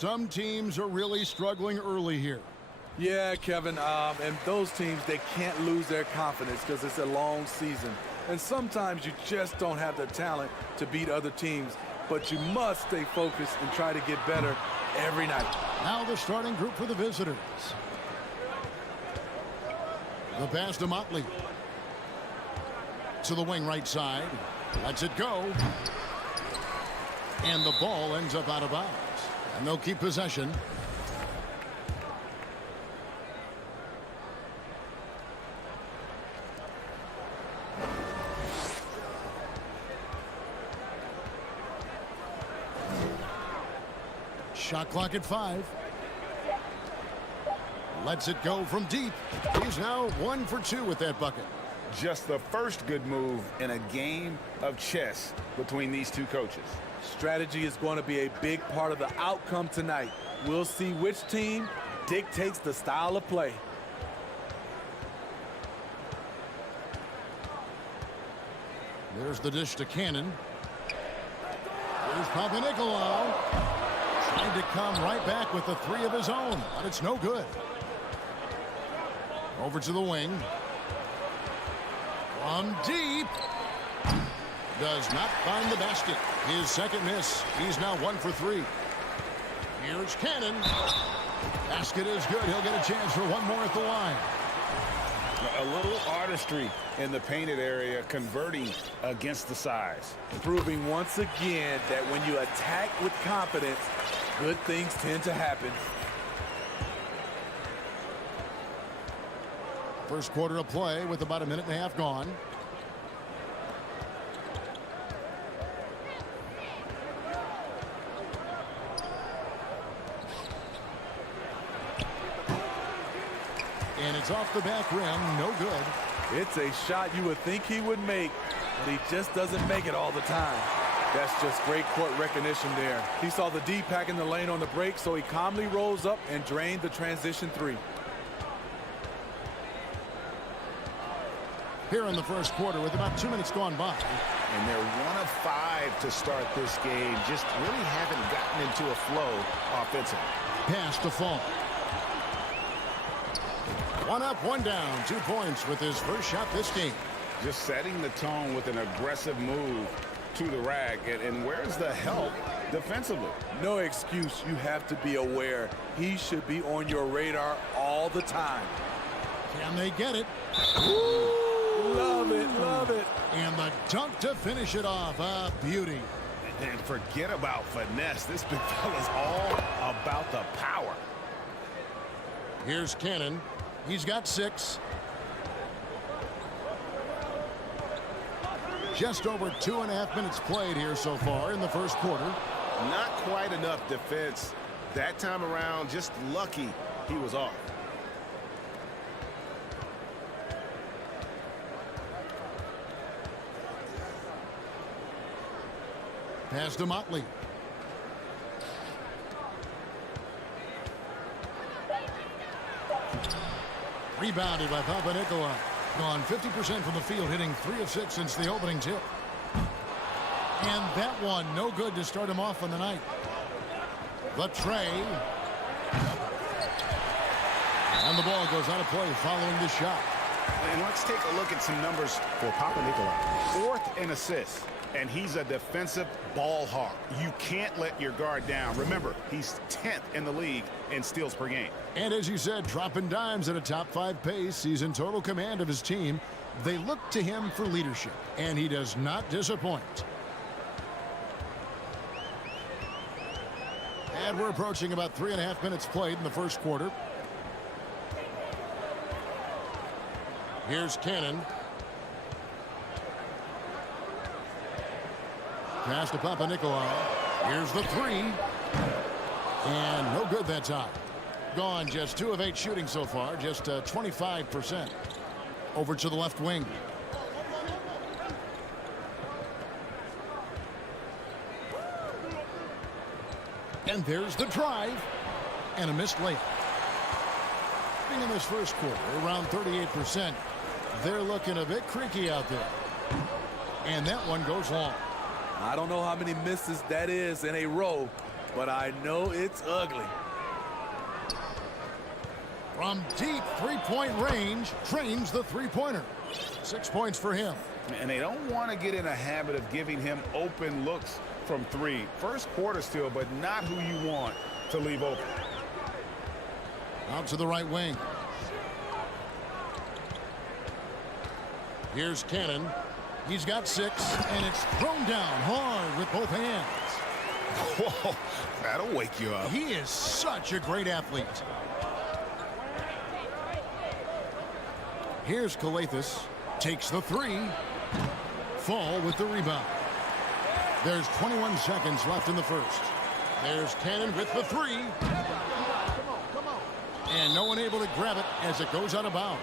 Some teams are really struggling early here. Yeah, Kevin, and those teams, they can't lose their confidence because it's a long season. And sometimes you just don't have the talent to beat other teams. But you must stay focused and try to get better every night. Now the starting group for the visitors. The pass to Motley. To the wing right side. Lets it go. And the ball ends up out of bounds. And they'll keep possession. Shot clock at 5. Lets it go from deep. He's now 1 for 2 with that bucket. Just the first good move in a game of chess between these two coaches. Strategy is going to be a big part of the outcome tonight. We'll see which team dictates the style of play. There's the dish to Cannon. Here's Papanikolaou. Trying to come right back with the 3 of his own, but it's no good. Over to the wing. From deep. Does not find the basket. His second miss. He's now 1 for 3. Here's Cannon. Basket is good. He'll get a chance for one more at the line. A little artistry in the painted area, converting against the size. Proving once again that when you attack with confidence, good things tend to happen. First quarter of play with about a minute and a half gone. And it's off the back rim, no good. It's a shot you would think he would make, but he just doesn't make it all the time. That's just great court recognition there. He saw the D pack in the lane on the break, so he calmly rose up and drained the transition 3. Here in the first quarter with about 2 minutes gone by. And they're 1 of 5 to start this game. Just really haven't gotten into a flow offensively. Pass to Fall. 1 up, 1 down. 2 points with his first shot this game. Just setting the tone with an aggressive move to the rack. And where's the help defensively? No excuse. You have to be aware. He should be on your radar all the time. Can they get it? Ooh, love it, love it. And the dunk to finish it off. A beauty. And forget about finesse. This big fella's all about the power. Here's Cannon. He's got 6. Just over 2.5 minutes played here so far in the first quarter. Not quite enough defense that time around. Just lucky he was off. Pass to Motley. Rebounded by Papanikolaou. Gone 50% from the field, hitting 3 of 6 since the opening tip. And that one, no good to start him off on the night. The tray. And the ball goes out of play following the shot. And let's take a look at some numbers for Papanikolaou. 4th in assists. And he's a defensive ball hawk. You can't let your guard down. Remember, he's 10th in the league in steals per game. And as you said, dropping dimes at a top 5 pace. He's in total command of his team. They look to him for leadership, and he does not disappoint. And we're approaching about 3.5 minutes played in the first quarter. Here's Cannon. Pass to Papanikolaou. Here's the 3. And no good that time. Gone just 2 of 8 shooting so far. Just 25%. Over to the left wing. And there's the drive. And a missed layup. In this first quarter, around 38%. They're looking a bit creaky out there. And that one goes long. I don't know how many misses that is in a row, but I know it's ugly. From deep three-point range, trains the three-pointer. 6 points for him. And they don't want to get in a habit of giving him open looks from three. First quarter still, but not who you want to leave open. Out to the right wing. Here's Cannon. He's got 6, and it's thrown down hard with both hands. Whoa, that'll wake you up. He is such a great athlete. Here's Calathes. Takes the 3. Fall with the rebound. There's 21 seconds left in the first. There's Cannon with the 3. And no one able to grab it as it goes out of bounds.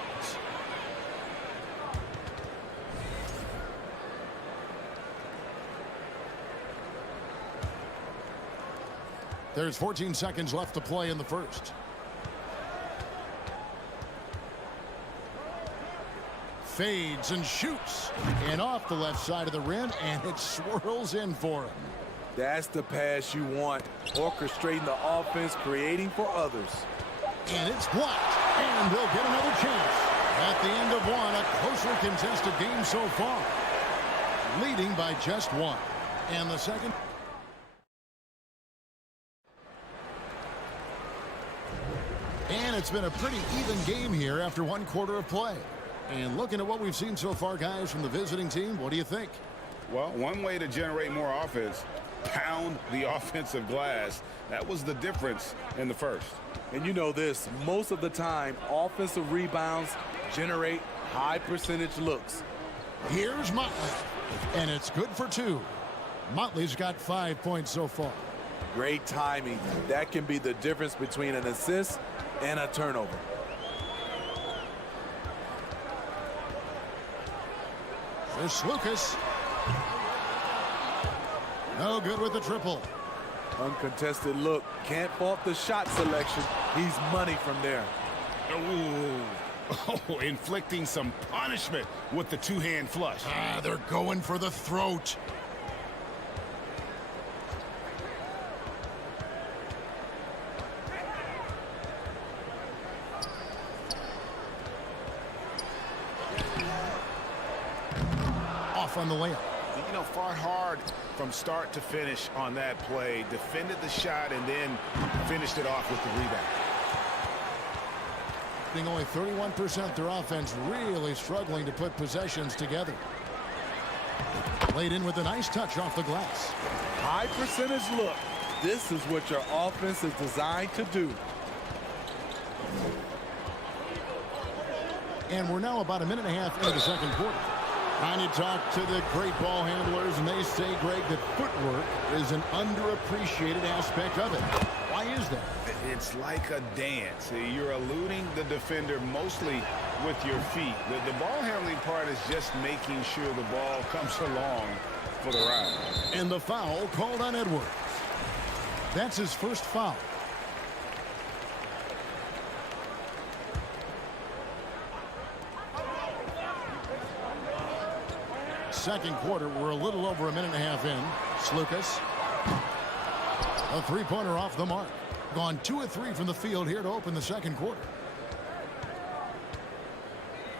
There's 14 seconds left to play in the first. Fades and shoots. And off the left side of the rim, and it swirls in for him. That's the pass you want. Orchestrating the offense, creating for others. And it's blocked. And they'll get another chance. At the end of one, a closely contested game so far. Leading by just 1. And the second. And it's been a pretty even game here after 1 quarter of play. And looking at what we've seen so far, guys, from the visiting team, what do you think? Well, one way to generate more offense, pound the offensive glass. That was the difference in the first. And you know this, most of the time, offensive rebounds generate high percentage looks. Here's Motley. And it's good for 2. Motley's got 5 points so far. Great timing. That can be the difference between an assist and a turnover. There's Lucas. No good with the triple. Uncontested look. Can't fault the shot selection. He's money from there. Oh, inflicting some punishment with the two-hand flush. They're going for the throat. Off on the layup. You know, fought hard from start to finish on that play. Defended the shot and then finished it off with the rebound. Being only 31% their offense, really struggling to put possessions together. Laid in with a nice touch off the glass. High percentage look. This is what your offense is designed to do. And we're now about a minute and a half into the second quarter. And you talk to the great ball handlers, and they say, Greg, that footwork is an underappreciated aspect of it. Why is that? It's like a dance. You're eluding the defender mostly with your feet. The ball handling part is just making sure the ball comes along for the ride. And the foul called on Edwards. That's his first foul. Second quarter, we're a little over a minute and a half in. Slukas. A three-pointer off the mark. Gone 2 of 3 from the field here to open the second quarter.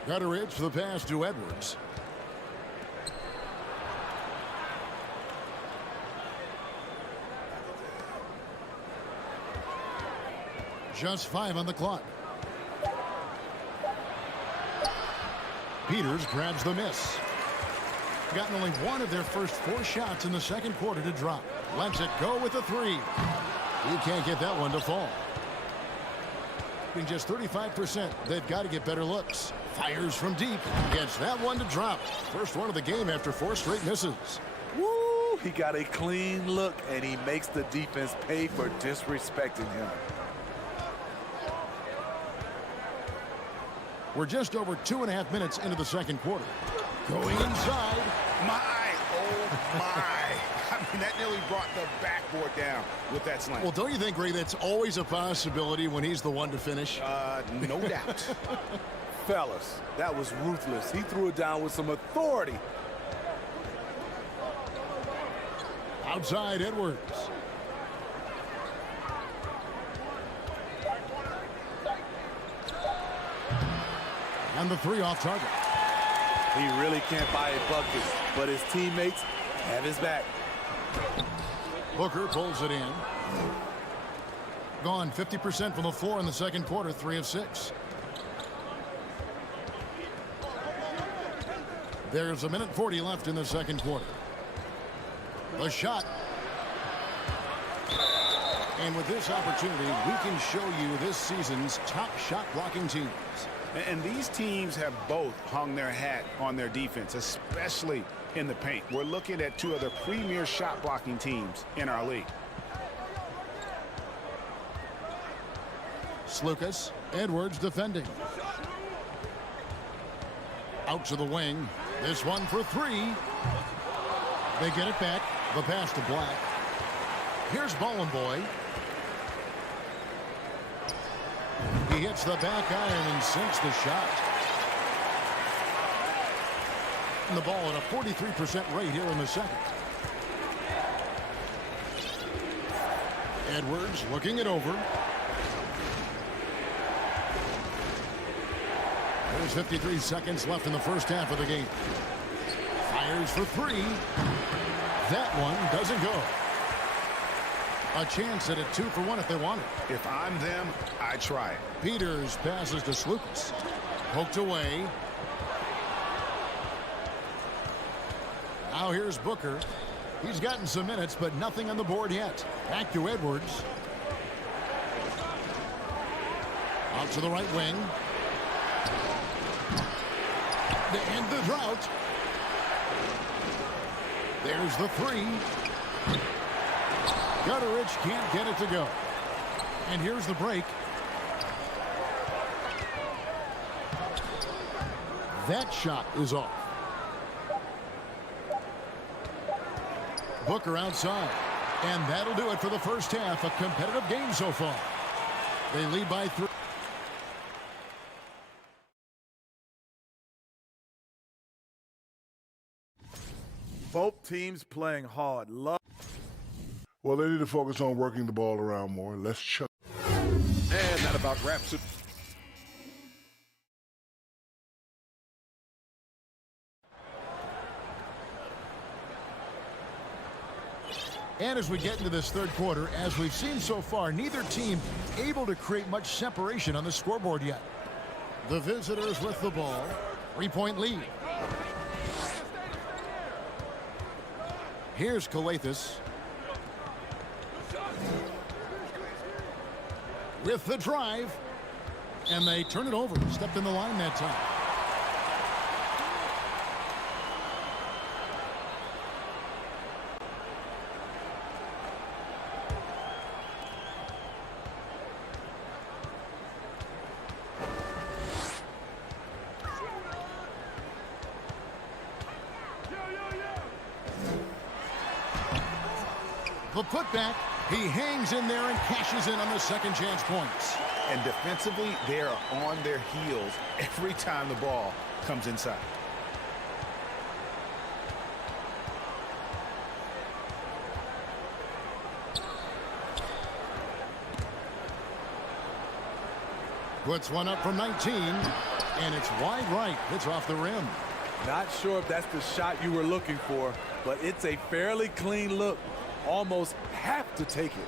Gutteridge for the pass to Edwards. Just 5 on the clock. Peters grabs the miss. Gotten only 1 of their first 4 shots in the second quarter to drop. Lets it go with a 3. He can't get that one to fall. Being just 35%, they've got to get better looks. Fires from deep. Gets that one to drop. First one of the game after 4 straight misses. Woo! He got a clean look, and he makes the defense pay for disrespecting him. We're just over 2.5 minutes into the second quarter. Going inside. Oh my. I mean, that nearly brought the backboard down with that slam. Well, don't you think, Ray, that's always a possibility when he's the one to finish? No doubt. Fellas, that was ruthless. He threw it down with some authority. Outside Edwards. And the three off target. He really can't buy a bucket, but his teammates have his back. Booker pulls it in. Gone 50% from the floor in the second quarter, 3 of 6. There's a minute 40 left in the second quarter. The shot. And with this opportunity, we can show you this season's top shot blocking teams. And these teams have both hung their hat on their defense, especially in the paint. We're looking at two of the premier shot blocking teams in our league. Slukas, Edwards defending. Out to the wing. This one for 3. They get it back. The pass to Black. Here's Ballin Boy. He hits the back iron and sinks the shot. And the ball at a 43% rate here in the second. Edwards looking it over. There's 53 seconds left in the first half of the game. Fires for 3. That one doesn't go. A chance at a 2 for 1 if they want it. If I'm them, I try it. Peters passes to Slukas. Poked away. Now here's Booker. He's gotten some minutes, but nothing on the board yet. Back to Edwards. Out to the right wing. To end the drought. There's the 3. Gutteridge can't get it to go. And here's the break. That shot is off. Booker outside. And that'll do it for the first half. A competitive game so far. They lead by 3. Both teams playing hard. Well, they need to focus on working the ball around more. Let's chuck. And that about wraps it. And as we get into this third quarter, as we've seen so far, neither team able to create much separation on the scoreboard yet. The visitors with the ball. 3-point lead. Here's Kalathis. With the drive. And they turn it over. Stepped in the line that time. The putback, he hangs in there and cashes in on the second chance points. And defensively, they are on their heels every time the ball comes inside. Puts one up from 19, and it's wide right. It's off the rim. Not sure if that's the shot you were looking for, but it's a fairly clean look. Almost have to take it.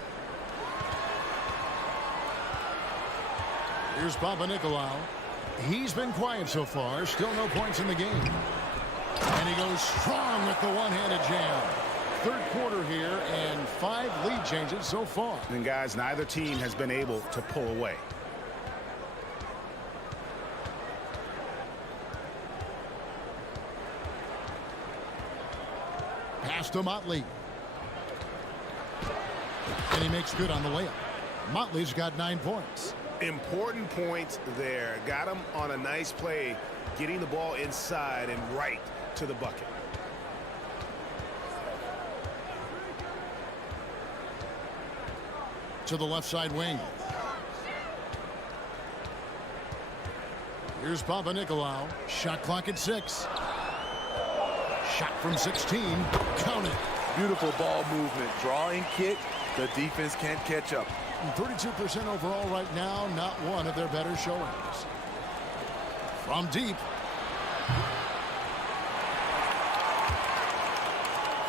Here's Papanikolaou. He's been quiet so far. Still no points in the game. And he goes strong with the one-handed jam. Third quarter here and 5 lead changes so far. And guys, neither team has been able to pull away. Pass to Motley. And he makes good on the layup. Motley's got 9 points. Important points there. Got him on a nice play, getting the ball inside and right to the bucket. To the left side wing. Here's Papanikolaou. Shot clock at 6. Shot from 16. Count it. Beautiful ball movement. Drawing kick. The defense can't catch up. 32% overall right now. Not one of their better showings. From deep.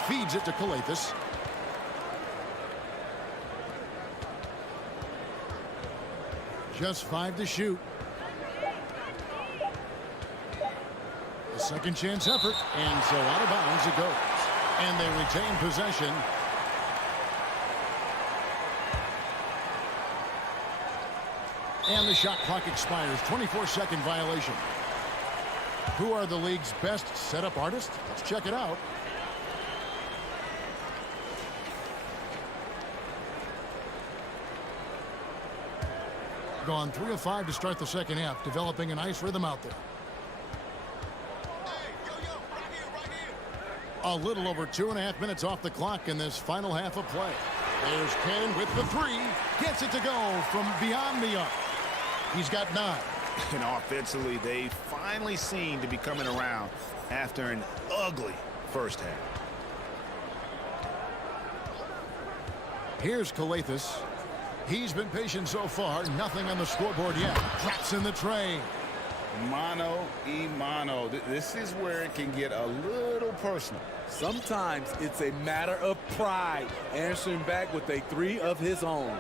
Feeds it to Calathes. Just 5 to shoot. A second chance effort, and so out of bounds it goes. And they retain possession. And the shot clock expires. 24-second violation. Who are the league's best setup artists? Let's check it out. Gone 3 of 5 to start the second half, developing a nice rhythm out there. A little over 2.5 minutes off the clock in this final half of play. There's Ken with the 3. Gets it to go from beyond the arc. He's got 9. And offensively, they finally seem to be coming around after an ugly first half. Here's Calathes. He's been patient so far. Nothing on the scoreboard yet. Drops in the tray. Mano y mano. This is where it can get a little personal. Sometimes it's a matter of pride, answering back with a 3 of his own.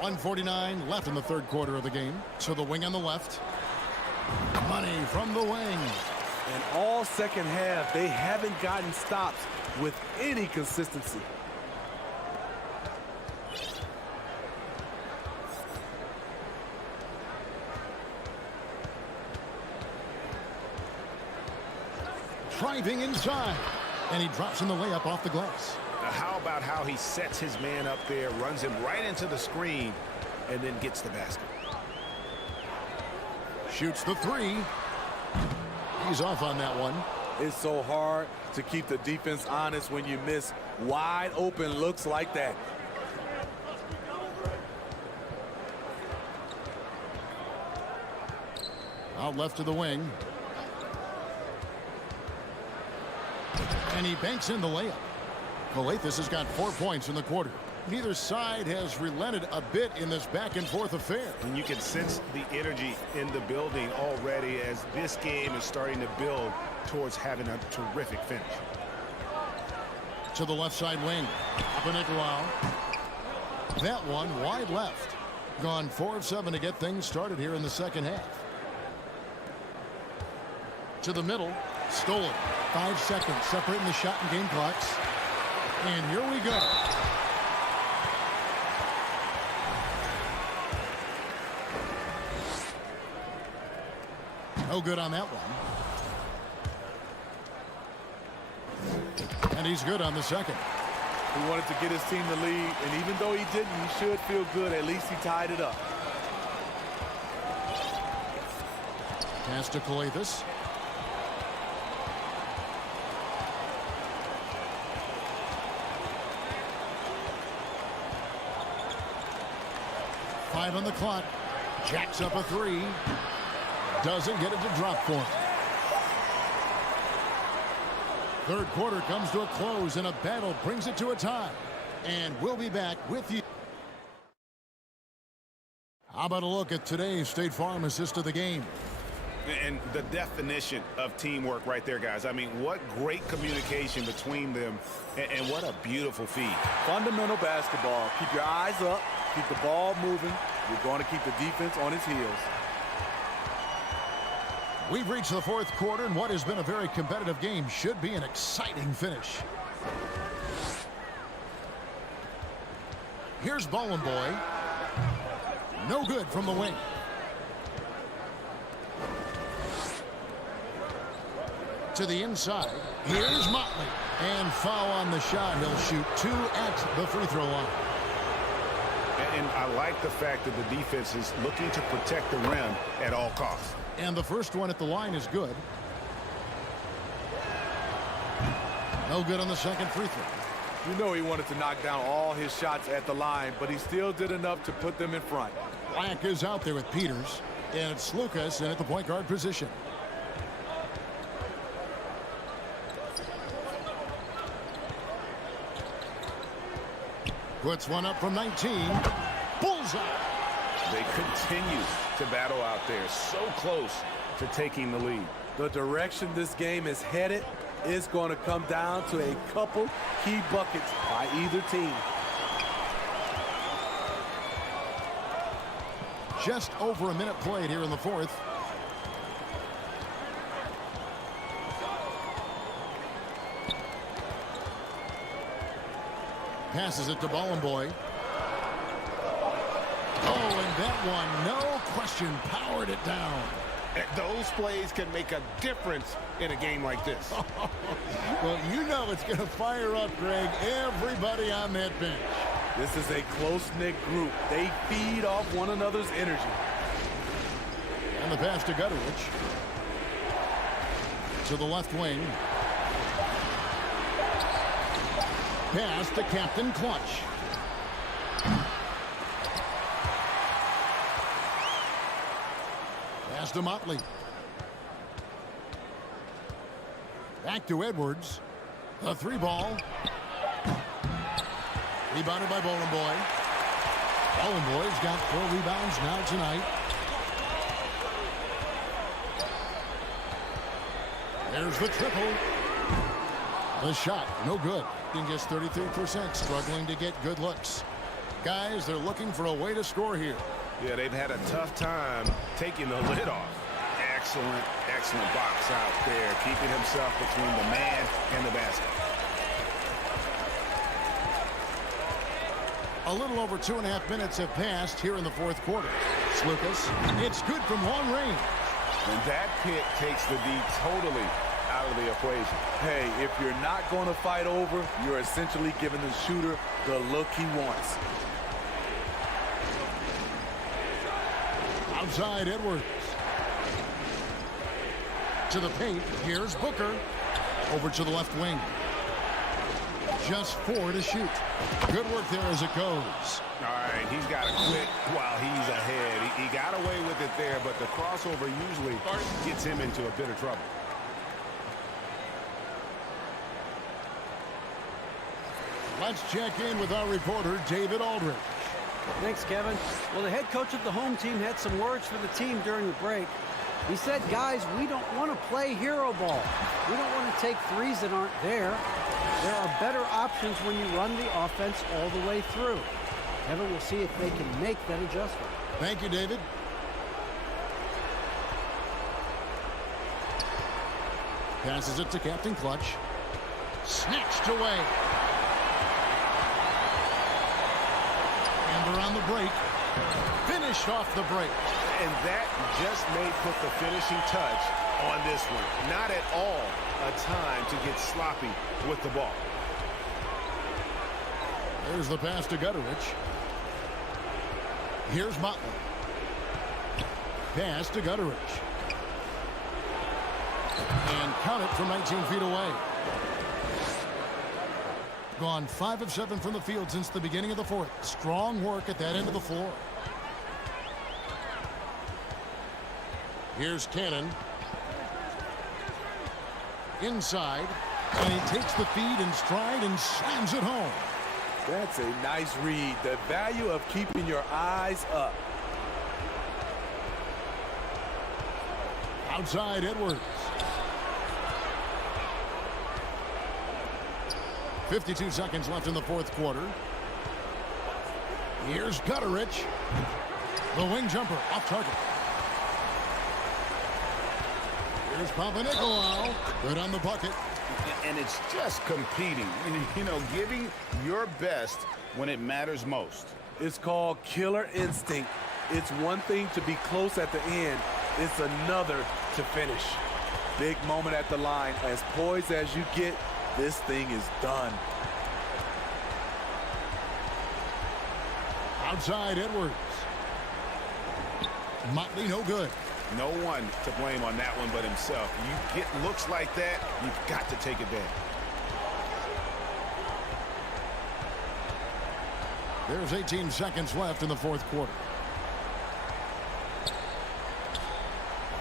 1:49 left in the third quarter of the game. So the wing on the left. Money from the wing. And all second half, they haven't gotten stops with any consistency. Driving inside. And he drops in the layup off the glass. How about how he sets his man up there, runs him right into the screen, and then gets the basket. Shoots the 3. He's off on that one. It's so hard to keep the defense honest when you miss wide open looks like that. Out left to the wing. And he banks in the layup. Calathes has got 4 points in the quarter. Neither side has relented a bit in this back-and-forth affair. And you can sense the energy in the building already as this game is starting to build towards having a terrific finish. To the left side wing. Papanikolaou. That one wide left. Gone 4 of 7 to get things started here in the second half. To the middle. Stolen. 5 seconds separating the shot and game clocks. And here we go. No good on that one. And he's good on the second. He wanted to get his team the lead, and even though he didn't, he should feel good. At least he tied it up. Pass to Calathes. Five on the clock. Jacks up a 3. Doesn't get it to drop for him. Third quarter comes to a close, and a battle brings it to a tie. And we'll be back with you. How about a look at today's State Farm assist of the game? And the definition of teamwork right there, guys. I mean, what great communication between them, and what a beautiful feed. Fundamental basketball. Keep your eyes up. Keep the ball moving. You're going to keep the defense on its heels. We've reached the fourth quarter, and what has been a very competitive game should be an exciting finish. Here's Bowling Boy. No good from the wing. To the inside. Here's Motley. And foul on the shot. He'll shoot 2 at the free throw line. And I like the fact that the defense is looking to protect the rim at all costs. And the first one at the line is good. No good on the second free throw. You know he wanted to knock down all his shots at the line, but he still did enough to put them in front. Black is out there with Peters. And it's Lucas in at the point guard position. Puts one up from 19. Bullseye. They continue to battle out there, so close to taking the lead. The direction this game is headed is going to come down to a couple key buckets by either team. Just over a minute played here in the fourth. Passes it to Bollenboy. Oh, and that one, no question, powered it down. Those plays can make a difference in a game like this. Well, you know it's going to fire up, Greg, everybody on that bench. This is a close-knit group. They feed off one another's energy. And the pass to Gutteridge. To the left wing. Pass to Captain Clutch. Pass to Motley. Back to Edwards. The three ball. Rebounded by Bollenboy. Bollenboy's got 4 rebounds now tonight. There's the triple. The shot, no good. In just 33%, struggling to get good looks. Guys, they're looking for a way to score here. Yeah, they've had a tough time taking the lid off. Excellent, excellent box out there, keeping himself between the man and the basket. A little over 2.5 minutes have passed here in the fourth quarter. Lucas, it's good from long range. And that pick takes the D totally out of the equation. Hey, if you're not going to fight over, you're essentially giving the shooter the look he wants. Outside Edwards. To the paint. Here's Booker. Over to the left wing. Just 4 to shoot. Good work there as it goes. All right, he's got to quit while he's ahead. He got away with it there, but the crossover usually gets him into a bit of trouble. Let's check in with our reporter, David Aldridge. Thanks, Kevin. Well, the head coach of the home team had some words for the team during the break. He said, guys, we don't want to play hero ball. We don't want to take threes that aren't there. There are better options when you run the offense all the way through. Kevin will see if they can make that adjustment. Thank you, David. Passes it to Captain Clutch. Snatched away. And around the break. Finished off the break. And that just may put the finishing touch on this one. Not at all a time to get sloppy with the ball. There's the pass to Gutteridge. Here's Motley. Pass to Gutteridge. And count it from 19 feet away. Gone 5 of 7 from the field since the beginning of the fourth. Strong work at that end of the floor. Here's Cannon. Inside. And he takes the feed in stride and slams it home. That's a nice read. The value of keeping your eyes up. Outside Edwards. 52 seconds left in the fourth quarter. Here's Gutteridge. The wing jumper off target. Here's Papanikolaou. Good on the bucket. And it's just competing. You know, giving your best when it matters most. It's called killer instinct. It's one thing to be close at the end. It's another to finish. Big moment at the line. As poised as you get, this thing is done. Outside Edwards. Motley no good. No one to blame on that one but himself. You get looks like that, you've got to take advantage. There's 18 seconds left in the fourth quarter.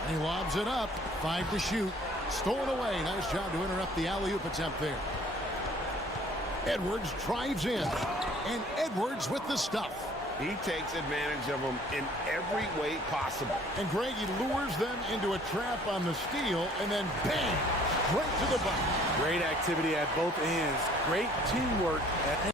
He lobs it up. 5 to shoot. Stolen away. Nice job to interrupt the alley-oop attempt there. Edwards drives in. And Edwards with the stuff. He takes advantage of them in every way possible. And Greg, he lures them into a trap on the steal, and then bang, straight to the bucket. Great activity at both ends. Great teamwork at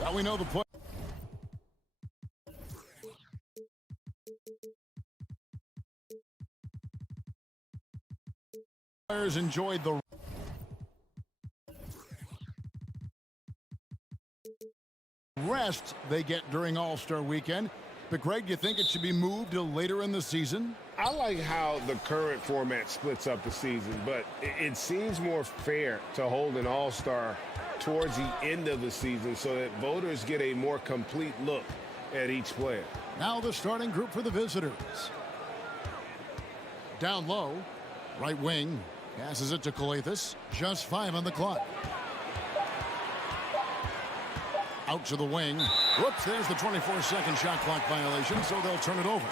Well, we know the play. Players enjoyed the rest they get during All-Star Weekend. But, Greg, you think it should be moved to later in the season? I like how the current format splits up the season, but it seems more fair to hold an all-star towards the end of the season so that voters get a more complete look at each player. Now the starting group for the visitors. Down low, right wing, passes it to Colethus. Just 5 on the clock. Out to the wing. Whoops, there's the 24-second shot clock violation, so they'll turn it over.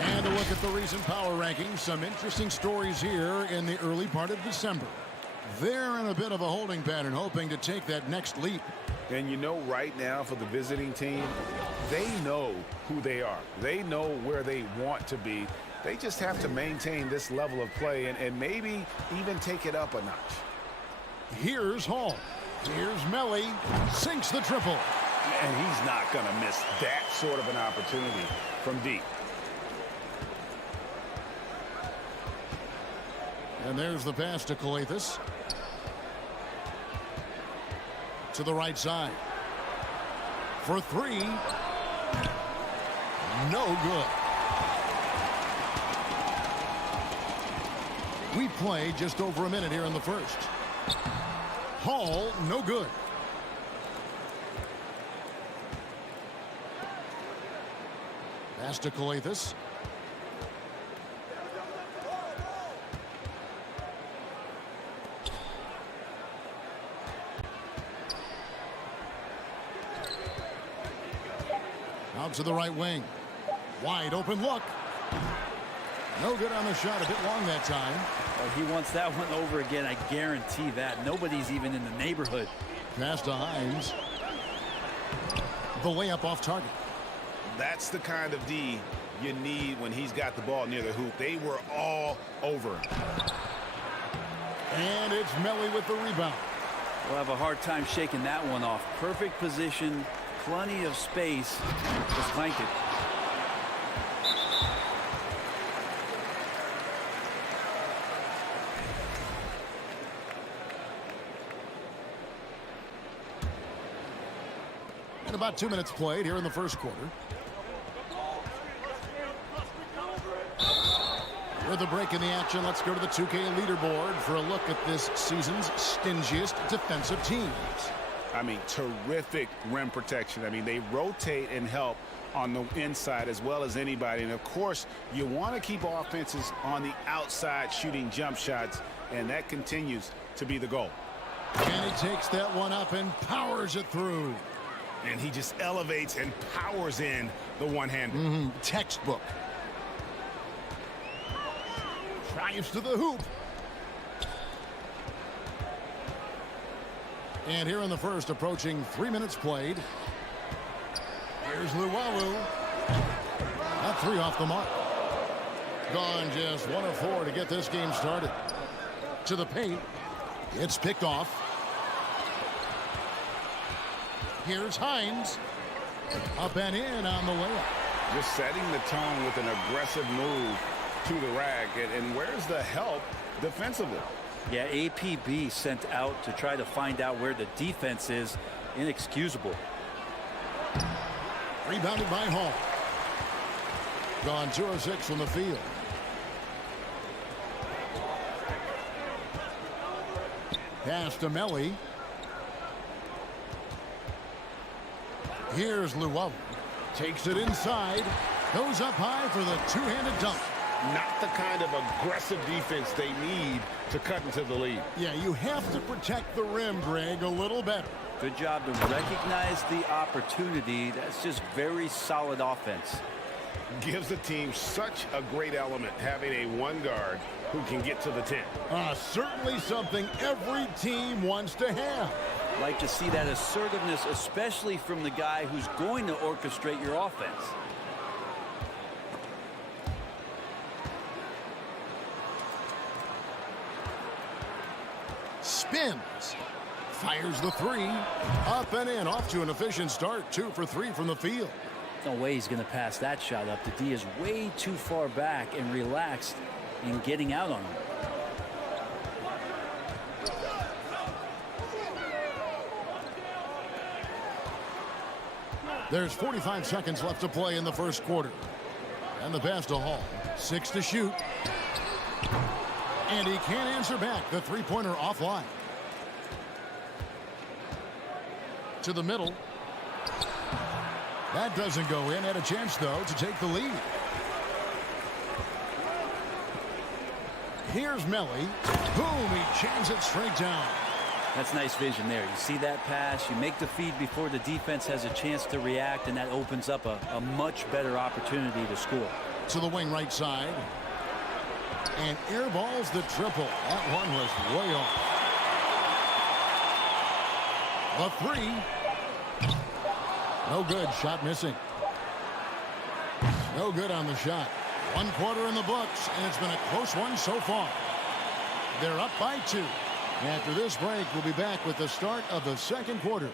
And a look at the recent power rankings. Some interesting stories here in the early part of December. They're in a bit of a holding pattern, hoping to take that next leap. And you know, right now for the visiting team, they know who they are. They know where they want to be. They just have to maintain this level of play and maybe even take it up a notch. Here's Hall. Here's Melly. Sinks the triple. And he's not going to miss that sort of an opportunity from deep. And there's the pass to Colethus. To the right side. For 3. No good. We play just over a minute here in the first. Hall, no good. Pass to Colethus. Out to the right wing. Wide open look. No good on the shot. A bit long that time. Well, he wants that one over again. I guarantee that. Nobody's even in the neighborhood. Pass to Hines. The layup off target. That's the kind of D you need when he's got the ball near the hoop. They were all over him. And it's Melly with the rebound. We'll have a hard time shaking that one off. Perfect position, plenty of space to flank it. And about 2 minutes played here in the first quarter. With a break in the action, let's go to the 2K leaderboard for a look at this season's stingiest defensive teams. I mean, terrific rim protection. I mean, they rotate and help on the inside as well as anybody. And, of course, you want to keep offenses on the outside shooting jump shots, and that continues to be the goal. And he takes that one up and powers it through. And he just elevates and powers in the one-hander. Textbook. Drives to the hoop. And here in the first, approaching 3 minutes played. Here's Luwawu. Not 3 off the mark. Gone just 1 of 4 to get this game started. To the paint. It's picked off. Here's Hines. Up and in on the layup. Just setting the tone with an aggressive move to the rack. And where's the help defensively? Yeah, APB sent out to try to find out where the defense is. Inexcusable. Rebounded by Hall. Gone 2 of 6 from the field. Pass to Melly. Here's Luwawu. Takes it inside. Goes up high for the two-handed dunk. Not the kind of aggressive defense they need to cut into the lead. Yeah, you have to protect the rim, Greg, a little better. Good job to recognize the opportunity. That's just very solid offense. Gives the team such a great element having a one guard who can get to the 10. Certainly something every team wants to have. Like to see that assertiveness, especially from the guy who's going to orchestrate your offense. Spins. Fires the three. Up and in. Off to an efficient start. 2 for 3 from the field. No way he's going to pass that shot up. The D is way too far back and relaxed in getting out on him. There's 45 seconds left to play in the first quarter. And the pass to Hall. 6 to shoot. And he can't answer back. The three-pointer offline. To the middle. That doesn't go in. Had a chance, though, to take the lead. Here's Melly. Boom, he jams it straight down. That's nice vision there. You see that pass, you make the feed before the defense has a chance to react, and that opens up a much better opportunity to score. To the wing right side. And airballs the triple. That one was way off. The three. No good. Shot missing. No good on the shot. 1 quarter in the books, and it's been a close one so far. They're up by 2. After this break, we'll be back with the start of the second quarter.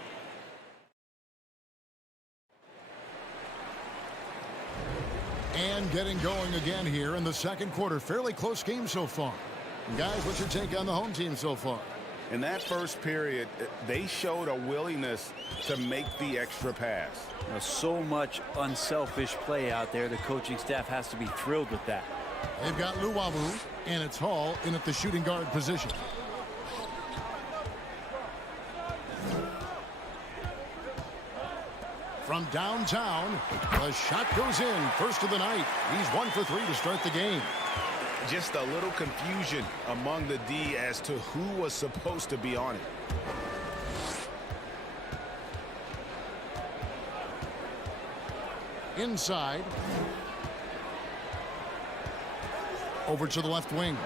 And getting going again here in the second quarter. Fairly close game so far. Guys, what's your take on the home team so far? In that first period, they showed a willingness to make the extra pass. So much unselfish play out there. The coaching staff has to be thrilled with that. They've got Luwawu, and it's Hall in at the shooting guard position. From downtown, the shot goes in. First of the night. He's 1 for 3 to start the game. Just a little confusion among the D as to who was supposed to be on it. Inside. Over to the left wing.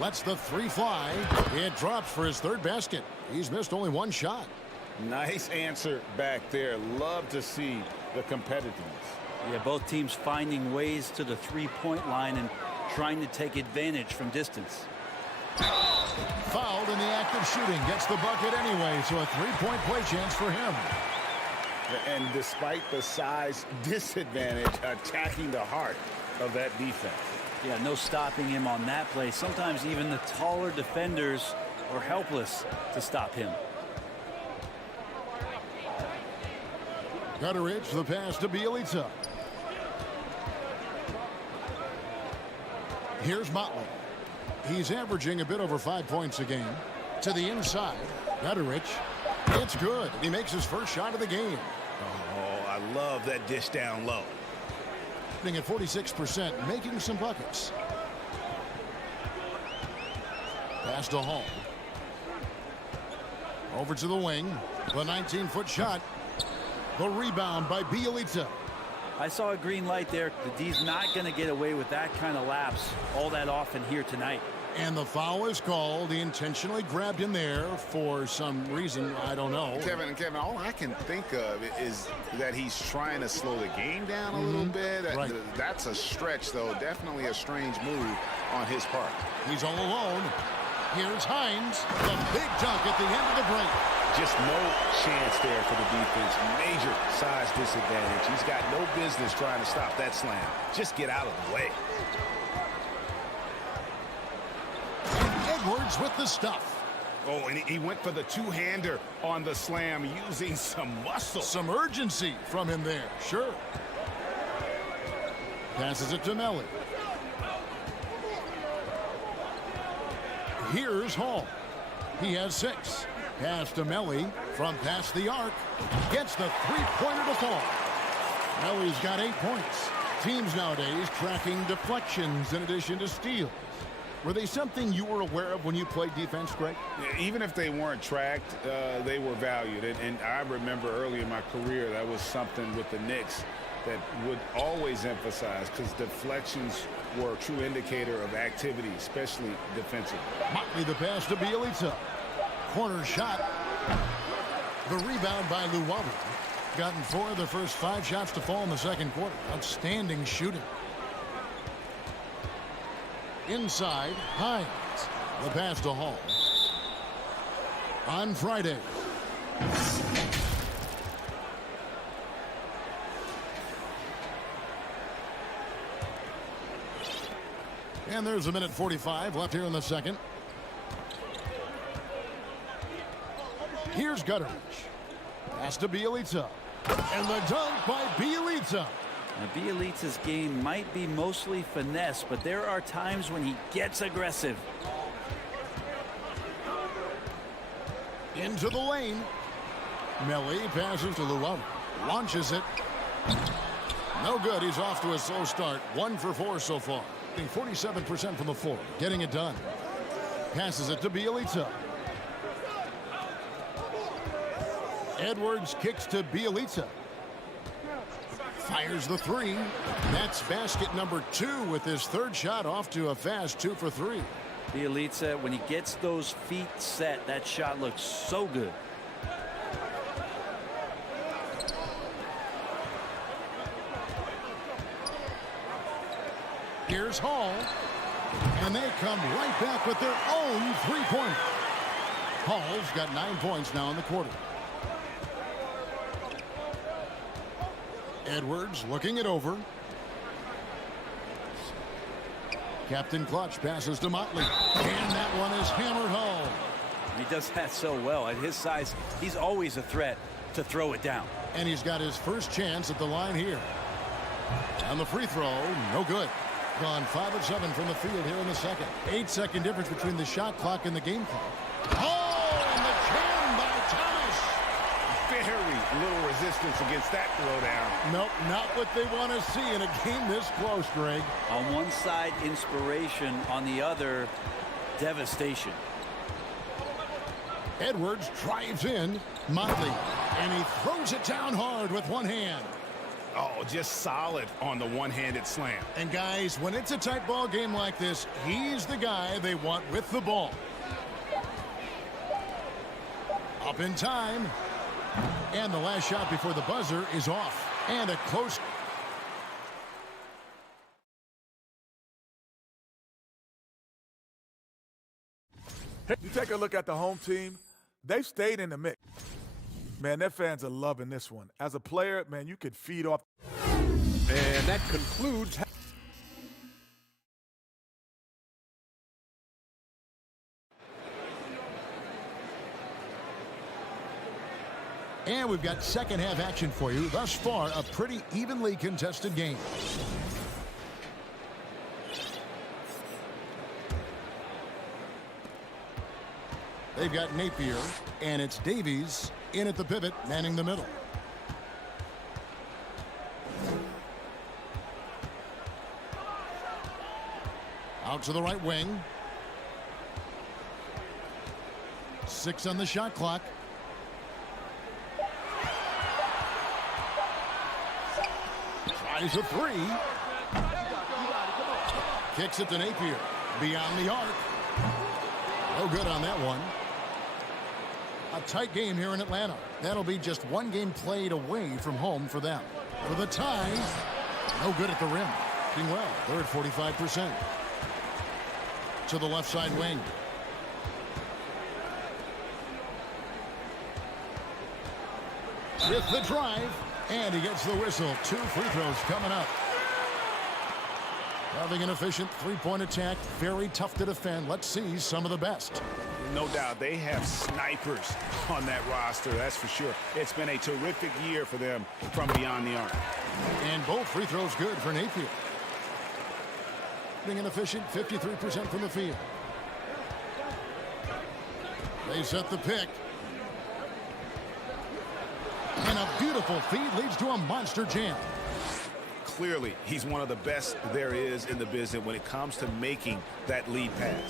Lets the three fly. It drops for his third basket. He's missed only 1 shot. Nice answer back there. Love to see the competitiveness. Yeah, both teams finding ways to the three-point line and trying to take advantage from distance. Fouled in the act of shooting. Gets the bucket anyway, so a three-point play chance for him. And despite the size disadvantage, attacking the heart of that defense. Yeah, no stopping him on that play. Sometimes even the taller defenders are helpless to stop him. Gutteridge, the pass to Bielitsa. Here's Motley. He's averaging a bit over 5 points a game. To the inside, Gutteridge. It's good. He makes his first shot of the game. Oh, I love that dish down low. At 46%, making some buckets. Pass to Hall. Over to the wing. The 19-foot shot. The rebound by Bielitsa. I saw a green light there. The D's not going to get away with that kind of lapse all that often here tonight. And the foul is called. He intentionally grabbed him there for some reason. I don't know. Kevin, all I can think of is that he's trying to slow the game down a little bit. Right. That's a stretch, though. Definitely a strange move on his part. He's all alone. Here's Hines. The big dunk at the end of the break. Just no chance there for the defense. Major size disadvantage. He's got no business trying to stop that slam. Just get out of the way. Edwards with the stuff. Oh, and he went for the two-hander on the slam using some muscle. Some urgency from him there. Sure. Passes it to Melly. Here's Hall. He has 6. Pass to Melly from past the arc. Gets the three-pointer to fall. Melly's got 8 points. Teams nowadays tracking deflections in addition to steals. Were they something you were aware of when you played defense, Greg? Even if they weren't tracked, they were valued. And I remember early in my career, that was something with the Knicks that would always emphasize, because deflections were a true indicator of activity, especially defensively. Motley the pass to Bielitsa. Corner shot. The rebound by Luwawu. Gotten 4 of the first 5 shots to fall in the second quarter. Outstanding shooting. inside. Hines. The pass to Hall. On Friday. And there's a minute 45 left here in the second. Here's Gutteridge. Pass to Bielitsa. And the dunk by Bielitsa. Now, Bielitsa's game might be mostly finesse, but there are times when he gets aggressive. Into the lane. Melli passes to Llewellyn. Launches it. No good. He's off to a slow start. 1 for 4 so far. 47% from the floor. Getting it done. Passes it to Bielitsa. Edwards kicks to Bielitsa. Fires the three. That's basket number 2 with his third shot off to a fast 2 for 3. Bielitsa, when he gets those feet set, that shot looks so good. Here's Hall. And they come right back with their own three-pointer. Hall's got 9 points now in the quarter. Edwards looking it over. Captain Clutch passes to Motley. And that one is hammered home. He does that so well. At his size, he's always a threat to throw it down. And he's got his first chance at the line here. And the free throw, no good. Gone 5 of 7 from the field here in the second. 8-second difference between the shot clock and the game clock. Oh, and the jam by Thomas. Very little resistance against that throwdown. Nope, not what they want to see in a game this close, Greg. On one side, inspiration. On the other, devastation. Edwards drives in. Motley. And he throws it down hard with one hand. Oh, just solid on the one-handed slam. And guys, when it's a tight ball game like this, he's the guy they want with the ball. Up in time. And the last shot before the buzzer is off. And a close. You take a look at the home team, they've stayed in the mix. Man, their fans are loving this one. As a player, man, you could feed off. And that concludes. And we've got second half action for you. Thus far, a pretty evenly contested game. They've got Napier, and it's Davies in at the pivot, manning the middle. Out to the right wing. 6 on the shot clock. Tries a 3. Kicks it to Napier. Beyond the arc. No good on that one. A tight game here in Atlanta. That'll be just one game played away from home for them. For the tie, no good at the rim. Doing well. They're at 45%. To the left side wing. With the drive, and he gets the whistle. 2 free throws coming up. Having an efficient three-point attack, very tough to defend. Let's see some of the best. No doubt they have snipers on that roster, that's for sure. It's been a terrific year for them from beyond the arc. And both free throws good for Napier. Being an efficient 53% from the field. They set the pick. And a beautiful feed leads to a monster jam. Clearly, he's one of the best there is in the business when it comes to making that lead pass.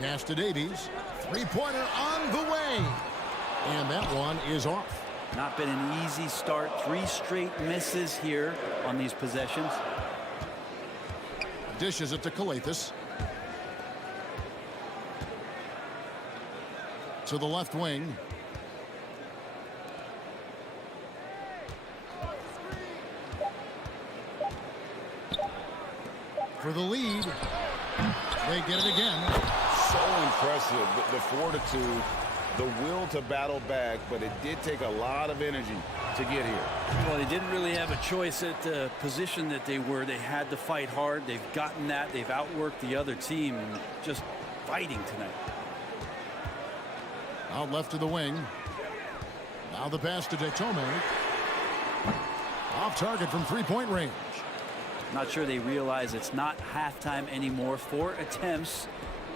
Pass to Davies. Three-pointer on the way. And that one is off. Not been an easy start. 3 straight misses here on these possessions. Dishes it to Calathes. To the left wing. for the lead. They get it again. So impressive, the fortitude, the will to battle back, but it did take a lot of energy to get here. Well, they didn't really have a choice at the position that they were. They had to fight hard. They've gotten that. They've outworked the other team. Just fighting tonight. Out left to the wing. Now the pass to Detome. Off target from three-point range. Not sure they realize it's not halftime anymore. 4 attempts,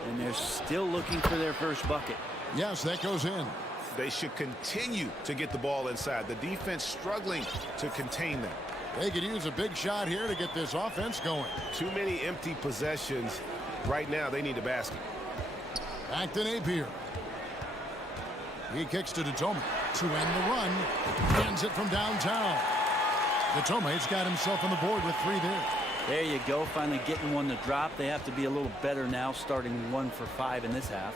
and they're still looking for their first bucket. Yes, that goes in. They should continue to get the ball inside. The defense struggling to contain them. They could use a big shot here to get this offense going. Too many empty possessions. Right now, they need a basket. Back to Napier. He kicks to Detome to end the run. Hands it from downtown. Detome's got himself on the board with 3 there. There you go, finally getting one to drop. They have to be a little better now, starting 1 for 5 in this half.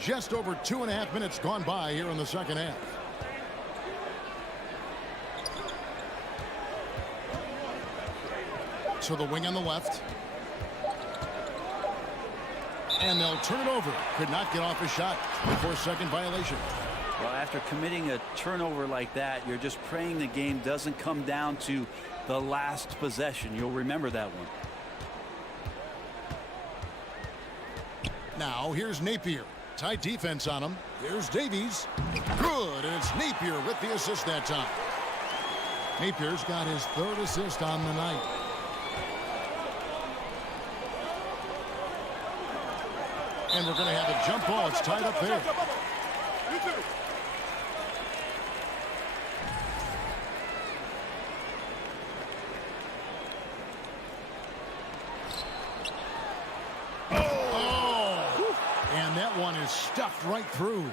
Just over 2.5 minutes gone by here in the second half. To the wing on the left. And they'll turn it over. Could not get off a shot before second violation. Well, after committing a turnover like that, you're just praying the game doesn't come down to the last possession. You'll remember that one. Now here's Napier. Tight defense on him. Here's Davies. Good, and it's Napier with the assist that time. Napier's got his 3rd assist on the night. And we're going to have a jump ball. It's tied up there. And that one is stuffed right through.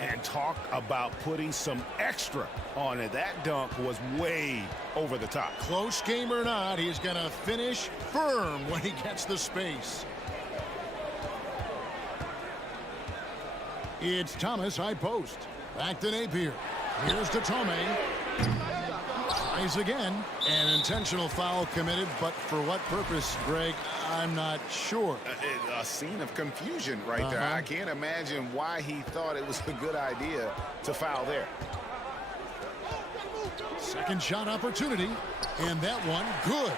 And talk about putting some extra on it. That dunk was way over the top. Close game or not, he's going to finish firm when he gets the space. It's Thomas high post. Back to Napier. Here's Detome. Tries again. An intentional foul committed, but for what purpose, Greg? I'm not sure. A scene of confusion right there. I can't imagine why he thought it was a good idea to foul there. Second shot opportunity, and that one good.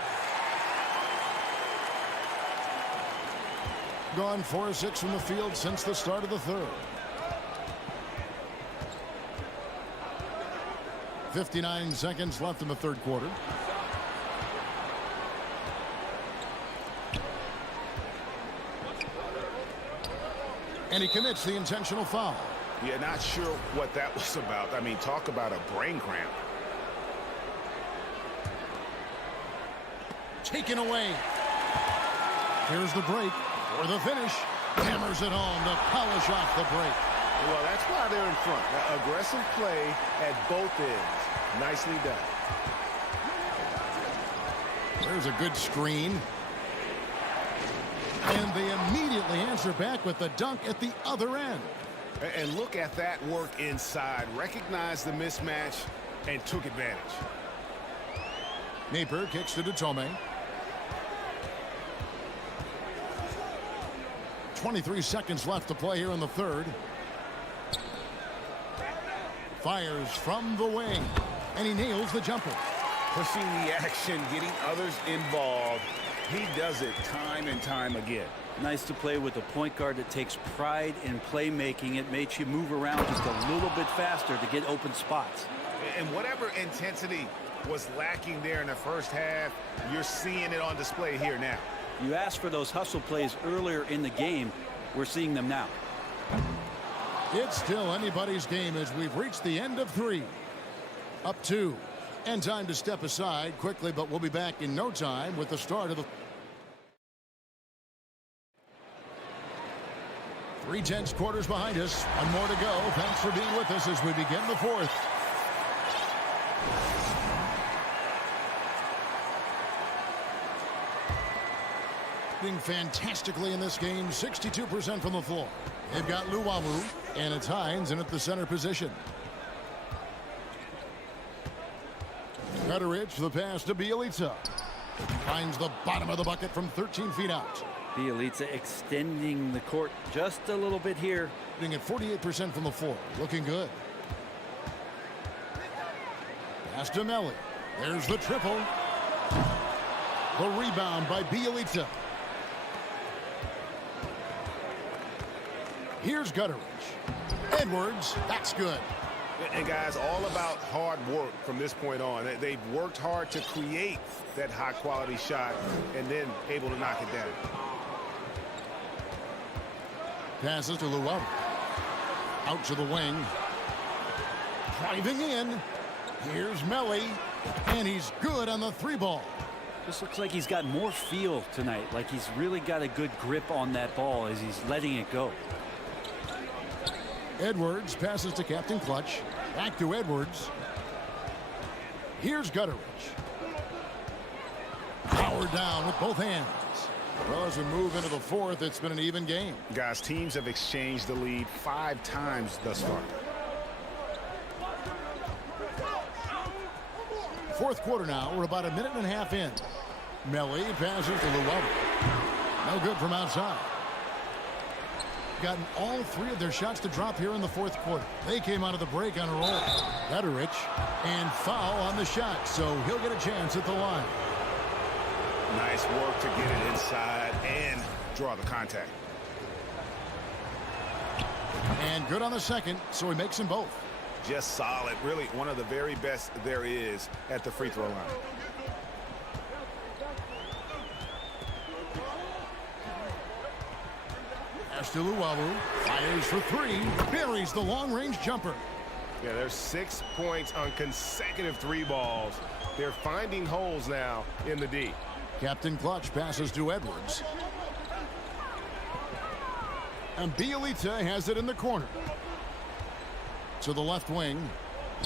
Gone 4-6 from the field since the start of the third. 59 seconds left in the third quarter. And he commits the intentional foul. Yeah, not sure what that was about. I mean, talk about a brain cramp. Taken away. Here's the break or the finish. Hammers it home to polish off the break. Well, that's why they're in front. Now, aggressive play at both ends. Nicely done. There's a good screen. And they immediately answer back with the dunk at the other end. And look at that work inside. Recognized the mismatch and took advantage. Napier kicks to Detome. 23 seconds left to play here in the third. Fires from the wing. And he nails the jumper. Pushing the action, getting others involved. He does it time and time again. Nice to play with a point guard that takes pride in playmaking. It makes you move around just a little bit faster to get open spots. And whatever intensity was lacking there in the first half, you're seeing it on display here now. You asked for those hustle plays earlier in the game. We're seeing them now. It's still anybody's game as we've reached the end of 3. Up 2. And time to step aside quickly, but we'll be back in no time with the start of the 3/10 quarters behind us. One more to go. Thanks for being with us as we begin the fourth. Doing fantastically in this game, 62% from the floor. They've got Luwawu, and it's Hines in at the center position. Gutteridge, the pass to Bielitsa. Finds the bottom of the bucket from 13 feet out. Bielitsa extending the court just a little bit here. Hitting at 48% from the floor. Looking good. Pass to Melli. There's the triple. The rebound by Bielitsa. Here's Gutteridge. Edwards, that's good. And guys, all about hard work from this point on. They've worked hard to create that high-quality shot and then able to knock it down. Passes to Luau. Out to the wing. Driving in. Here's Melli. And he's good on the three ball. This looks like he's got more feel tonight. Like he's really got a good grip on that ball as he's letting it go. Edwards passes to Captain Clutch. Back to Edwards. Here's Gutteridge. Powered down with both hands. Well, as we move into the fourth, it's been an even game. Guys, teams have exchanged the lead 5 times thus far. Fourth quarter now. We're about a minute and a half in. Melli passes to Luau. No good from outside. Gotten all 3 of their shots to drop here in the fourth quarter. They came out of the break on a roll. Gutteridge, and foul on the shot, so he'll get a chance at the line. Nice work to get it inside and draw the contact. And good on the second, so he makes them both. Just solid. Really one of the very best there is at the free throw line. Pass to Luau. Fires for 3. Buries the long-range jumper. Yeah, there's 6 points on consecutive 3 balls. They're finding holes now in the D. Captain Clutch passes to Edwards. And Bielitsa has it in the corner. To the left wing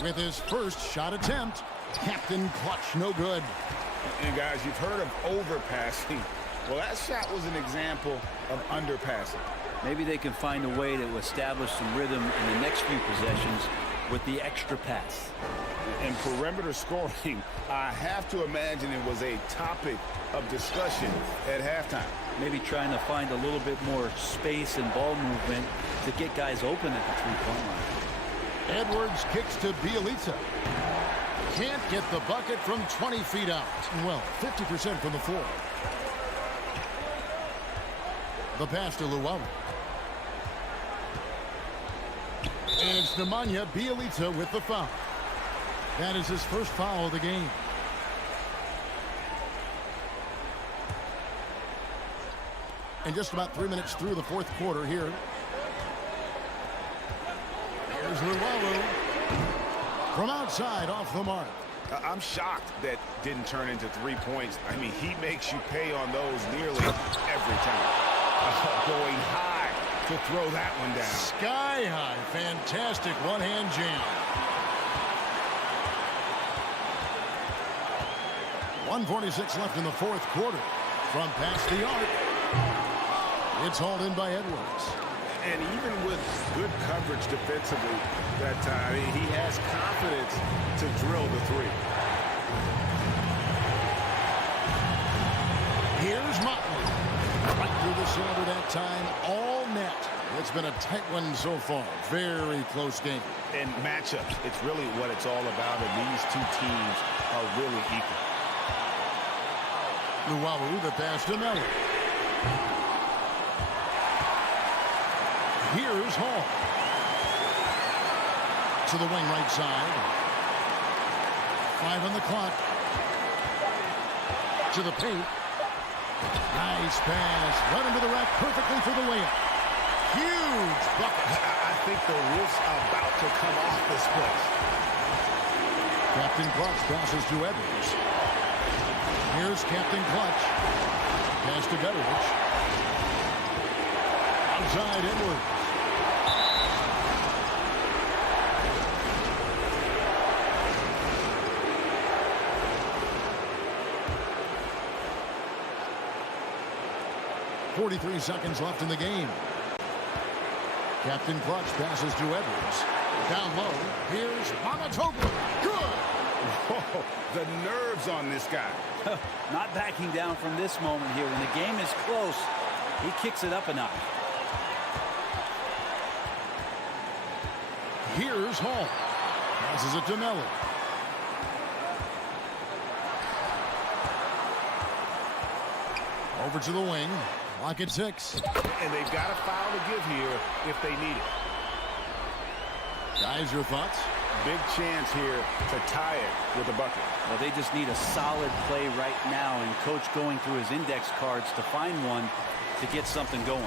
with his first shot attempt. Captain Clutch, no good. And guys, you've heard of overpassing. Well, that shot was an example of underpassing. Maybe they can find a way to establish some rhythm in the next few possessions with the extra pass. And perimeter scoring, I have to imagine it was a topic of discussion at halftime. Maybe trying to find a little bit more space and ball movement to get guys open at the three-point line. Edwards kicks to Bielitsa. Can't get the bucket from 20 feet out. Well, 50% from the floor. The pass to Luau. And it's Nemanja Bielitsa with the foul. That is his first foul of the game. And just about 3 minutes through the fourth quarter here. Here's Luau. From outside, off the mark. I'm shocked that didn't turn into 3 points. I mean, he makes you pay on those nearly every time. Going high to throw that one down. Sky high. Fantastic one-hand jam. 1:46 left in the fourth quarter. From past the arc. It's hauled in by Edwards. And even with good coverage defensively that time, he has confidence to drill the 3. Here's Motley. Right through the cylinder that time. All net. It's been a tight one so far. Very close game. And matchups, it's really what it's all about. And these 2 teams are really equal. Luau, the pass to Melli. Here's Hall. To the wing right side. 5 on the clock. To the paint. Nice pass. Right into the rack perfectly for the layup. Huge bucket. I think the roof's about to come off this place. Captain Clutch passes to Edwards. Here's Captain Clutch. Pass to Gutteridge. Outside Edwards. .43 seconds left in the game. Captain Clutch passes to Edwards. Down low. Here's Mamatoglu. Good. Whoa, the nerves on this guy. Not backing down from this moment here. When the game is close, he kicks it up a notch. Here's Hall. Passes it to Miller. Over to the wing. Lock at 6. And they've got a foul to give here if they need it. Guys, your thoughts? Big chance here to tie it with a bucket. Well, they just need a solid play right now, and Coach going through his index cards to find one to get something going.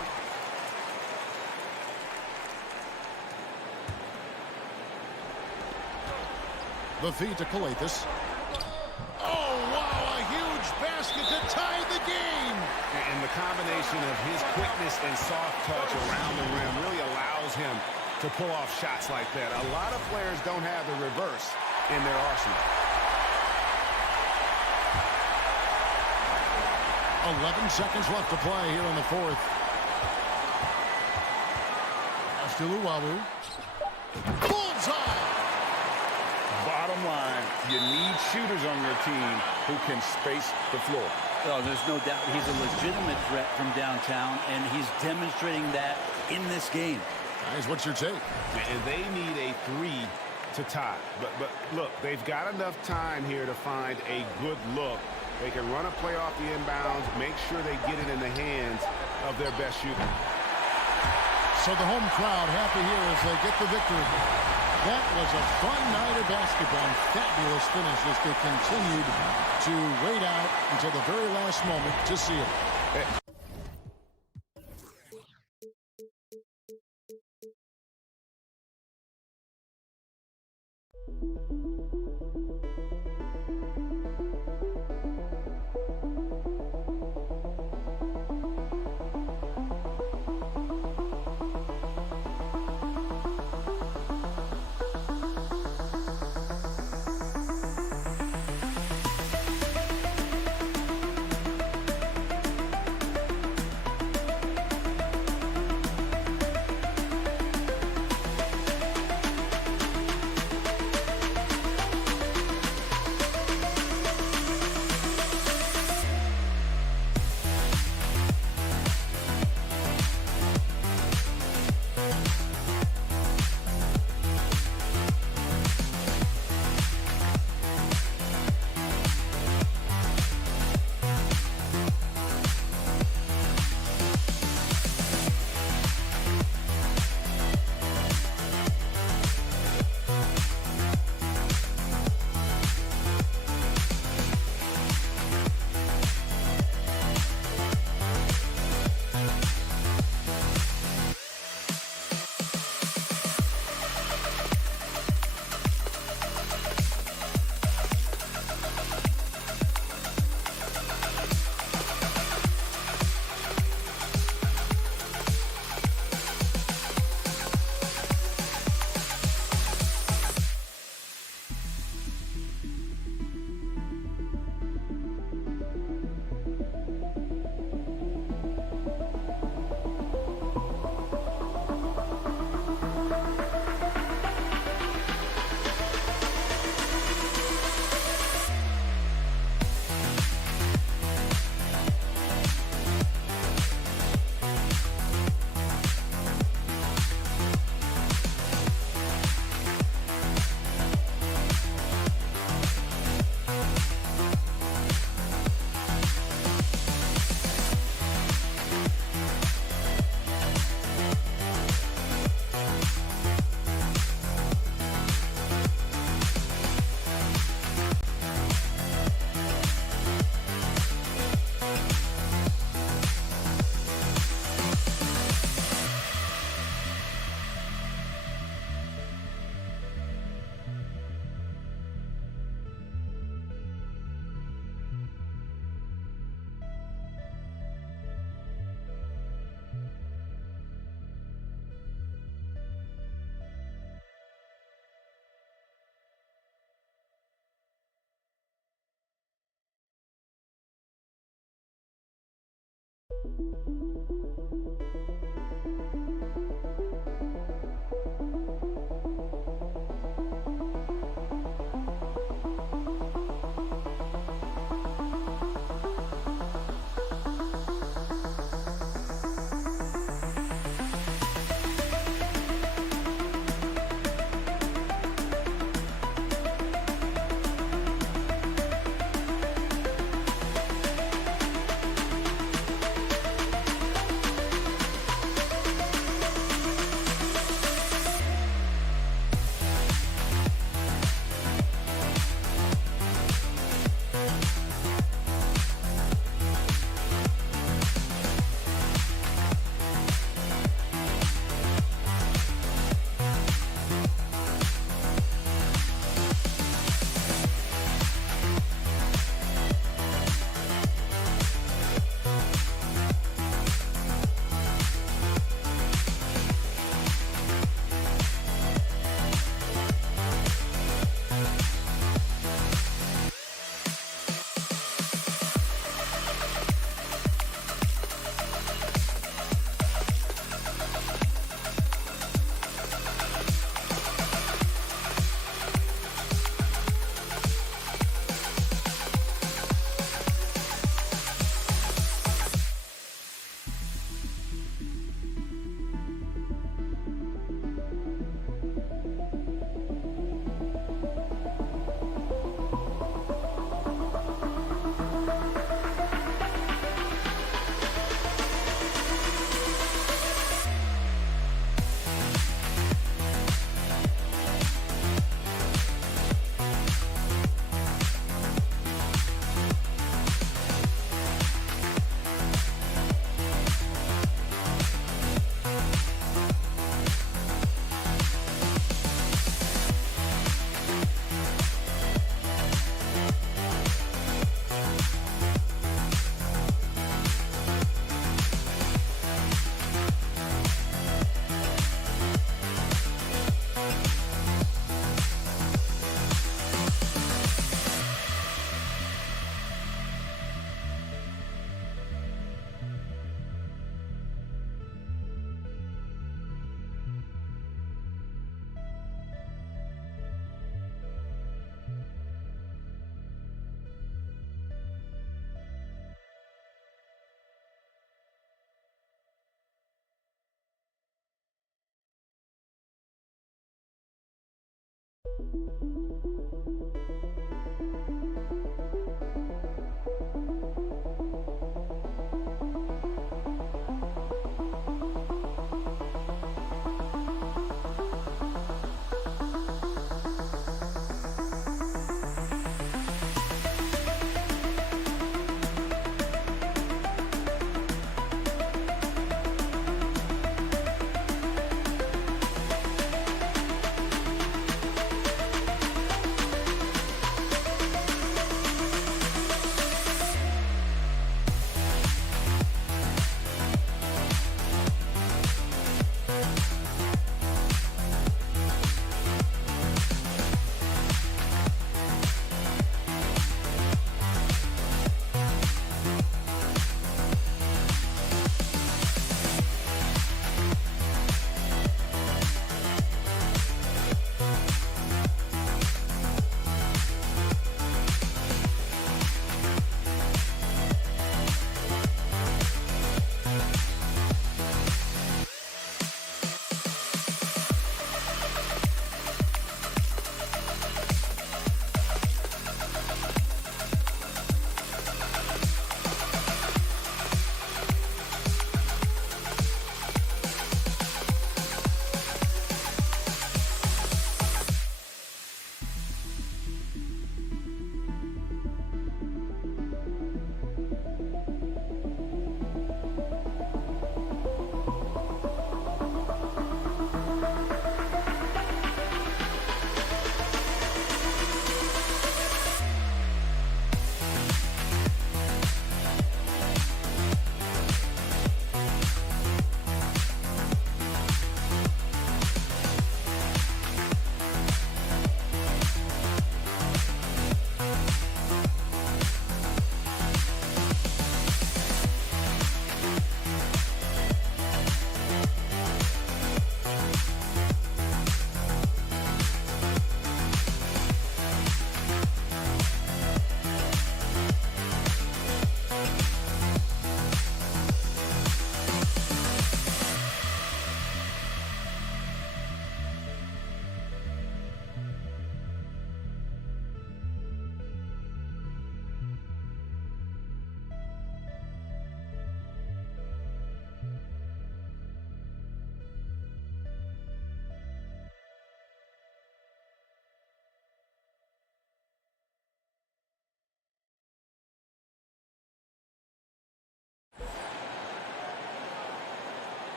The feed to Kalathis. Oh, wow, a huge basket to tie the game. And the combination of his quickness and soft touch around the rim really allows him to pull off shots like that. A lot of players don't have the reverse in their arsenal. 11 seconds left to play here in the 4th. Astiluwawu. Bullseye! Bottom line, you need shooters on your team who can space the floor. Oh, there's no doubt he's a legitimate threat from downtown, and he's demonstrating that in this game. Guys, what's your take? And they need a 3 to tie. But look, they've got enough time here to find a good look. They can run a play off the inbounds, make sure they get it in the hands of their best shooter. So the home crowd happy here as they get the victory. That was a fun night of basketball and fabulous finish as they continued to wait out until the very last moment to see it.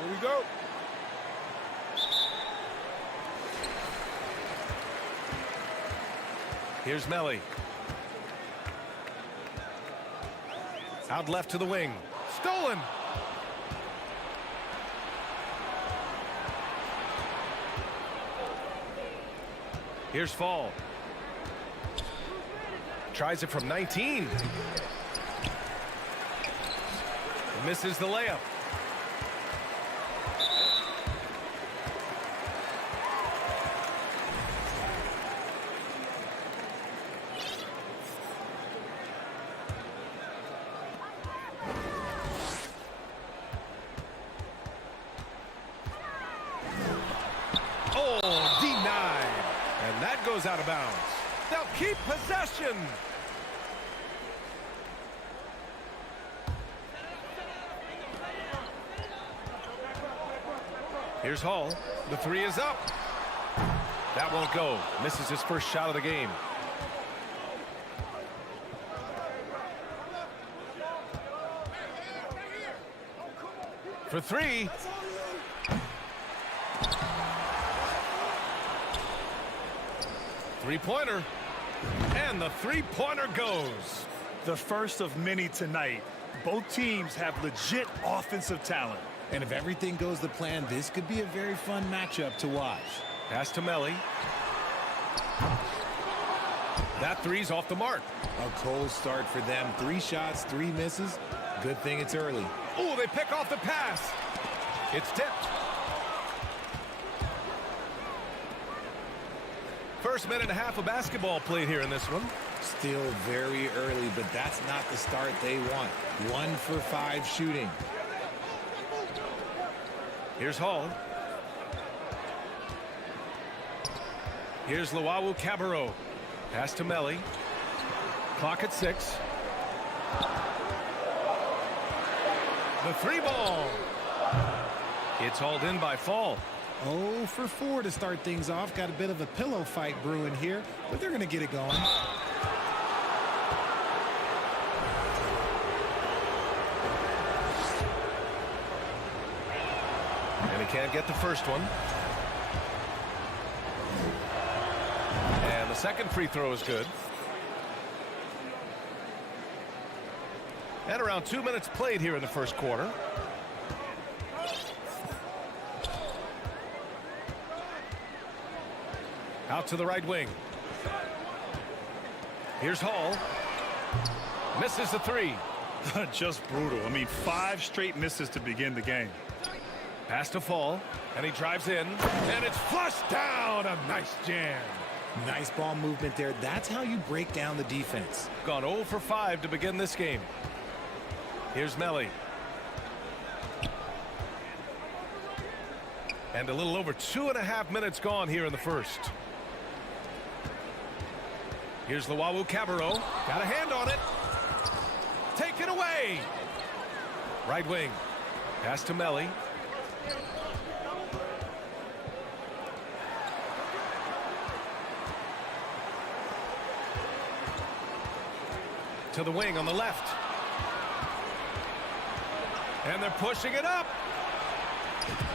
Here we go. Here's Melly. Out left to the wing. Stolen. Here's Fall. Tries it from 19. Misses the layup. Oh, denied. And that goes out of bounds. They'll keep possession. Here's Hall. The three is up. That won't go. Misses his first shot of the game. For three. Three-pointer. And the three-pointer goes. The first of many tonight. Both teams have legit offensive talent. And if everything goes to plan, this could be a very fun matchup to watch. Pass to Melly. That three's off the mark. A cold start for them. 3 shots, 3 misses. Good thing it's early. Oh, they pick off the pass. It's tipped. First minute and a half of basketball played here in this one. Still very early, but that's not the start they want. 1 for 5 shooting. Here's Hall. Here's Luau Cabarro. Pass to Melli. Clock at 6. The 3 ball. It's hauled in by Fall. 0 for 4 to start things off. Got a bit of a pillow fight brewing here, but they're going to get it going. And he can't get the first one. And the second free throw is good. And around 2 minutes played here in the first quarter. Out to the right wing. Here's Hall. Misses the 3. Just brutal. I mean, 5 straight misses to begin the game. Pass to Fall, and he drives in, and it's flushed down. A nice jam. Nice ball movement there. That's how you break down the defense. Gone 0 for 5 to begin this game. Here's Melli. And a little over 2.5 minutes gone here in the first. Here's Luau Cabarro. Got a hand on it. Take it away. Right wing. Pass to Melli. To the wing on the left. And they're pushing it up.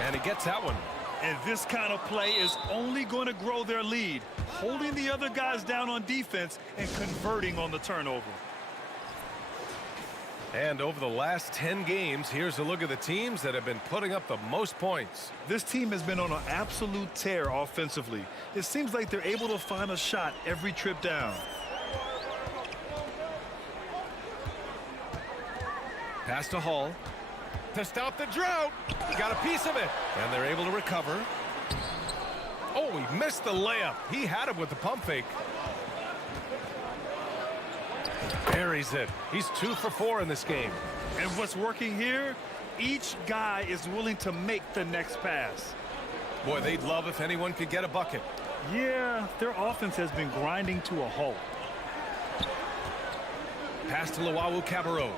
And he gets that one. And this kind of play is only going to grow their lead, holding the other guys down on defense and converting on the turnover. And over the last 10 games, here's a look at the teams that have been putting up the most points. This team has been on an absolute tear offensively. It seems like they're able to find a shot every trip down. Pass to Hall. To stop the drought. He got a piece of it. And they're able to recover. Oh, he missed the layup. He had it with the pump fake. Buries it. He's 2 for 4 in this game. And what's working here? Each guy is willing to make the next pass. Boy, they'd love if anyone could get a bucket. Yeah, their offense has been grinding to a halt. Pass to Luau Cabarro.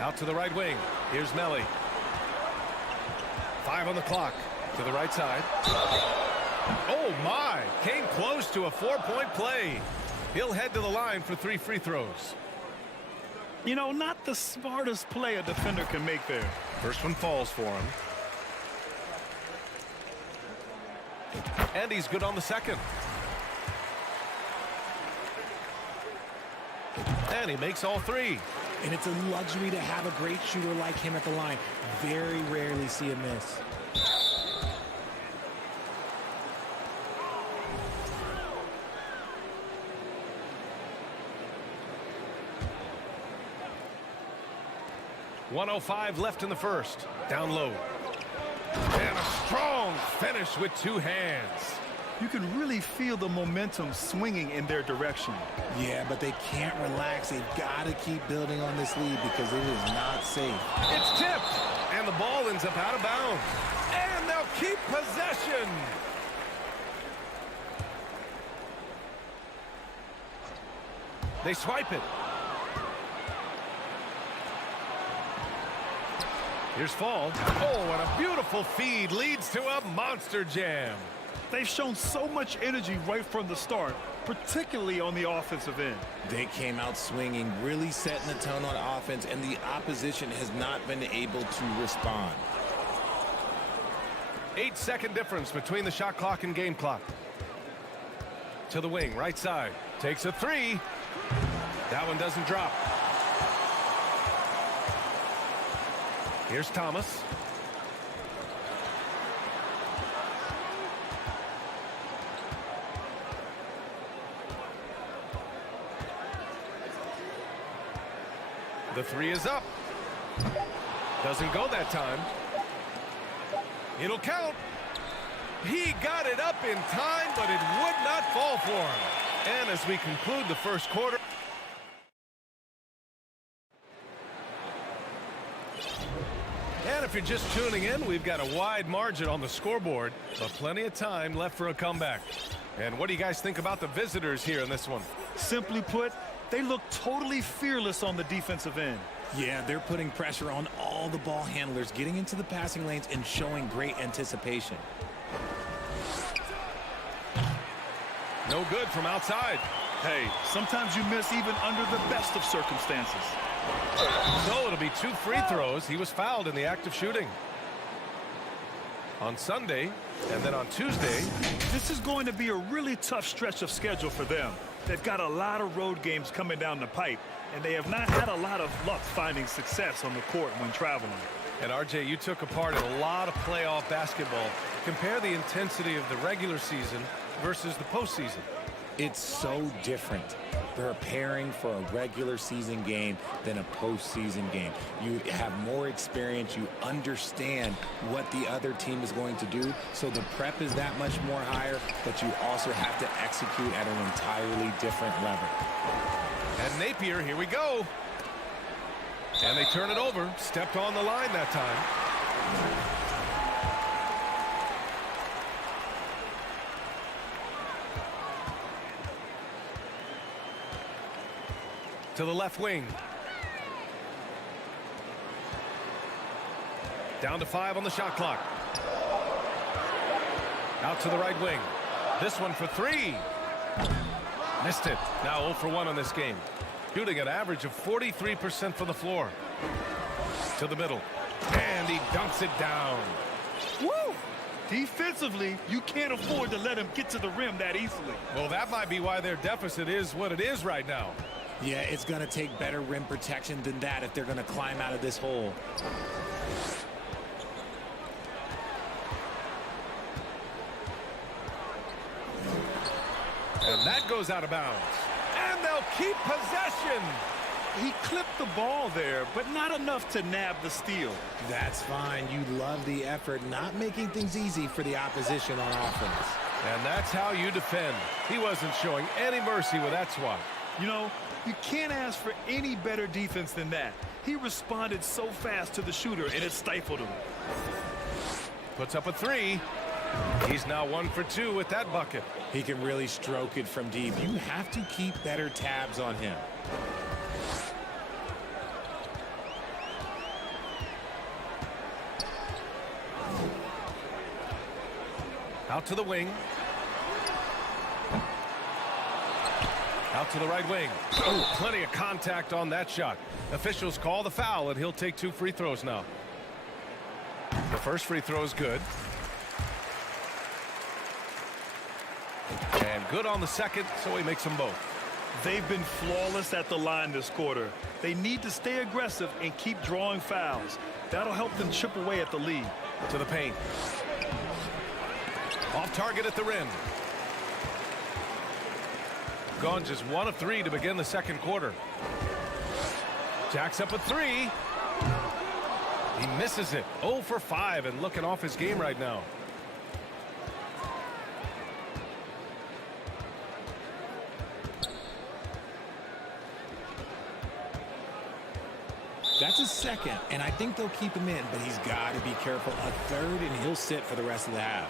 Out to the right wing. Here's Melli. 5 on the clock. To the right side. Oh, my. Came close to a 4-point play. He'll head to the line for 3 free throws. You know, not the smartest play a defender can make there. First one falls for him. And he's good on the second. And he makes all 3. And it's a luxury to have a great shooter like him at the line. Very rarely see a miss. .105 left in the first. Down low. And a strong finish with 2 hands. You can really feel the momentum swinging in their direction. Yeah, but they can't relax. They've got to keep building on this lead because it is not safe. It's tipped, and the ball ends up out of bounds. And they'll keep possession. They swipe it. Here's Fall. Oh, and a beautiful feed leads to a monster jam. They've shown so much energy right from the start, particularly on the offensive end. They came out swinging, really setting the tone on offense, and the opposition has not been able to respond. 8-second difference between the shot clock and game clock. To the wing, right side. Takes a 3. That one doesn't drop. Here's Thomas. The 3 is up. Doesn't go that time. It'll count. He got it up in time, but it would not fall for him. And as we conclude the first quarter. And if you're just tuning in, we've got a wide margin on the scoreboard, but plenty of time left for a comeback. And what do you guys think about the visitors here in this one? Simply put, they look totally fearless on the defensive end. Yeah, they're putting pressure on all the ball handlers, getting into the passing lanes and showing great anticipation. No good from outside. Hey, sometimes you miss even under the best of circumstances. So it'll be 2 free throws. He was fouled in the act of shooting. On Sunday, and then on Tuesday. This is going to be a really tough stretch of schedule for them. They've got a lot of road games coming down the pipe, and they have not had a lot of luck finding success on the court when traveling. And RJ, you took a part in a lot of playoff basketball. Compare the intensity of the regular season versus the postseason. It's so different preparing for a regular season game than a postseason game. You have more experience. You understand what the other team is going to do. So the prep is that much more higher, but you also have to execute at an entirely different level. And Napier, here we go. And they turn it over. Stepped on the line that time. To the left wing. Down to 5 on the shot clock. Out to the right wing. This one for 3. Missed it. Now 0 for 1 on this game. Shooting an average of 43% from the floor. To the middle. And he dunks it down. Woo! Defensively, you can't afford to let him get to the rim that easily. Well, that might be why their deficit is what it is right now. Yeah, it's going to take better rim protection than that if they're going to climb out of this hole. And that goes out of bounds. And they'll keep possession. He clipped the ball there, but not enough to nab the steal. That's fine. You love the effort, not making things easy for the opposition on offense. And that's how you defend. He wasn't showing any mercy with that swat. You know, you can't ask for any better defense than that. He responded so fast to the shooter, and it stifled him. Puts up a 3. He's now 1 for 2 with that bucket. He can really stroke it from deep. You have to keep better tabs on him. Out to the wing. Out to the right wing. Oh, plenty of contact on that shot. Officials call the foul, and he'll take 2 free throws now. The first free throw is good. And good on the second, so he makes them both. They've been flawless at the line this quarter. They need to stay aggressive and keep drawing fouls. That'll help them chip away at the lead. To the paint. Off target at the rim. Gone just 1 of 3 to begin the second quarter. Jacks up a 3. He misses it. 0 for 5 and looking off his game right now. That's a second, and I think they'll keep him in, but he's got to be careful. A third, and he'll sit for the rest of the half.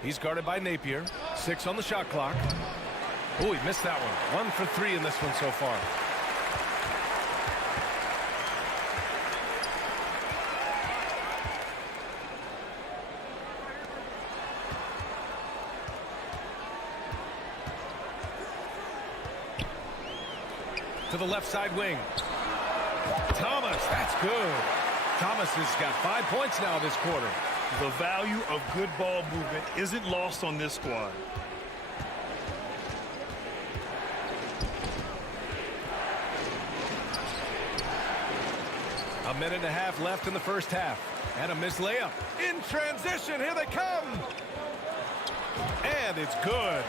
He's guarded by Napier. 6 on the shot clock. Oh, he missed that one. 1 for 3 in this one so far. To the left side wing. Thomas, that's good. Thomas has got 5 points now this quarter. The value of good ball movement isn't lost on this squad. A minute and a half left in the first half. And a missed layup. In transition, here they come. And it's good.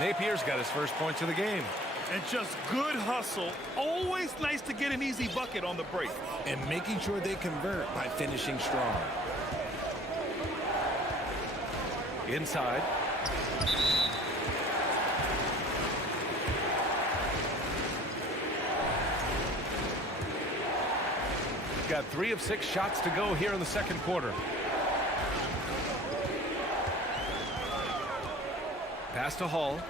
Napier's got his first points of the game. And just good hustle. Always nice to get an easy bucket on the break. And making sure they convert by finishing strong. Inside. got 3 of 6 shots to go here in the second quarter. Pass to Hall.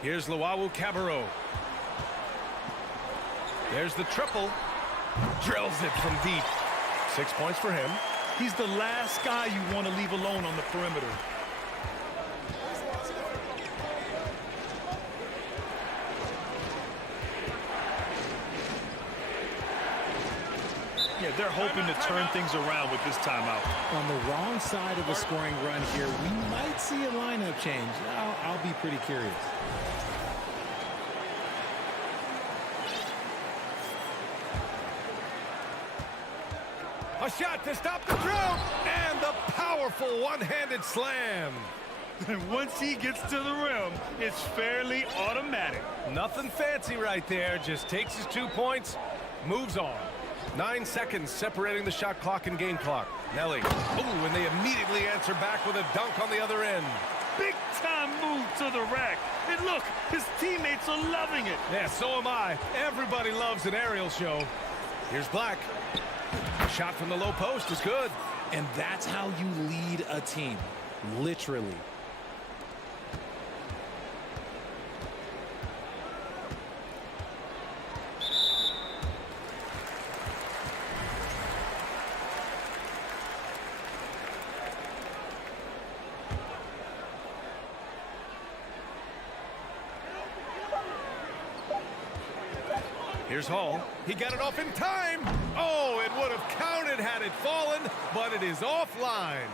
Here's Luau Cabarro. There's the triple. Drills it from deep. 6 points for him. He's the last guy you want to leave alone on the perimeter. Yeah, they're hoping to turn things around with this timeout. On the wrong side of a scoring run here, we might see a lineup change. I'll be pretty curious. A shot to stop the drought, and the powerful one-handed slam. And once he gets to the rim, it's fairly automatic. Nothing fancy right there. Just takes his 2 points, moves on. 9 seconds separating the shot clock and game clock. Nelly. Ooh, and they immediately answer back with a dunk on the other end. Big time move to the rack. And look, his teammates are loving it. Yeah, so am I. Everybody loves an aerial show. Here's Black. Shot from the low post is good. And that's how you lead a team. Literally. Here's Hall. He got it off in time. Oh, it would have counted had it fallen, but it is offline.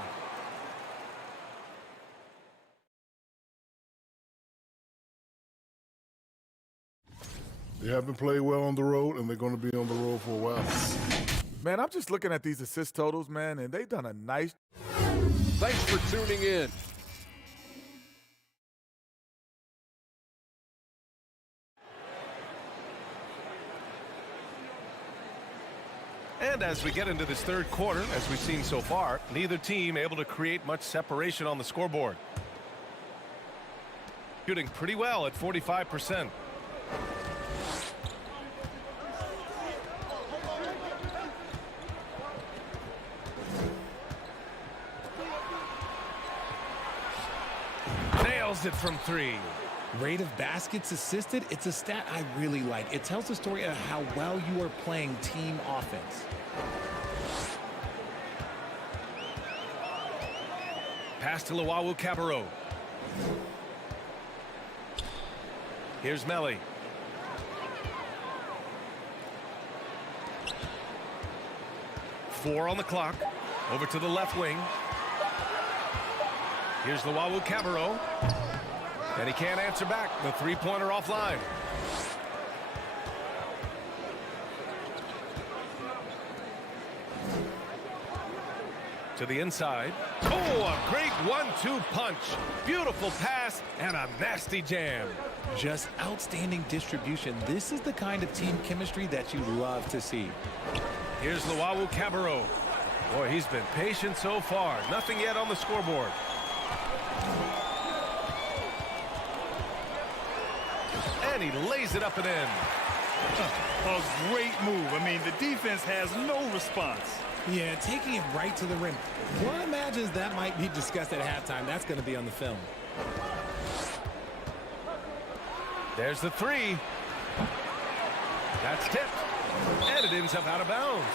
They haven't played well on the road, and they're going to be on the road for a while. Man, I'm just looking at these assist totals, man, and they've done a nice. Thanks for tuning in. And as we get into this third quarter, as we've seen so far, neither team able to create much separation on the scoreboard. Shooting pretty well at 45%. Nails it from 3. Rate of baskets assisted, it's a stat I really like. It tells the story of how well you are playing team offense. Pass to Luau Cabarro. Here's Melly. Four on the clock. Over to the left wing. Here's Luau Cabarro. And he can't answer back. The three-pointer offline. To the inside. Oh, a great 1-2 punch. Beautiful pass and a nasty jam. Just outstanding distribution. This is the kind of team chemistry that you love to see. Here's Luau Cabarro. Boy, he's been patient so far. Nothing yet on the scoreboard. And he lays it up and in. A great move. I mean, the defense has no response. Yeah, taking it right to the rim. One imagines that might be discussed at halftime. That's going to be on the film. There's the three. That's tipped. And it ends up out of bounds.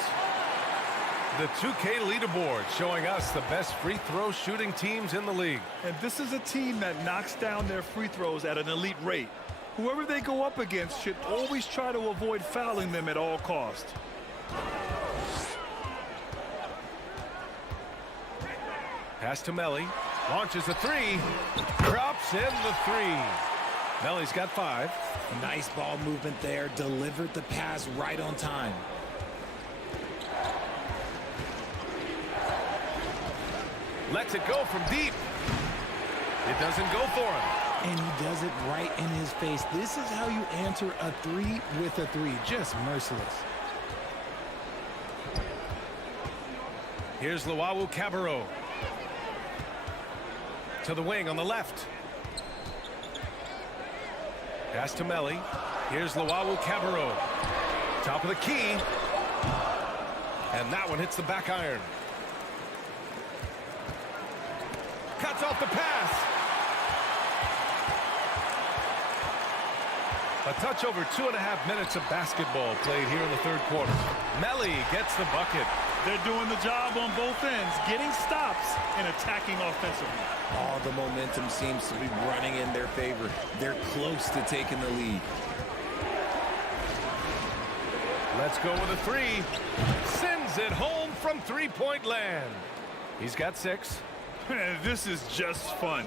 The 2K leaderboard showing us the best free throw shooting teams in the league. And this is a team that knocks down their free throws at an elite rate. Whoever they go up against should always try to avoid fouling them at all costs. Pass to Melly. Launches a three. Drops in the three. Melly's got 5. Nice ball movement there. Delivered the pass right on time. Lets it go from deep. It doesn't go for him. And he does it right in his face. This is how you answer a three with a three. Just merciless. Here's Luau Cabarro. To the wing on the left. Pass to Melly. Here's Luau Cabarro. Top of the key. And that one hits the back iron. Cuts off the pass. A touch over 2.5 minutes of basketball played here in the third quarter. Melli gets the bucket. They're doing the job on both ends, getting stops and attacking offensively. All the momentum seems to be running in their favor. They're close to taking the lead. Let's go with a three. Sends it home from three-point land. He's got 6. This is just fun.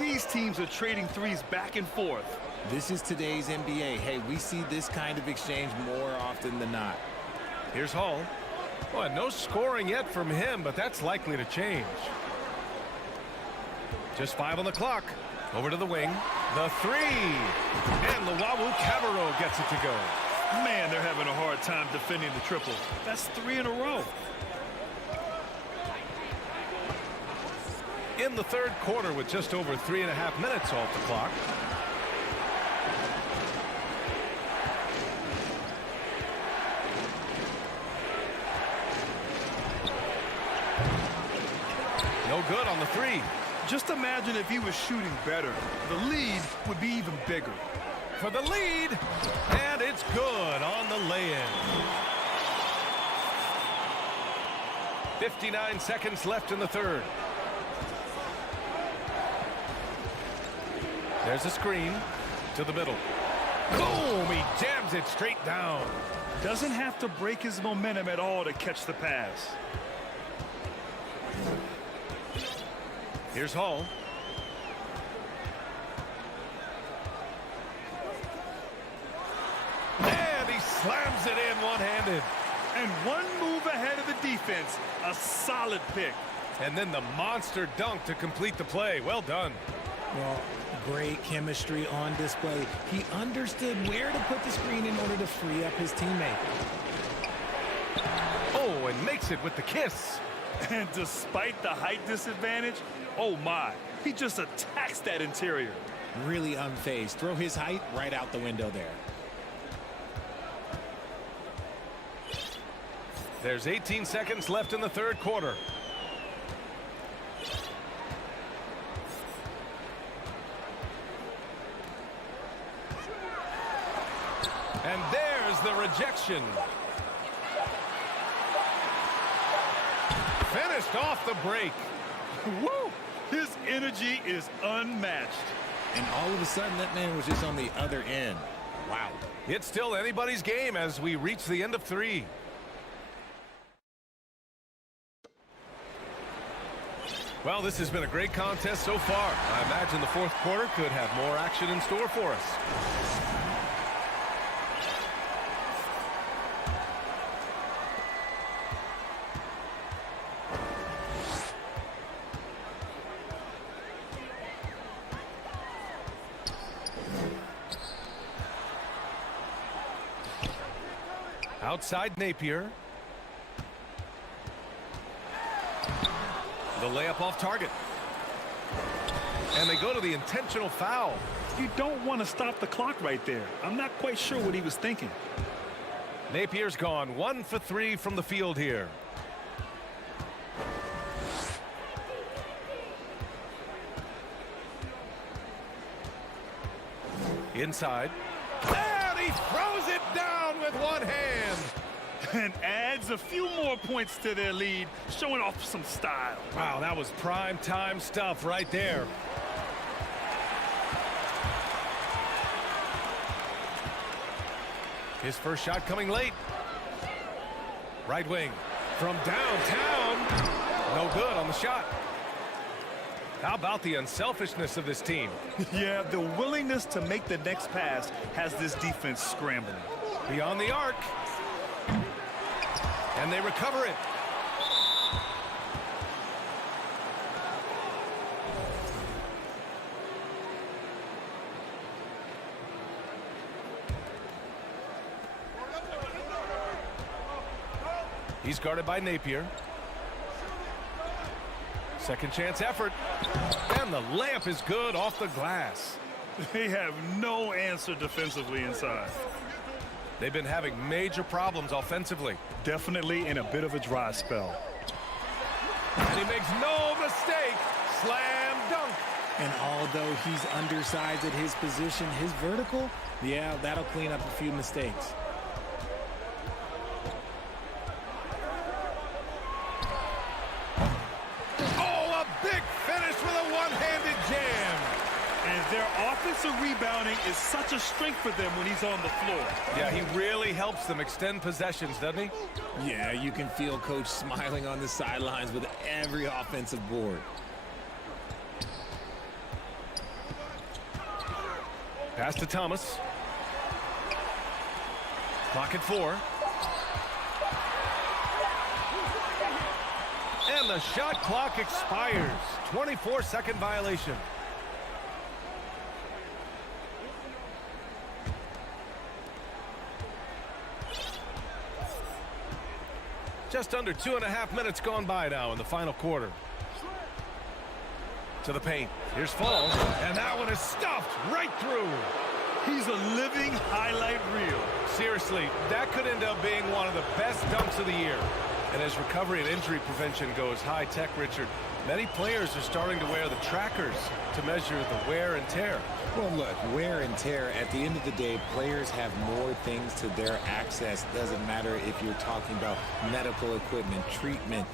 These teams are trading threes back and forth. This is today's NBA. Hey, we see this kind of exchange more often than not. Here's Hall. Well, no scoring yet from him, but that's likely to change. Just 5 on the clock. Over to the wing. The three. And Luwawu Cabarro gets it to go. Man, they're having a hard time defending the triple. That's 3 in a row. In the third quarter with just over 3.5 minutes off the clock. No good on the three. Just imagine if he was shooting better. The lead would be even bigger. For the lead, and it's good on the lay-in. 59 seconds left in the third. There's a screen to the middle. Boom! He jams it straight down. Doesn't have to break his momentum at all to catch the pass. Here's Hall. And he slams it in one-handed. And one move ahead of the defense. A solid pick. And then the monster dunk to complete the play. Well done. Well, great chemistry on display. He understood where to put the screen in order to free up his teammate. Oh, and makes it with the kiss. And despite the height disadvantage, oh my, he just attacks that interior. Really unfazed. Throw his height right out the window there. There's 18 seconds left in the third quarter. And there's the rejection. Finished off the break. Woo! His energy is unmatched. And all of a sudden, that man was just on the other end. Wow. It's still anybody's game as we reach the end of 3. Well, this has been a great contest so far. I imagine the fourth quarter could have more action in store for us. Outside Napier. The layup off target. And they go to the intentional foul. You don't want to stop the clock right there. I'm not quite sure what he was thinking. Napier's gone 1 for 3 from the field here. Inside. And he throws it down with one hand. And adds a few more points to their lead, showing off some style. Wow, that was prime time stuff right there. His first shot coming late. Right wing from downtown. No good on the shot. How about the unselfishness of this team? Yeah, the willingness to make the next pass has this defense scrambling. Beyond the arc. And they recover it. He's guarded by Napier. Second chance effort. And the layup is good off the glass. They have no answer defensively inside. They've been having major problems offensively. Definitely in a bit of a dry spell. And he makes no mistake. Slam dunk. And although he's undersized at his position, his vertical, yeah, that'll clean up a few mistakes. Oh, a big finish with a one-handed jam. And their offensive rebounding is such a strength for them when he's on the floor. Yeah, he really helps them extend possessions, doesn't he? Yeah, you can feel Coach smiling on the sidelines with every offensive board. Pass to Thomas. Clock at 4. And the shot clock expires. 24-second violation. Just under 2.5 minutes gone by now in the final quarter. To the paint. Here's Fall. And that one is stuffed right through. He's a living highlight reel. Seriously, that could end up being one of the best dunks of the year. And as recovery and injury prevention goes high-tech, Richard, many players are starting to wear the trackers to measure the wear and tear. Well, look, wear and tear, at the end of the day, players have more things to their access. Doesn't matter if you're talking about medical equipment, treatment,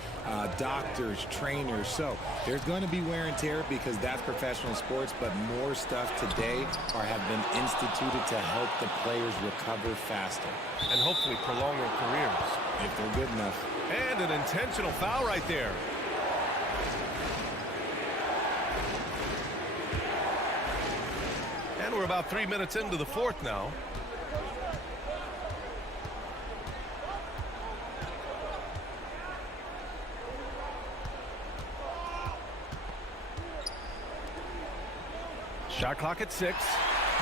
doctors, trainers. So there's going to be wear and tear because that's professional sports, but more stuff today have been instituted to help the players recover faster. And hopefully prolong their careers. If they're good enough. And an intentional foul right there. And we're about 3 minutes into the fourth now. Shot clock at 6.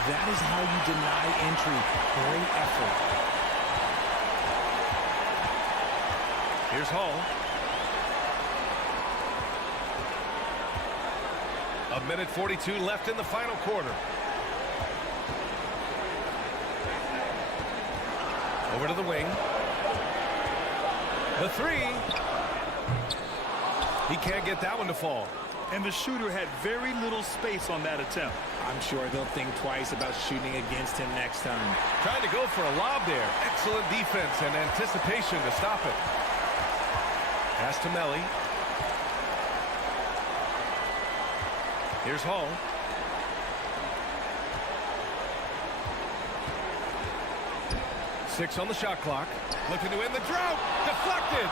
That is how you deny entry. Great effort. Here's Hall. A minute 42 left in the final quarter. Over to the wing. The 3. He can't get that one to fall. And the shooter had very little space on that attempt. I'm sure they'll think twice about shooting against him next time. Trying to go for a lob there. Excellent defense and anticipation to stop it. Pass to Melly. Here's Hall. Six on the shot clock. Looking to end the drought. Deflected.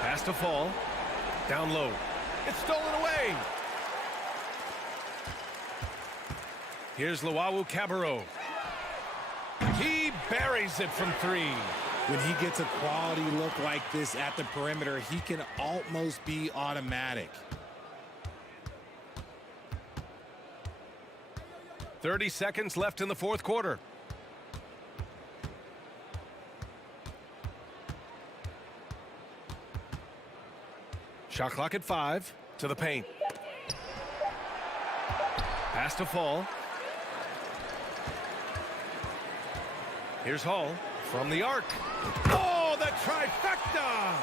Pass to Fall. Down low. It's stolen away. Here's Luau Cabarro. He buries it from 3. When he gets a quality look like this at the perimeter, he can almost be automatic. 30 seconds left in the fourth quarter. Shot clock at 5. To the paint. Pass to Fall. Here's Hall from the arc. Oh, the trifecta!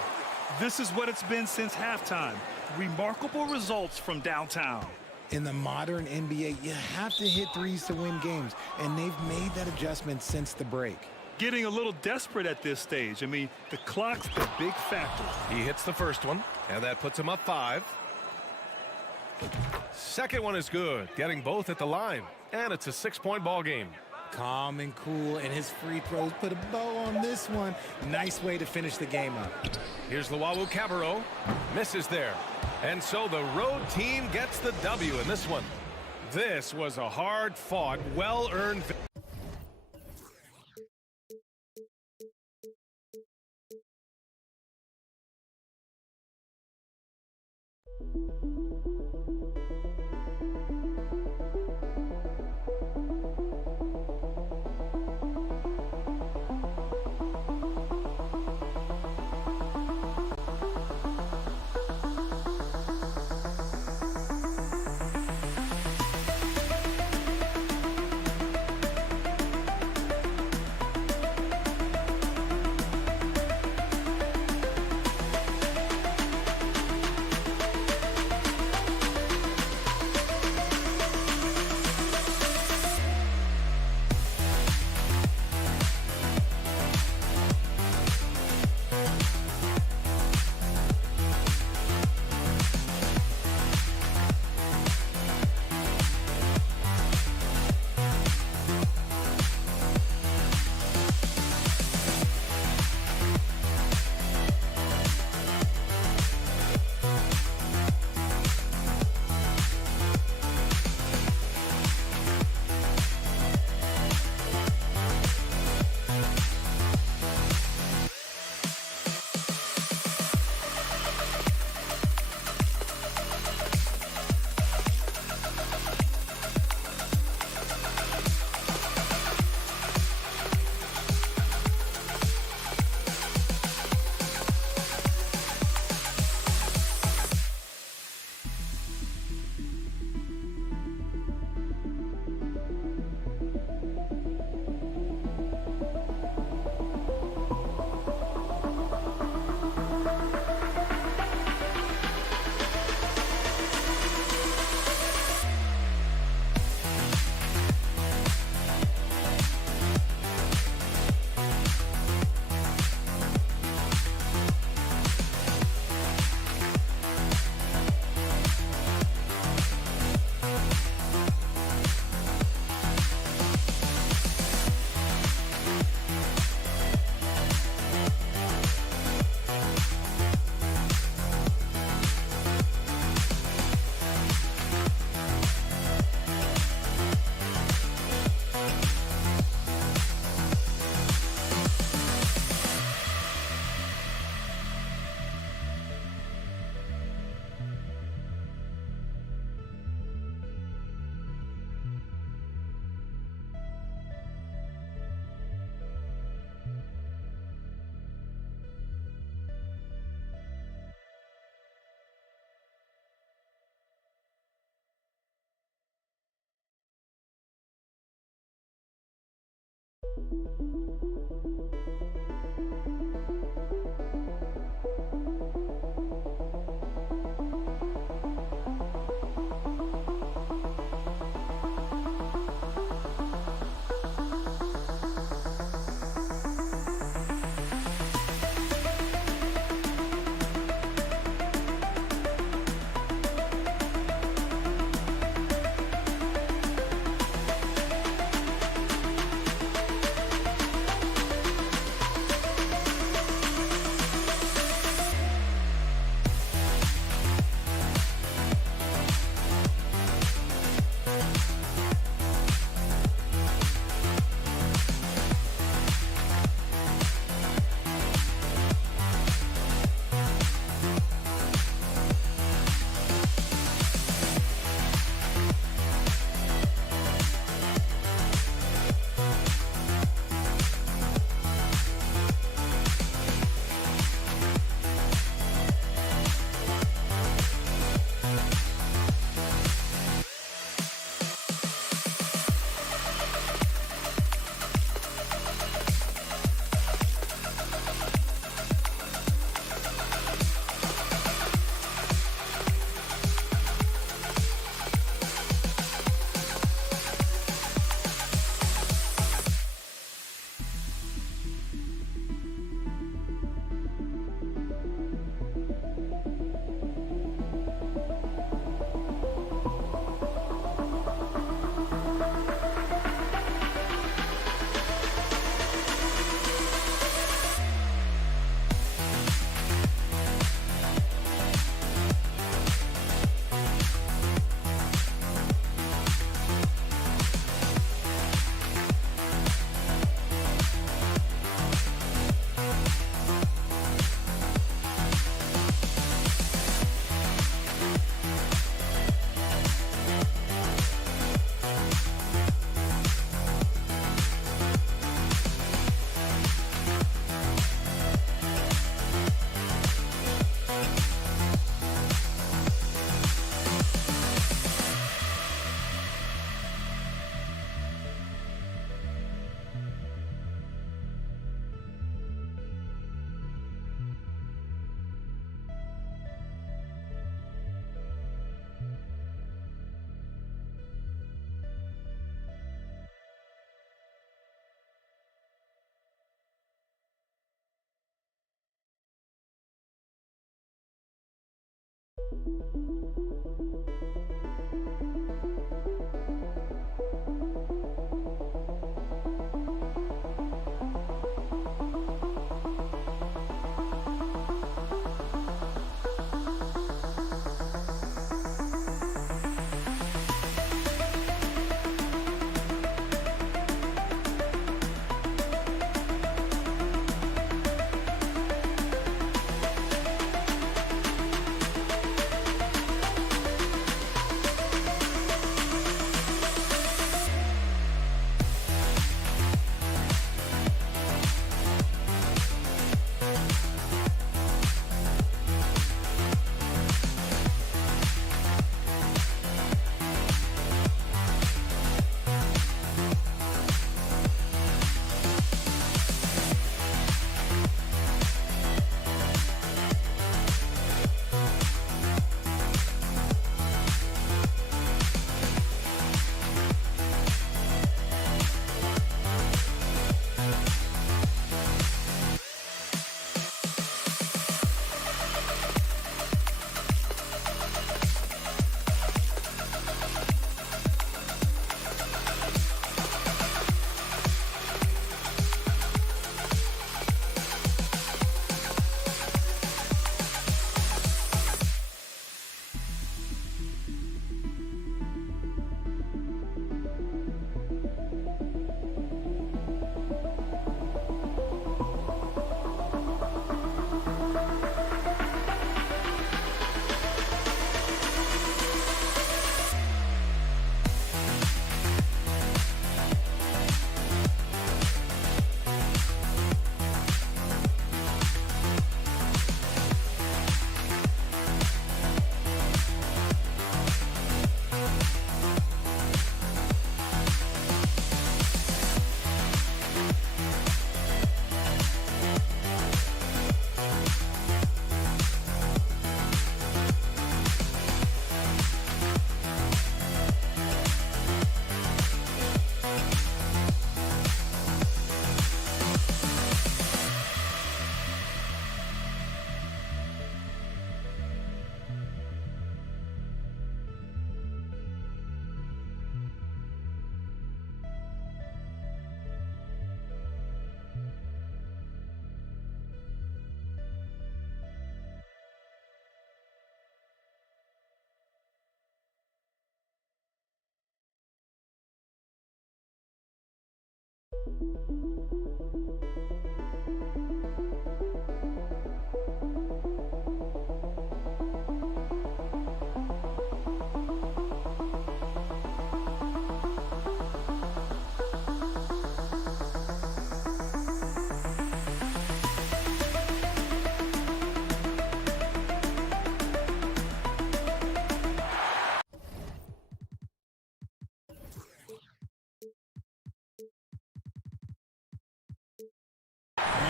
This is what it's been since halftime. Remarkable results from downtown. In the modern NBA, you have to hit threes to win games, and they've made that adjustment since the break. Getting a little desperate at this stage. I mean, the clock's the big factor. He hits the first one, and that puts him up 5. Second one is good, getting both at the line, and it's a 6-point ball game. Calm and cool, and his free throws put a bow on this one. Nice way to finish the game up. Here's Luau Cabarro. Misses there. And so the road team gets the W in this one. This was a hard-fought, well-earned victory.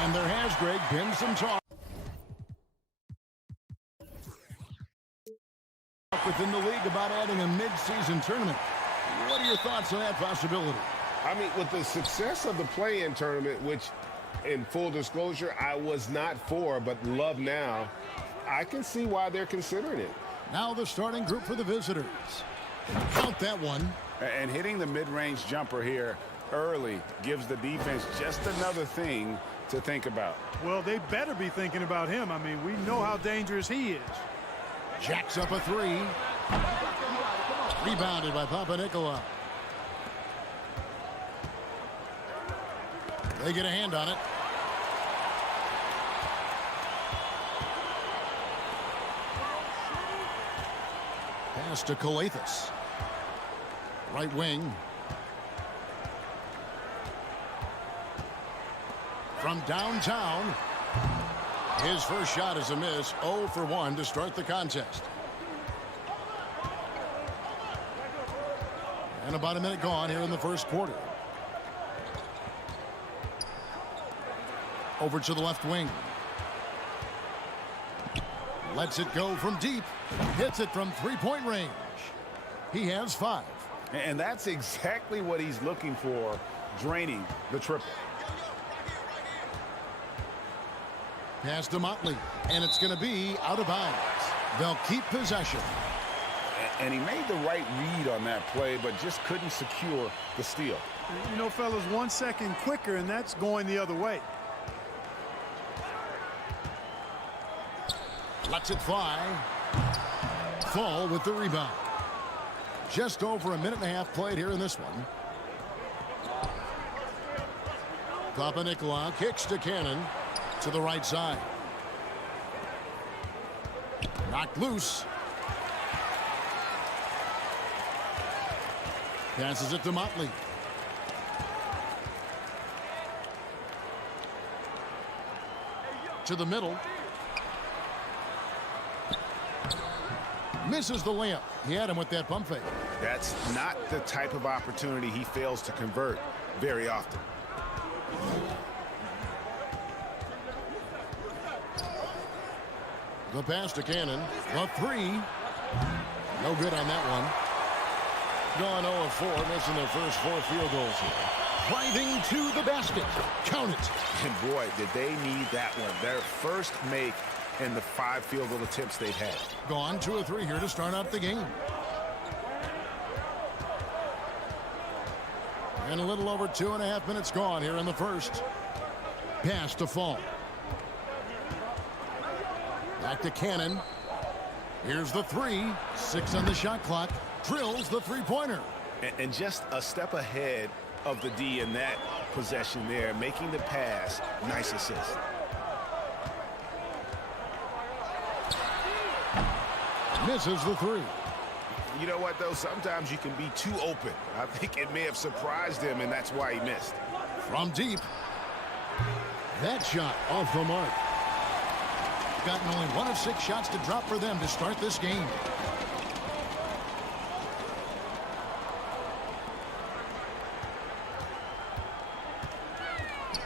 And there has, Greg, been some talk within the league about adding a mid-season tournament. What are your thoughts on that possibility? I mean, with the success of the play-in tournament, which, in full disclosure, I was not for, but love now, I can see why they're considering it. Now the starting group for the visitors. Count that one. And hitting the mid-range jumper here early gives the defense just another thing to think about. Well, they better be thinking about him. I mean, we know how dangerous he is. Jacks up a three. Rebounded by Papanikolaou. They get a hand on it. Pass to Calathes. Right wing. From downtown. His first shot is a miss. 0 for 1 to start the contest. And about a minute gone here in the first quarter. Over to the left wing. Lets it go from deep. Hits it from three-point range. He has 5. And that's exactly what he's looking for, draining the triple. Pass to Motley, and it's going to be out of bounds. They'll keep possession. And he made the right read on that play, but just couldn't secure the steal. You know, fellas, 1 second quicker, and that's going the other way. Lets it fly. Fall with the rebound. Just over a minute and a half played here in this one. Papanikolaou kicks to Cannon to the right side. Knocked loose. Passes it to Motley. To the middle. Misses the layup. He had him with that pump fake. That's not the type of opportunity he fails to convert very often. The pass to Cannon. The three. No good on that one. Gone 0 of 4, missing their first 4 field goals here. Driving to the basket. Count it. And boy, did they need that one. Their first make in the 5 field goal attempts they've had. Gone 2 of 3 here to start out the game. And a little over 2.5 minutes gone here in the first. Pass to Fall. Back to Cannon. Here's the 3. 6 on the shot clock. Drills the three-pointer. And just a step ahead of the D in that possession there, making the pass. Nice assist. Misses the 3. You know what, though? Sometimes you can be too open. I think it may have surprised him, and that's why he missed. From deep. That shot off the mark. Gotten only 1 of 6 shots to drop for them to start this game.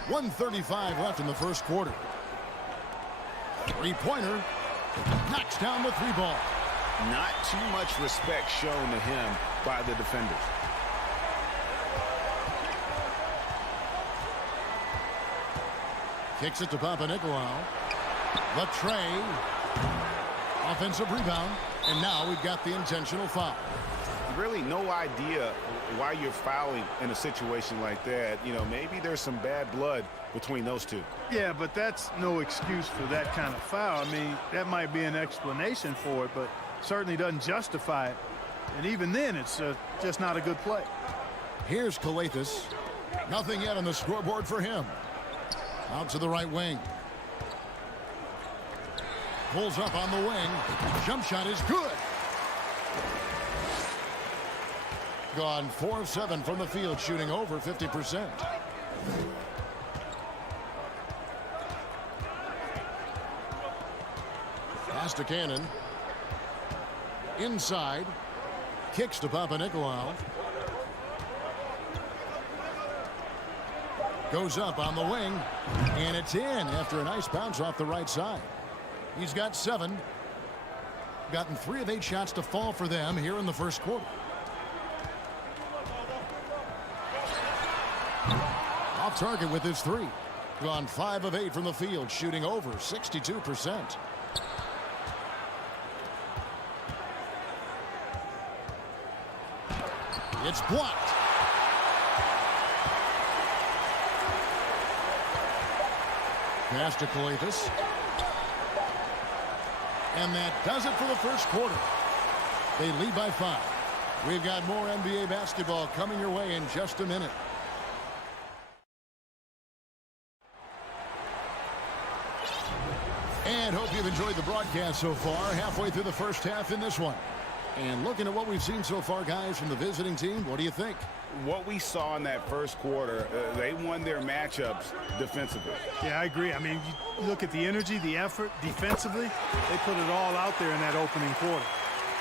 .135 left in the first quarter. Three-pointer. Knocks down the 3 ball. Not too much respect shown to him by the defenders. Kicks it to Papanikolaou. The tray. Offensive rebound. And now we've got the intentional foul. Really no idea why you're fouling in a situation like that. You know, maybe there's some bad blood between those two. Yeah, but that's no excuse for that kind of foul. I mean, that might be an explanation for it, but certainly doesn't justify it. And even then, it's just not a good play. Here's Calathes. Nothing yet on the scoreboard for him. Out to the right wing. Pulls up on the wing. Jump shot is good. Gone 4 of 7 from the field, shooting over 50%. Pass to Cannon. Inside. Kicks to Papanikolaou. Goes up on the wing. And it's in after a nice bounce off the right side. He's got 7. Gotten 3 of 8 shots to fall for them here in the first quarter. Off target with his 3. Gone 5 of 8 from the field, shooting over 62%. It's blocked. Pass to Coletas. And that does it for the first quarter. They lead by 5. We've got more NBA basketball coming your way in just a minute. And hope you've enjoyed the broadcast so far. Halfway through the first half in this one. And looking at what we've seen so far, guys, from the visiting team, what do you think? What we saw in that first quarter, they won their matchups defensively. Yeah, I agree. I mean, you look at the energy, the effort defensively, they put it all out there in that opening quarter.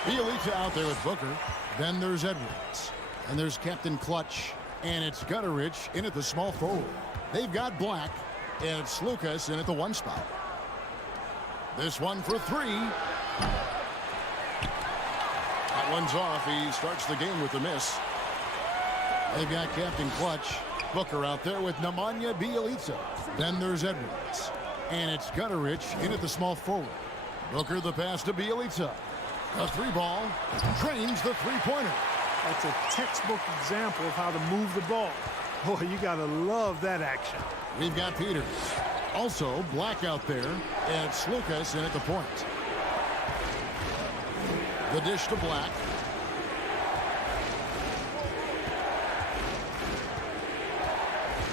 Bielitsa out there with Booker. Then there's Edwards. And there's Captain Clutch. And it's Gutterich in at the small forward. They've got Black. And it's Lucas in at the 1 spot. This one for 3. That one's off. He starts the game with the miss. They've got Captain Clutch. Booker out there with Nemanja Bjelica. Then there's Edwards. And it's Gutterich in at the small forward. Booker the pass to Bjelica. A 3-ball. Drains the 3-pointer. That's a textbook example of how to move the ball. Boy, you got to love that action. We've got Peters. Also, Black out there. And it's Lucas in at the point. The dish to Black.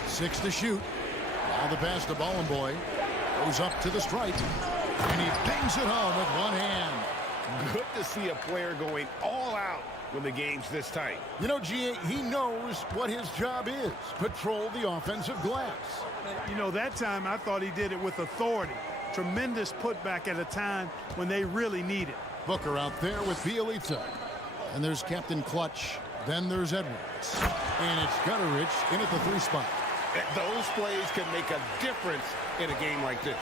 Six to shoot. Now the pass to Bollenboy. Goes up to the stripe. And he bangs it home with one hand. Good to see a player going all out when the game's this tight. You know, G.A., he knows what his job is. Patrol the offensive glass. You know, that time I thought he did it with authority. Tremendous putback at a time when they really need it. Booker out there with Bjelica. And there's Captain Clutch. Then there's Edwards. And it's Gutterich in at the 3 spot. Those plays can make a difference in a game like this.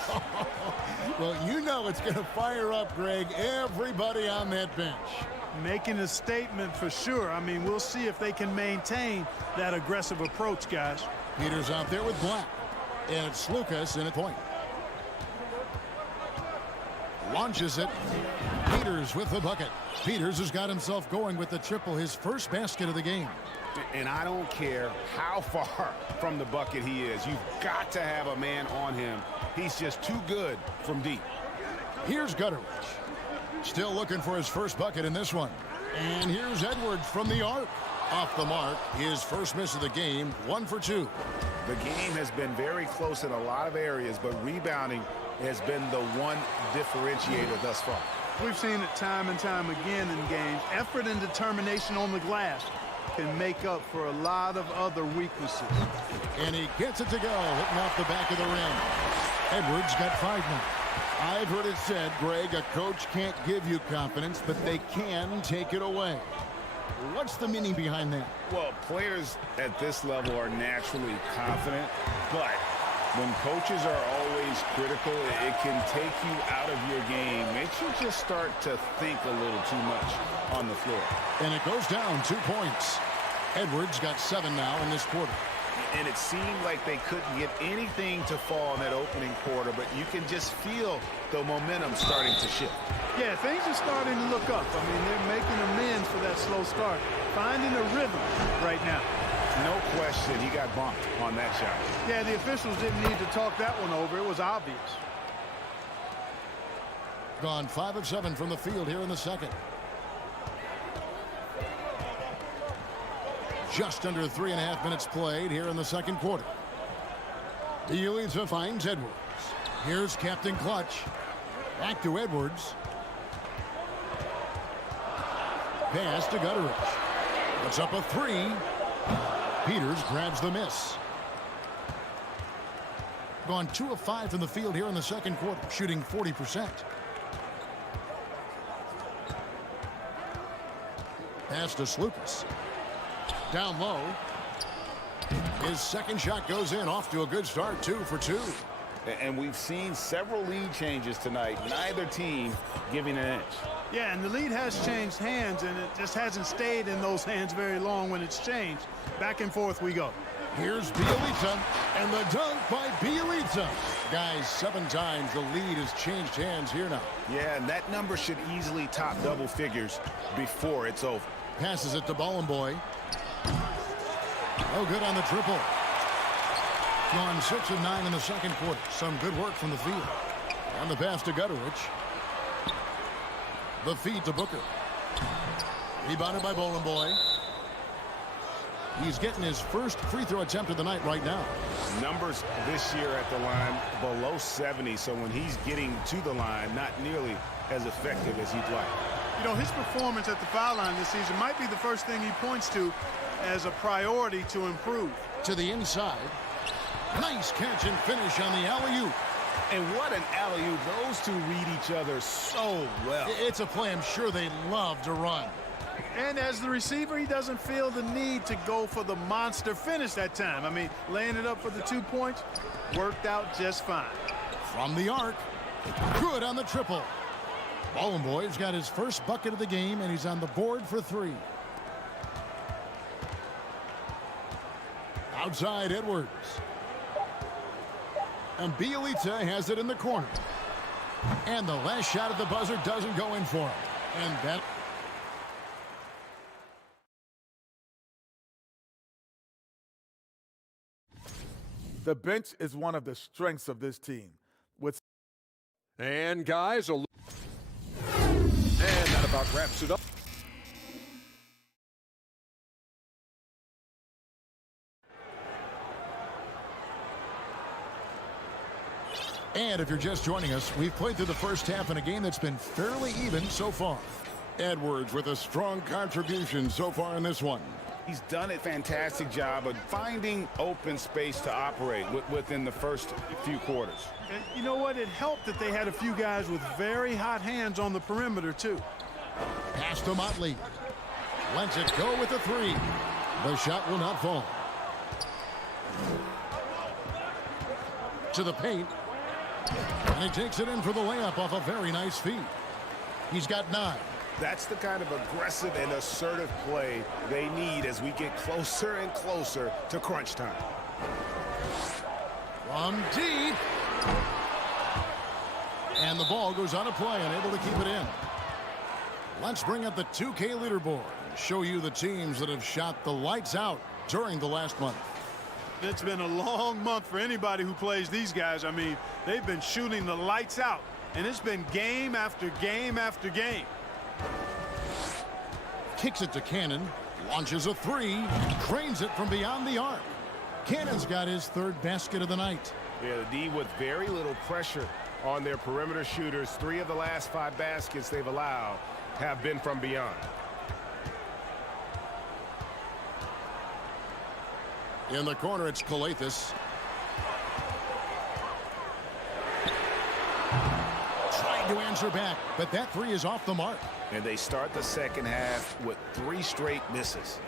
Well, you know it's going to fire up, Greg, everybody on that bench. Making a statement for sure. I mean, we'll see if they can maintain that aggressive approach, guys. Peters out there with Black. And it's Lucas in at point. Launches it. Peters with the bucket. Peters has got himself going with the triple, his first basket of the game. And I don't care how far from the bucket he is. You've got to have a man on him. He's just too good from deep. Here's Gutterich. Still looking for his first bucket in this one. And here's Edwards from the arc. Off the mark, his first miss of the game, 1 for 2. The game has been very close in a lot of areas, but rebounding has been the one differentiator thus far. We've seen it time and time again in games. Effort and determination on the glass can make up for a lot of other weaknesses. And he gets it to go, hitting off the back of the rim. Edwards got 5 now. I've heard it said, Greg, a coach can't give you confidence, but they can take it away. What's the meaning behind that? Well, players at this level are naturally confident, but when coaches are always critical, it can take you out of your game. Makes you just start to think a little too much on the floor. And it goes down 2 points. Edwards got 7 now in this quarter. And it seemed like they couldn't get anything to fall in that opening quarter, but you can just feel the momentum starting to shift. Yeah, things are starting to look up. I mean, they're making amends for that slow start. Finding a rhythm right now. No question, he got bumped on that shot. Yeah, the officials didn't need to talk that one over. It was obvious. Gone 5 of 7 from the field here in the second. Just under 3.5 minutes played here in the second quarter. Bielitsa finds Edwards. Here's Captain Clutch. Back to Edwards. Pass to Gutteridge. Puts up a three. Peters grabs the miss. Gone 2 of 5 from the field here in the second quarter, shooting 40%. Pass to Slukas. Down low. His second shot goes in, off to a good start, 2 for 2. And we've seen several lead changes tonight. Neither team giving an inch. Yeah, and the lead has changed hands, and it just hasn't stayed in those hands very long when it's changed. Back and forth we go. Here's Bielitsa, and the dunk by Bielitsa. Guys, 7 times the lead has changed hands here now. Yeah, and that number should easily top double figures before it's over. Passes it to Bollenboy. Oh, good on the triple. Gone 6 of 9 in the second quarter. Some good work from the field. And the pass to Gutteridge. The feed to Booker. Rebounded by Bollenboy. He's getting his first free throw attempt of the night right now. Numbers this year at the line below 70, so when he's getting to the line, not nearly as effective as he'd like. You know, his performance at the foul line this season might be the first thing he points to as a priority to improve. To the inside. Nice catch and finish on the alley-oop. And what an alley-oop. Those two read each other so well. It's a play I'm sure they love to run. And as the receiver, he doesn't feel the need to go for the monster finish that time. I mean, laying it up for the 2 points worked out just fine. From the arc. Good on the triple. Bollenboy's got his first bucket of the game, and he's on the board for 3. Outside Edwards. And Bielitsa has it in the corner. And the last shot at the buzzer doesn't go in for him. And that... The bench is one of the strengths of this team. And guys, and that about wraps it up. And if you're just joining us, we've played through the first half in a game that's been fairly even so far. Edwards with a strong contribution so far in this one. He's done a fantastic job of finding open space to operate within the first few quarters. And you know what? It helped that they had a few guys with very hot hands on the perimeter, too. Pass to Motley. Lets it go with the 3. The shot will not fall. To the paint. And he takes it in for the layup off a very nice feed. He's got 9. That's the kind of aggressive and assertive play they need as we get closer and closer to crunch time. From deep. And the ball goes on a play, unable to keep it in. Let's bring up the 2K leaderboard and show you the teams that have shot the lights out during the last month. It's been a long month for anybody who plays these guys. I mean, they've been shooting the lights out, and it's been game after game after game. Kicks it to Cannon, launches a 3, cranes it from beyond the arc. Cannon's got his 3rd basket of the night. Yeah, the D with very little pressure on their perimeter shooters. 3 of the last 5 baskets they've allowed have been from beyond. In the corner, it's Calathis. Trying to answer back, but that 3 is off the mark. And they start the second half with 3 straight misses.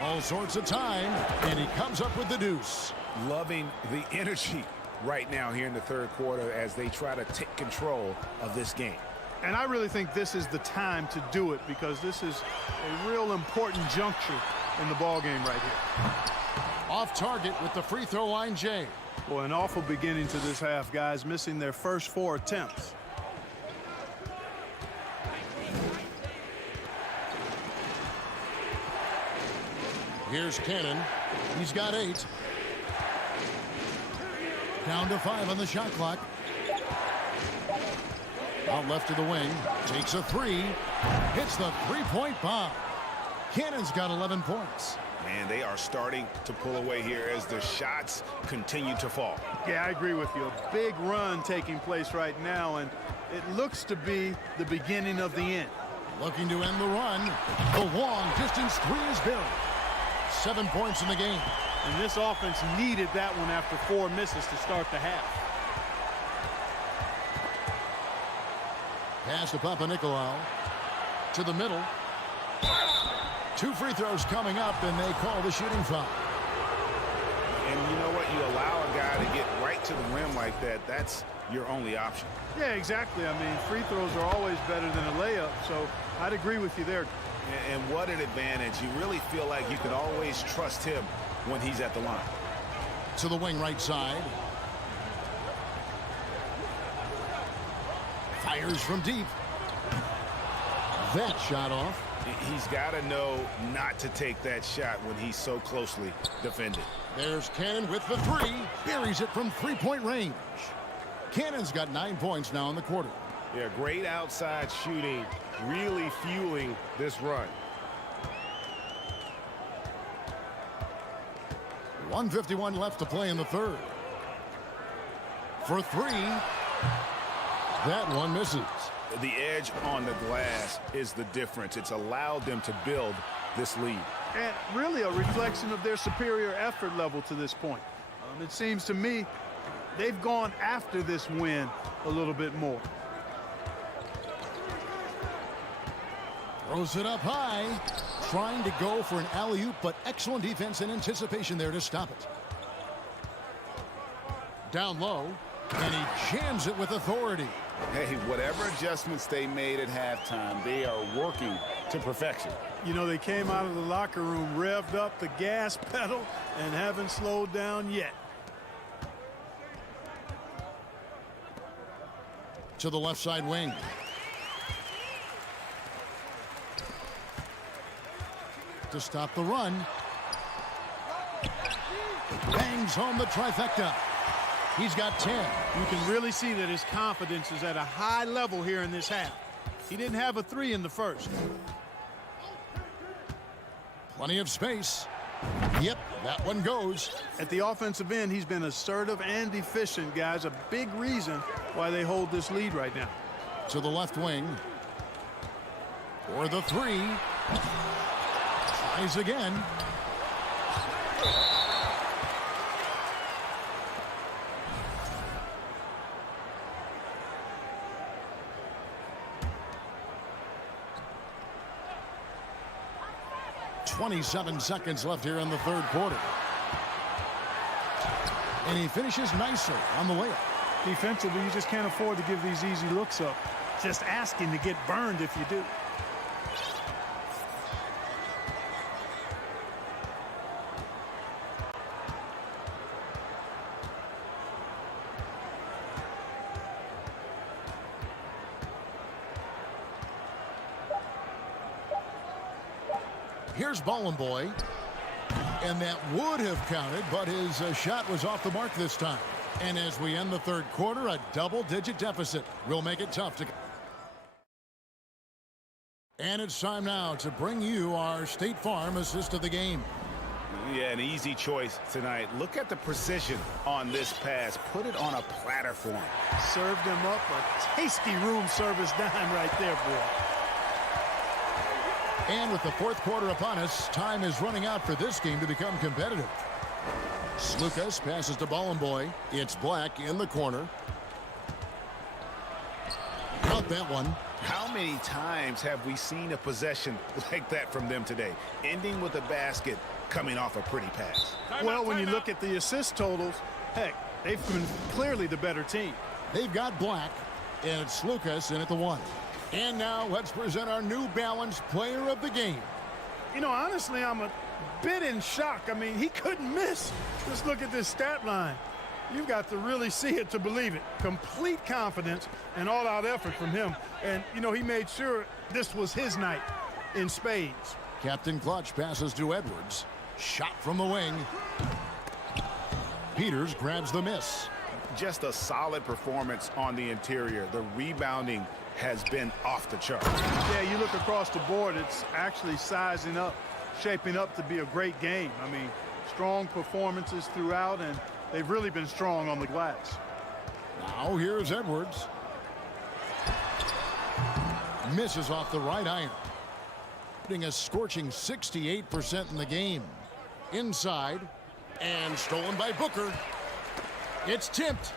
All sorts of time, and he comes up with the deuce. Loving the energy right now here in the third quarter as they try to take control of this game. And I really think this is the time to do it because this is a real important juncture in the ball game right here. Off target with the free throw line, Jay. Boy, an awful beginning to this half, guys, missing their first 4 attempts. Here's Cannon. He's got 8. Down to 5 on the shot clock. Out left to the wing. Takes a 3. Hits the 3-point bomb. Cannon's got 11 points. Man, they are starting to pull away here as the shots continue to fall. Yeah, I agree with you. A big run taking place right now, and it looks to be the beginning of the end. Looking to end the run. The long distance three is buried. 7 points in the game. And this offense needed that one after 4 misses to start the half. Pass to Papanikolaou. To the middle. 2 free throws coming up, and they call the shooting foul. And you know what? You allow a guy to get right to the rim like that. That's your only option. Yeah, exactly. I mean, free throws are always better than a layup, so I'd agree with you there. And what an advantage. You really feel like you can always trust him when he's at the line. To the wing right side. Fires from deep. That shot off. He's got to know not to take that shot when he's so closely defended. There's Cannon with the three. Buries it from three-point range. Cannon's got 9 points now in the quarter. Yeah, great outside shooting, really fueling this run. 1:51 left to play in the third. For three. That one misses. The edge on the glass is the difference. It's allowed them to build this lead. And really a reflection of their superior effort level to this point. It seems to me they've gone after this win a little bit more. Throws it up high. Trying to go for an alley-oop, but excellent defense and anticipation there to stop it. Down low, and he jams it with authority. Hey, whatever adjustments they made at halftime, they are working to perfection. You know, they came out of the locker room, revved up the gas pedal, and haven't slowed down yet. To the left side wing. To stop the run. Bangs home the trifecta. He's got 10. You can really see that his confidence is at a high level here in this half. He didn't have a three in the first. Plenty of space. Yep, that one goes. At the offensive end, he's been assertive and efficient, guys. A big reason why they hold this lead right now. To the left wing. For the three. Tries again. .27 seconds left here in the third quarter. And he finishes nicely on the layup. Defensively, you just can't afford to give these easy looks up. Just asking to get burned if you do. Here's Ballin' Boy. And that would have counted, but his shot was off the mark this time. And as we end the third quarter, a double-digit deficit will make it tough to... And it's time now to bring you our State Farm assist of the game. Yeah, an easy choice tonight. Look at the precision on this pass. Put it on a platter for him. Served him up a tasty room service dime right there, boy. And with the fourth quarter upon us, time is running out for this game to become competitive. Slukas passes to Ballin' Boy. It's Black in the corner. Got that one. How many times have we seen a possession like that from them today? Ending with a basket, coming off a pretty pass. Well, when you look at the assist totals, heck, they've been clearly the better team. They've got Black, and it's Slukas in at the one. And now let's present our New Balance player of the game. You know, honestly, I'm a bit in shock. I mean, he couldn't miss. Just look at this stat line. You've got to really see it to believe it. Complete confidence and all-out effort from him. And, you know, he made sure this was his night in spades. Captain Clutch passes to Edwards. Shot from the wing. Peters grabs the miss. Just a solid performance on the interior. The rebounding has been off the chart. Yeah, you look across the board, it's actually sizing up, shaping up to be a great game. I mean, strong performances throughout, and they've really been strong on the glass. Now here's Edwards. Misses off the right iron. Putting a scorching 68% in the game. Inside, and stolen by Booker. It's tipped.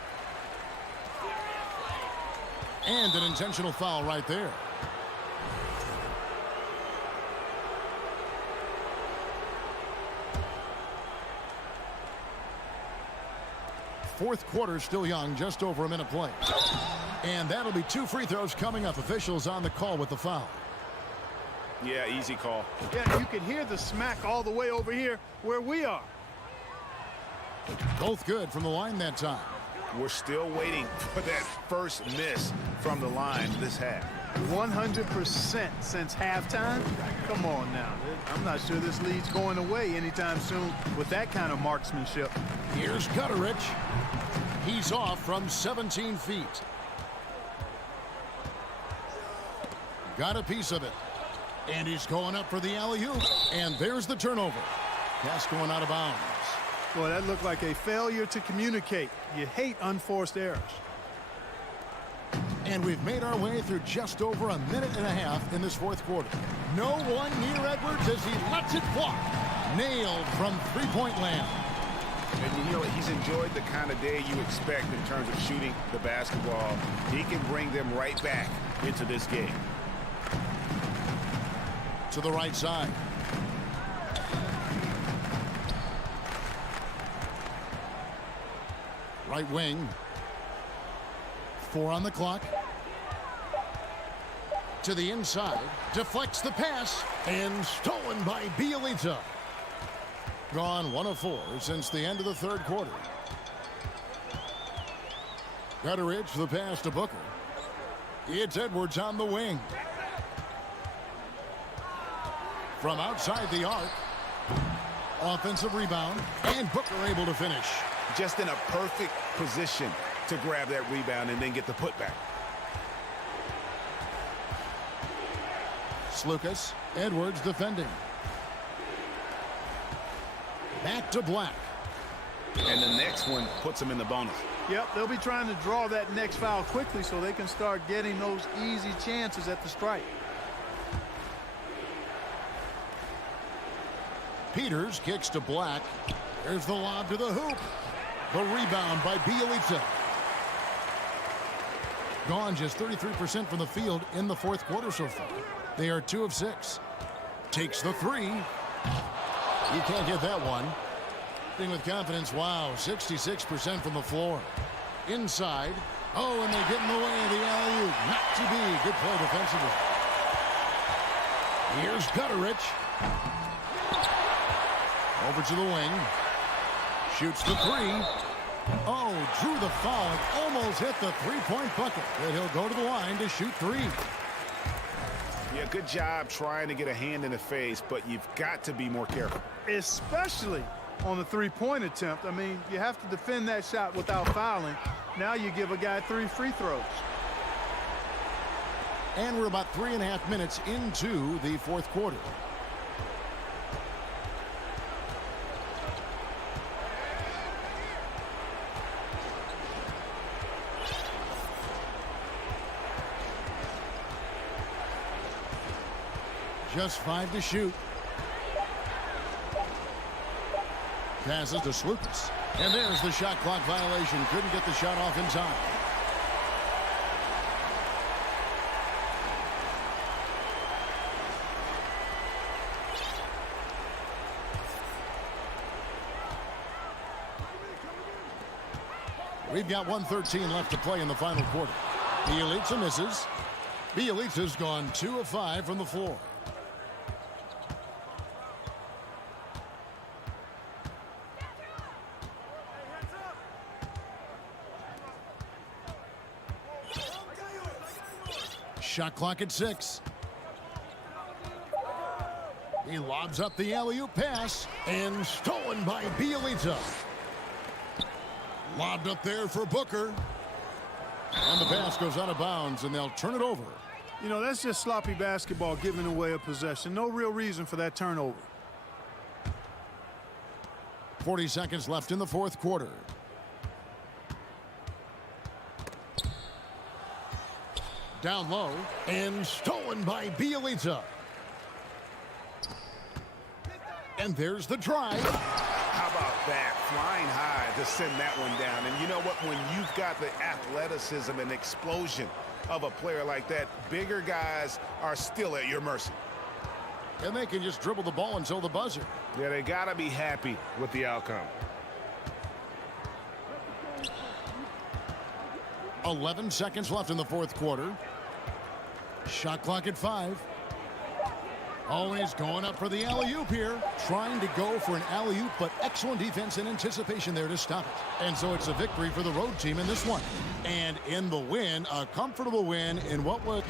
And an intentional foul right there. Fourth quarter still young, just over a minute play. And that'll be 2 free throws coming up. Officials on the call with the foul. Yeah, easy call. Yeah, you can hear the smack all the way over here where we are. Both good from the line that time. We're still waiting for that first miss from the line this half. 100% since halftime. Come on now. I'm not sure this lead's going away anytime soon with that kind of marksmanship. Here's Gutterich. He's off from 17 feet. Got a piece of it. And he's going up for the alley-oop. And there's the turnover. Pass going out of bounds. Boy, that looked like a failure to communicate. You hate unforced errors. And we've made our way through just over a minute and a half in this fourth quarter. No one near Edwards as he lets it fly. Nailed from three-point land. And you know, he's enjoyed the kind of day you expect in terms of shooting the basketball. He can bring them right back into this game. To the right side. Right wing. 4 on the clock. To the inside. Deflects the pass. And stolen by Bielitsa. Gone 1 of 4 since the end of the third quarter. Gutterich the pass to Booker. It's Edwards on the wing. From outside the arc. Offensive rebound. And Booker able to finish. Just in a perfect position to grab that rebound and then get the putback. Slucas. Edwards defending. Back to Black. And the next one puts him in the bonus. Yep, they'll be trying to draw that next foul quickly so they can start getting those easy chances at the strike. Peters kicks to Black. There's the lob to the hoop. The rebound by Bielitsa. Gone just 33% from the field in the fourth quarter so far. They are 2 of 6. Takes the 3. He can't get that one. Thing with confidence. Wow, 66% from the floor. Inside. Oh, and they get in the way of the alley-oop. Not to be. Good play defensively. Here's Gutterich. Over to the wing. Shoots the 3. Oh, drew the foul and almost hit the three-point bucket. But he'll go to the line to shoot 3. Yeah, good job trying to get a hand in the face, but you've got to be more careful. Especially on the three-point attempt. I mean, you have to defend that shot without fouling. Now you give a guy 3 free throws. And we're about 3.5 minutes into the fourth quarter. Just 5 to shoot. Passes to Slucas. And there's the shot clock violation. Couldn't get the shot off in time. We've got 1:13 left to play in the final quarter. Bielitsa misses. Bielitsa's gone 2 of 5 from the floor. Shot clock at 6. He lobs up the alley-oop pass and stolen by Bielitsa. Lobbed up there for Booker. And the pass goes out of bounds, and they'll turn it over. You know, that's just sloppy basketball, giving away a possession. No real reason for that turnover. 40 seconds left in the fourth quarter. Down low and stolen by Bielitsa. And there's the drive. How about that? Flying high to send that one down. And you know what? When you've got the athleticism and explosion of a player like that, bigger guys are still at your mercy. And they can just dribble the ball until the buzzer. Yeah, they got to be happy with the outcome. 11 seconds left in the fourth quarter. Shot clock at 5. Always going up for the alley-oop here. Trying to go for an alley-oop, but excellent defense and anticipation there to stop it. And so it's a victory for the road team in this one. And in the win, a comfortable win in what was...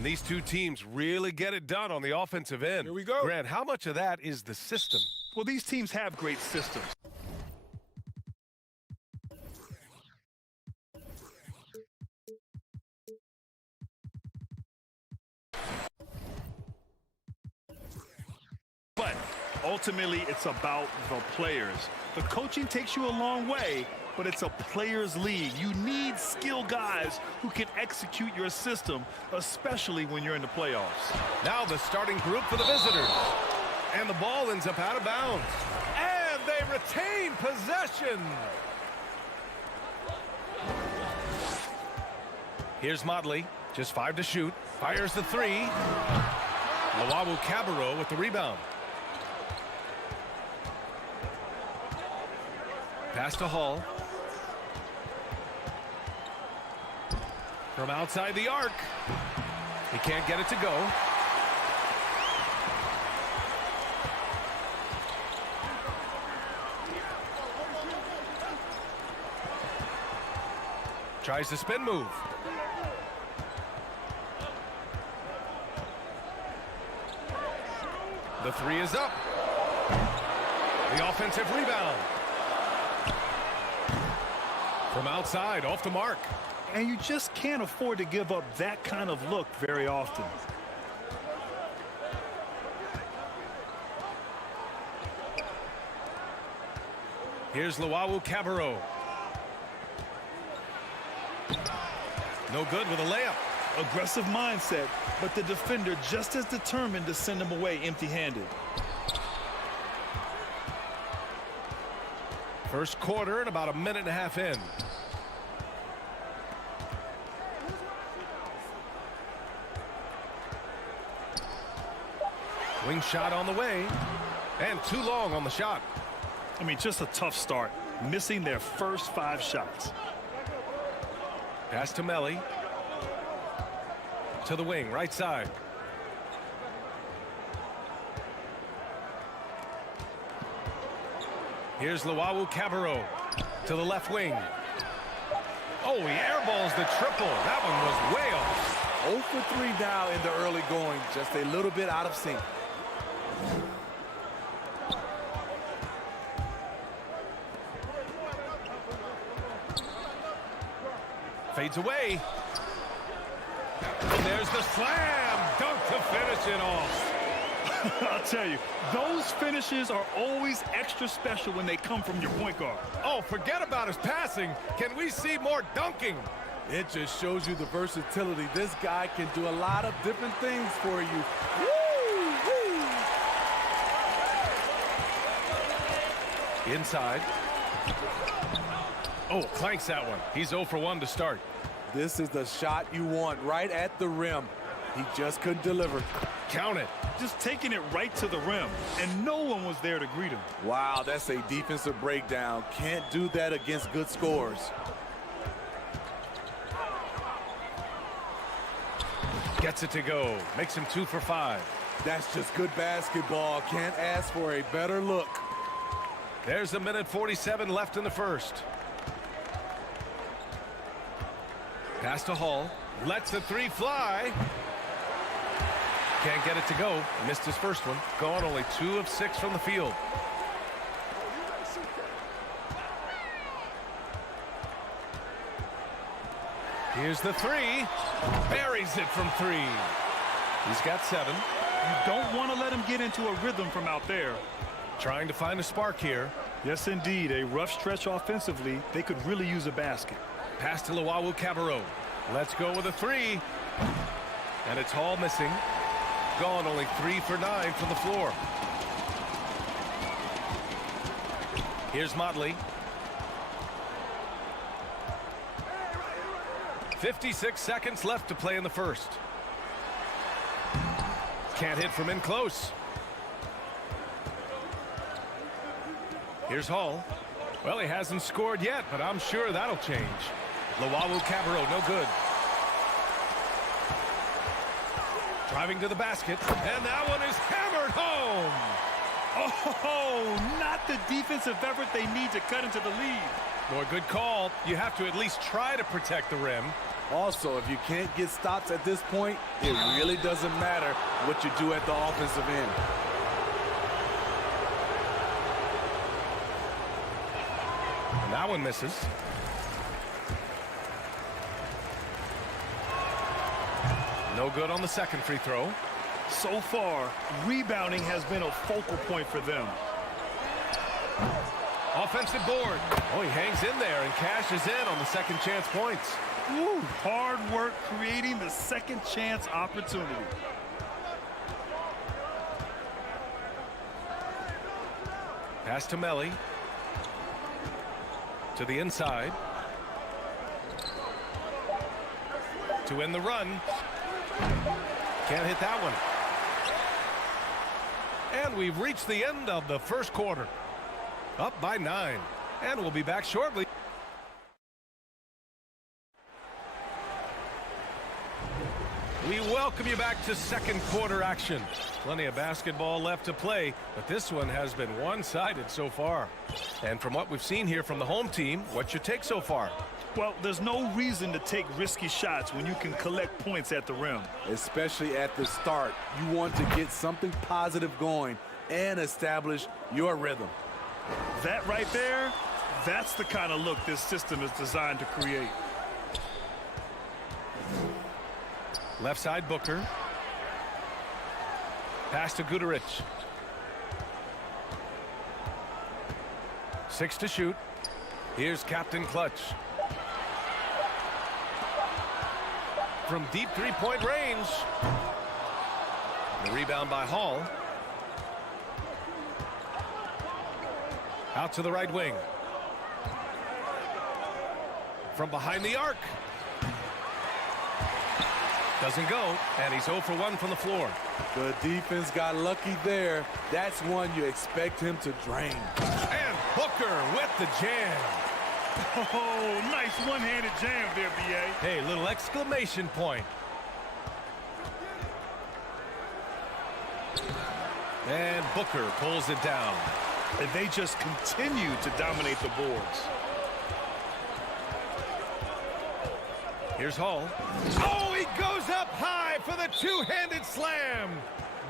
And these two teams really get it done on the offensive end. Here we go. Grant, how much of that is the system? Well, these teams have great systems. Ultimately, it's about the players. The coaching takes you a long way, but it's a players' league. You need skilled guys who can execute your system, especially when you're in the playoffs. Now the starting group for the visitors. And the ball ends up out of bounds. And they retain possession. Here's Motley, just 5 to shoot. Fires the 3. Luau Cabarro with the rebound. Pass to Hall. From outside the arc. He can't get it to go. Tries the spin move. The 3 is up. The offensive rebound. From outside, off the mark. And you just can't afford to give up that kind of look very often. Here's Luau Cabarro. No good with a layup. Aggressive mindset, but the defender just as determined to send him away empty-handed. First quarter and about a minute and a half in. Wing shot on the way. And too long on the shot. I mean, just a tough start. Missing their first 5 shots. Pass to Melly. To the wing, right side. Here's Luau Cabarro to the left wing. Oh, he airballs the triple. That one was way off. 0 for 3 now in the early going. Just a little bit out of sync. Fades away. And there's the slam dunk to finish it off. I'll tell you, those finishes are always extra special when they come from your point guard. Oh, forget about his passing. Can we see more dunking? It just shows you the versatility. This guy can do a lot of different things for you. Woo! Woo! Inside. Oh, clanks that one. He's 0 for 1 to start. This is the shot you want right at the rim. He just couldn't deliver. Count it. Just taking it right to the rim, and no one was there to greet him. Wow, that's a defensive breakdown. Can't do that against good scores. Gets it to go. Makes him 2 for 5. That's just good basketball. Can't ask for a better look. There's a minute 47 left in the first. Pass to Hall. Lets the 3 fly. Can't get it to go. Missed his first one. Gone only 2 of 6 from the field. Here's the 3. Buries it from 3. He's got 7. You don't want to let him get into a rhythm from out there. Trying to find a spark here. Yes, indeed. A rough stretch offensively. They could really use a basket. Pass to Luau Cabarro. Let's go with a 3. And it's Hall missing. Gone only 3 for 9 from the floor. Here's Motley. 56 seconds left to play in the first. Can't hit from in close. Here's Hall. Well, he hasn't scored yet, but I'm sure that'll change. Luau Cabarro, no good. Driving to the basket, and that one is hammered home. Oh, not the defensive effort they need to cut into the lead. Boy, good call. You have to at least try to protect the rim. Also, if you can't get stops at this point, it really doesn't matter what you do at the offensive end. And that one misses. No good on the second free throw. So far, rebounding has been a focal point for them. Offensive board. Oh, he hangs in there and cashes in on the second chance points. Woo, hard work creating the second chance opportunity. Pass to Melly. To the inside. To end the run. Can't hit that one. And we've reached the end of the first quarter. Up by 9. And we'll be back shortly. We welcome you back to second quarter action. Plenty of basketball left to play, but this one has been one-sided so far. And from what we've seen here from the home team, what's your take so far? Well, there's no reason to take risky shots when you can collect points at the rim. Especially at the start. You want to get something positive going and establish your rhythm. That right there, that's the kind of look this system is designed to create. Left side, Booker. Pass to Guduric. 6 to shoot. Here's Captain Clutch. From deep three-point range. The rebound by Hall. Out to the right wing. From behind the arc. Doesn't go, and he's 0 for 1 from the floor. The defense got lucky there. That's one you expect him to drain. And Booker with the jam. Oh, nice one-handed jam there, B.A. Hey, little exclamation point. And Booker pulls it down. And they just continue to dominate the boards. Here's Hall. Oh, he goes up high for the two-handed slam.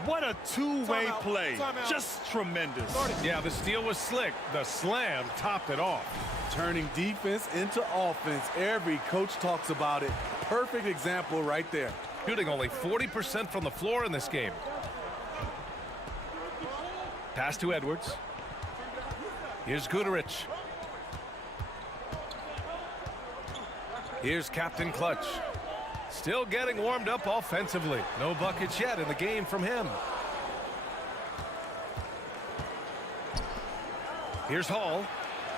What a two-way play. Just tremendous. Yeah, the steal was slick. The slam topped it off. Turning defense into offense. Every coach talks about it. Perfect example right there. Shooting only 40% from the floor in this game. Pass to Edwards. Here's Guduric. Here's Captain Clutch. Still getting warmed up offensively. No buckets yet in the game from him. Here's Hall.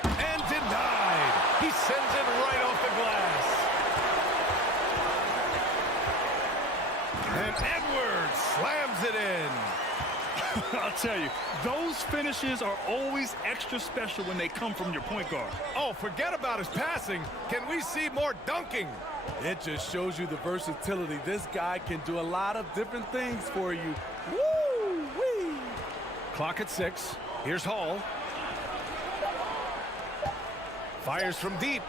And denied. He sends it right off the glass. And Edwards slams it in. I'll tell you, those finishes are always extra special when they come from your point guard. Oh, forget about his passing. Can we see more dunking? It just shows you the versatility. This guy can do a lot of different things for you. Woo-wee! Clock at 6. Here's Hall. Fires from deep.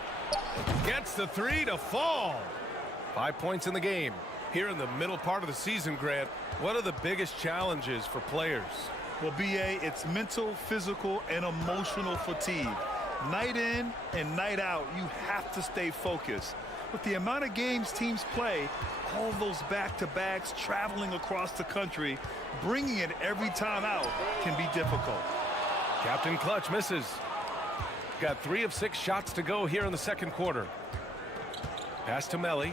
Gets the 3 to fall. 5 points in the game. Here in the middle part of the season, Grant, what are the biggest challenges for players? Well, B.A., it's mental, physical, and emotional fatigue. Night in and night out, you have to stay focused. With the amount of games teams play, all those back-to-backs, traveling across the country, bringing it every time out can be difficult. Captain Clutch misses. Got 3 of 6 shots to go here in the second quarter. Pass to Melly.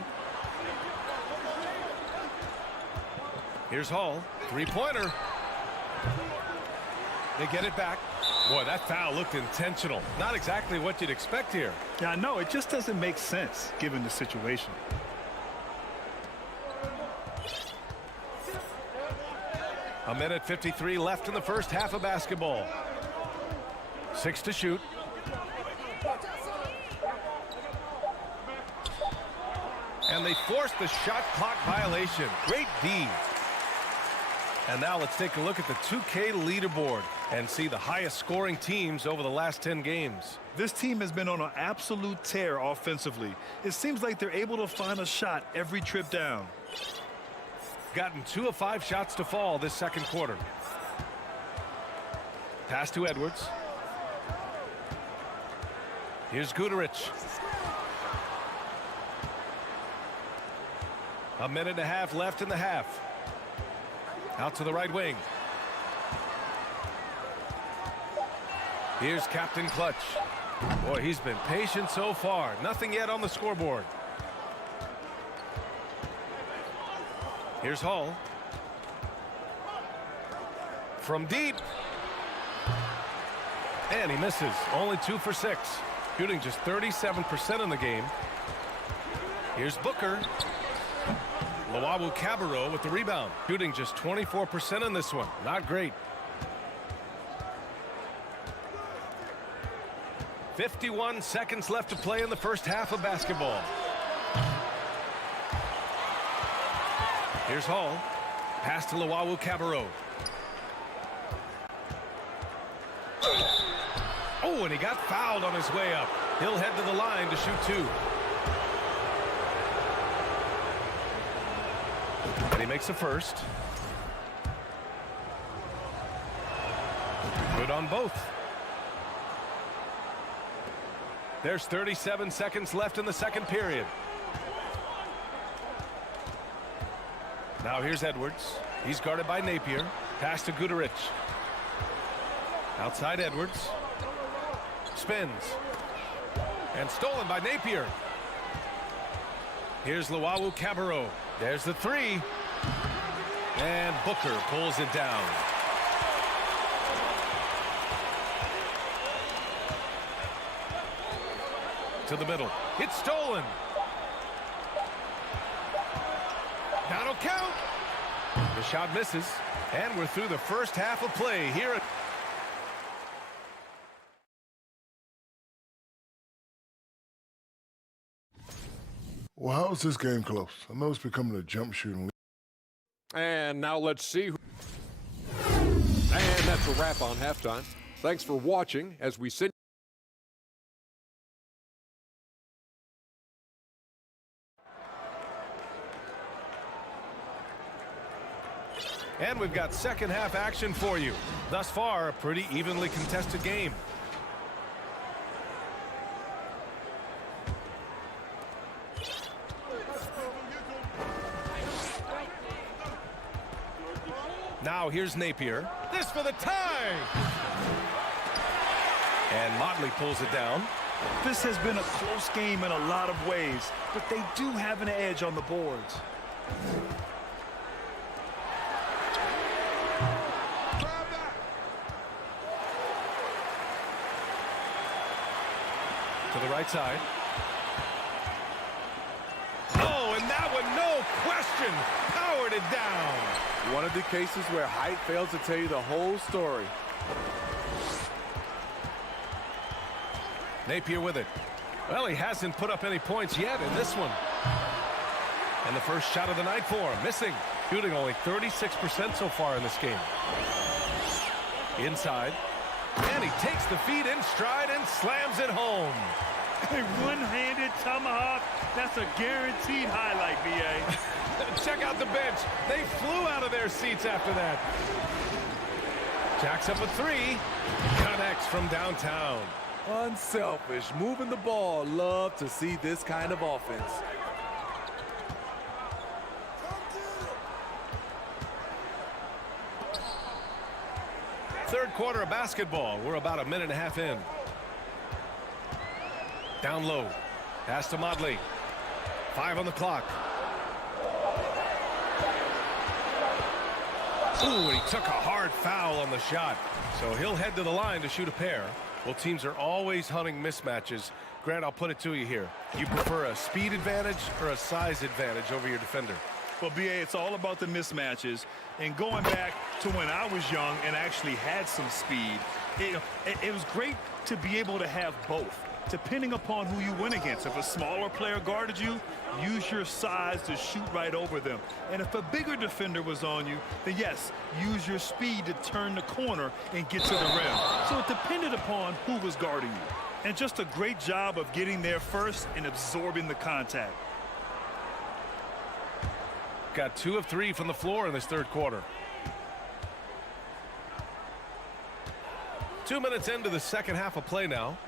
Here's Hall. Three-pointer. They get it back. Boy, that foul looked intentional. Not exactly what you'd expect here. Yeah, I know. It just doesn't make sense given the situation. A minute 53 left in the first half of basketball. 6 to shoot. And they forced the shot clock violation. Great D. And now let's take a look at the 2K leaderboard and see the highest scoring teams over the last 10 games. This team has been on an absolute tear offensively. It seems like they're able to find a shot every trip down. Gotten 2 of 5 shots to fall this second quarter. Pass to Edwards. Here's Guduric. A minute and a half left in the half. Out to the right wing. Here's Captain Clutch. Boy, he's been patient so far. Nothing yet on the scoreboard. Here's Hull. From deep. And he misses. Only 2 for 6. Shooting just 37% in the game. Here's Booker. Luwawu-Cabarrot with the rebound. Shooting just 24% in this one. Not great. 51 seconds left to play in the first half of basketball. Here's Hall. Pass to Luwawu-Cabarrot. Oh, and he got fouled on his way up. He'll head to the line to shoot 2. And he makes the first. Good on both. There's 37 seconds left in the second period. Now here's Edwards. He's guarded by Napier. Pass to Guduric. Outside Edwards. Spins. And stolen by Napier. Here's Luwawu-Cabarrot. There's the 3. And Booker pulls it down. To the middle. It's stolen. That'll count. The shot misses. And we're through the first half of play here at... Well, how is this game close? I know it's becoming a jump shooting league. And now let's see. And that's a wrap on halftime. Thanks for watching as we send. And we've got second half action for you. Thus far, a pretty evenly contested game. Now here's Napier. This for the tie! And Motley pulls it down. This has been a close game in a lot of ways, but they do have an edge on the boards. To the right side. Oh, and that one, no question, powered it down. One of the cases where height fails to tell you the whole story. Napier with it. Well, he hasn't put up any points yet in this one. And the first shot of the night for him, missing. Shooting only 36% so far in this game. Inside. And he takes the feed in stride and slams it home. A one-handed tomahawk. That's a guaranteed highlight, B.A. Check out the bench. They flew out of their seats after that. Jacks up a 3. Connects from downtown. Unselfish, moving the ball. Love to see this kind of offense. Third quarter of basketball. We're about a minute and a half in. Down low. Pass to Motley. 5 on the clock. Ooh, and he took a hard foul on the shot. So he'll head to the line to shoot a pair. Well, teams are always hunting mismatches. Grant, I'll put it to you here. You prefer a speed advantage or a size advantage over your defender? Well, B.A., it's all about the mismatches. And going back to when I was young and actually had some speed, it was great to be able to have both, depending upon who you went against. If a smaller player guarded you, use your size to shoot right over them. And if a bigger defender was on you, then yes, use your speed to turn the corner and get to the rim. So it depended upon who was guarding you. And just a great job of getting there first and absorbing the contact. Got 2 of 3 from the floor in this third quarter. 2 minutes into the second half of play now.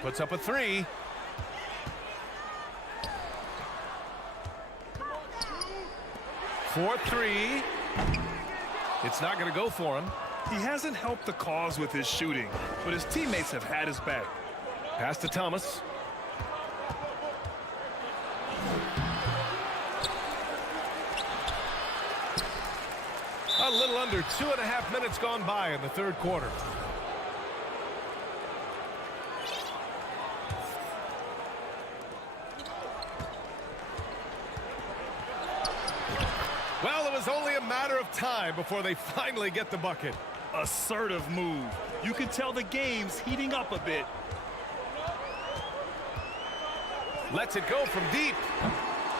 Puts up a 3. 4-3. It's not going to go for him. He hasn't helped the cause with his shooting, but his teammates have had his back. Pass to Thomas. A little under 2.5 minutes gone by in the third quarter. Well, it was only a matter of time before they finally get the bucket. Assertive move. You can tell the game's heating up a bit. Lets it go from deep.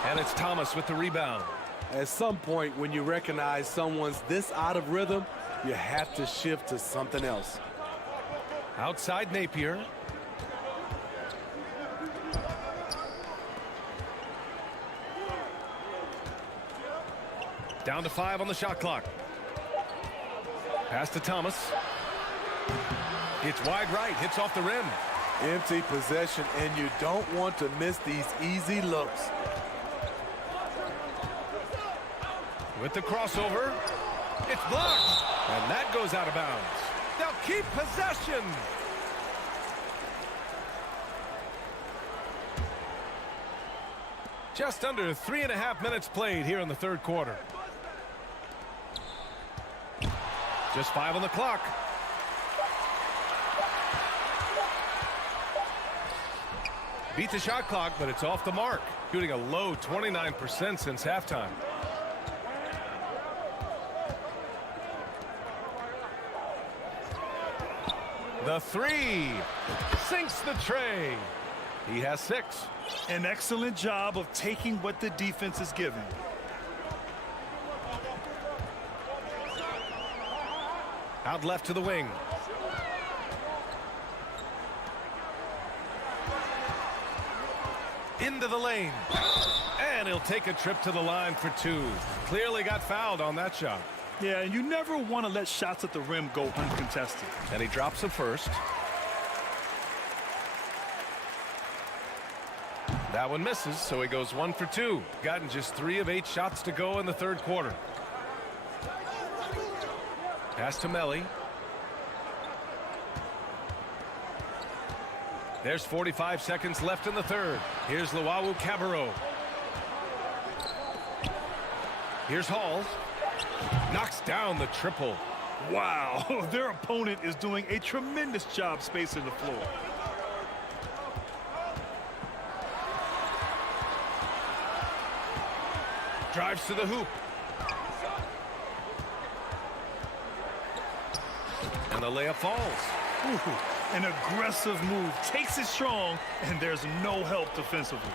And it's Thomas with the rebound. At some point, when you recognize someone's this out of rhythm, you have to shift to something else. Outside Napier. Down to 5 on the shot clock. Pass to Thomas. It's wide right, hits off the rim. Empty possession, and you don't want to miss these easy looks. With the crossover, it's blocked, and that goes out of bounds. They'll keep possession. Just under 3.5 minutes played here in the third quarter. Just 5 on the clock. Beat the shot clock, but it's off the mark. Shooting a low 29% since halftime. The 3 sinks the tray. He has 6. An excellent job of taking what the defense is giving. Out left to the wing. Into the lane. And he'll take a trip to the line for 2. Clearly got fouled on that shot. Yeah, and you never want to let shots at the rim go uncontested. And he drops it first. That one misses, so he goes 1 for 2. Gotten just 3 of 8 shots to go in the third quarter. Pass to Melli. There's 45 seconds left in the third. Here's Luau Cabarro. Here's Hall. Knocks down the triple. Wow, their opponent is doing a tremendous job spacing the floor. Drives to the hoop. And the layup falls. Ooh, an aggressive move. Takes it strong, and there's no help defensively.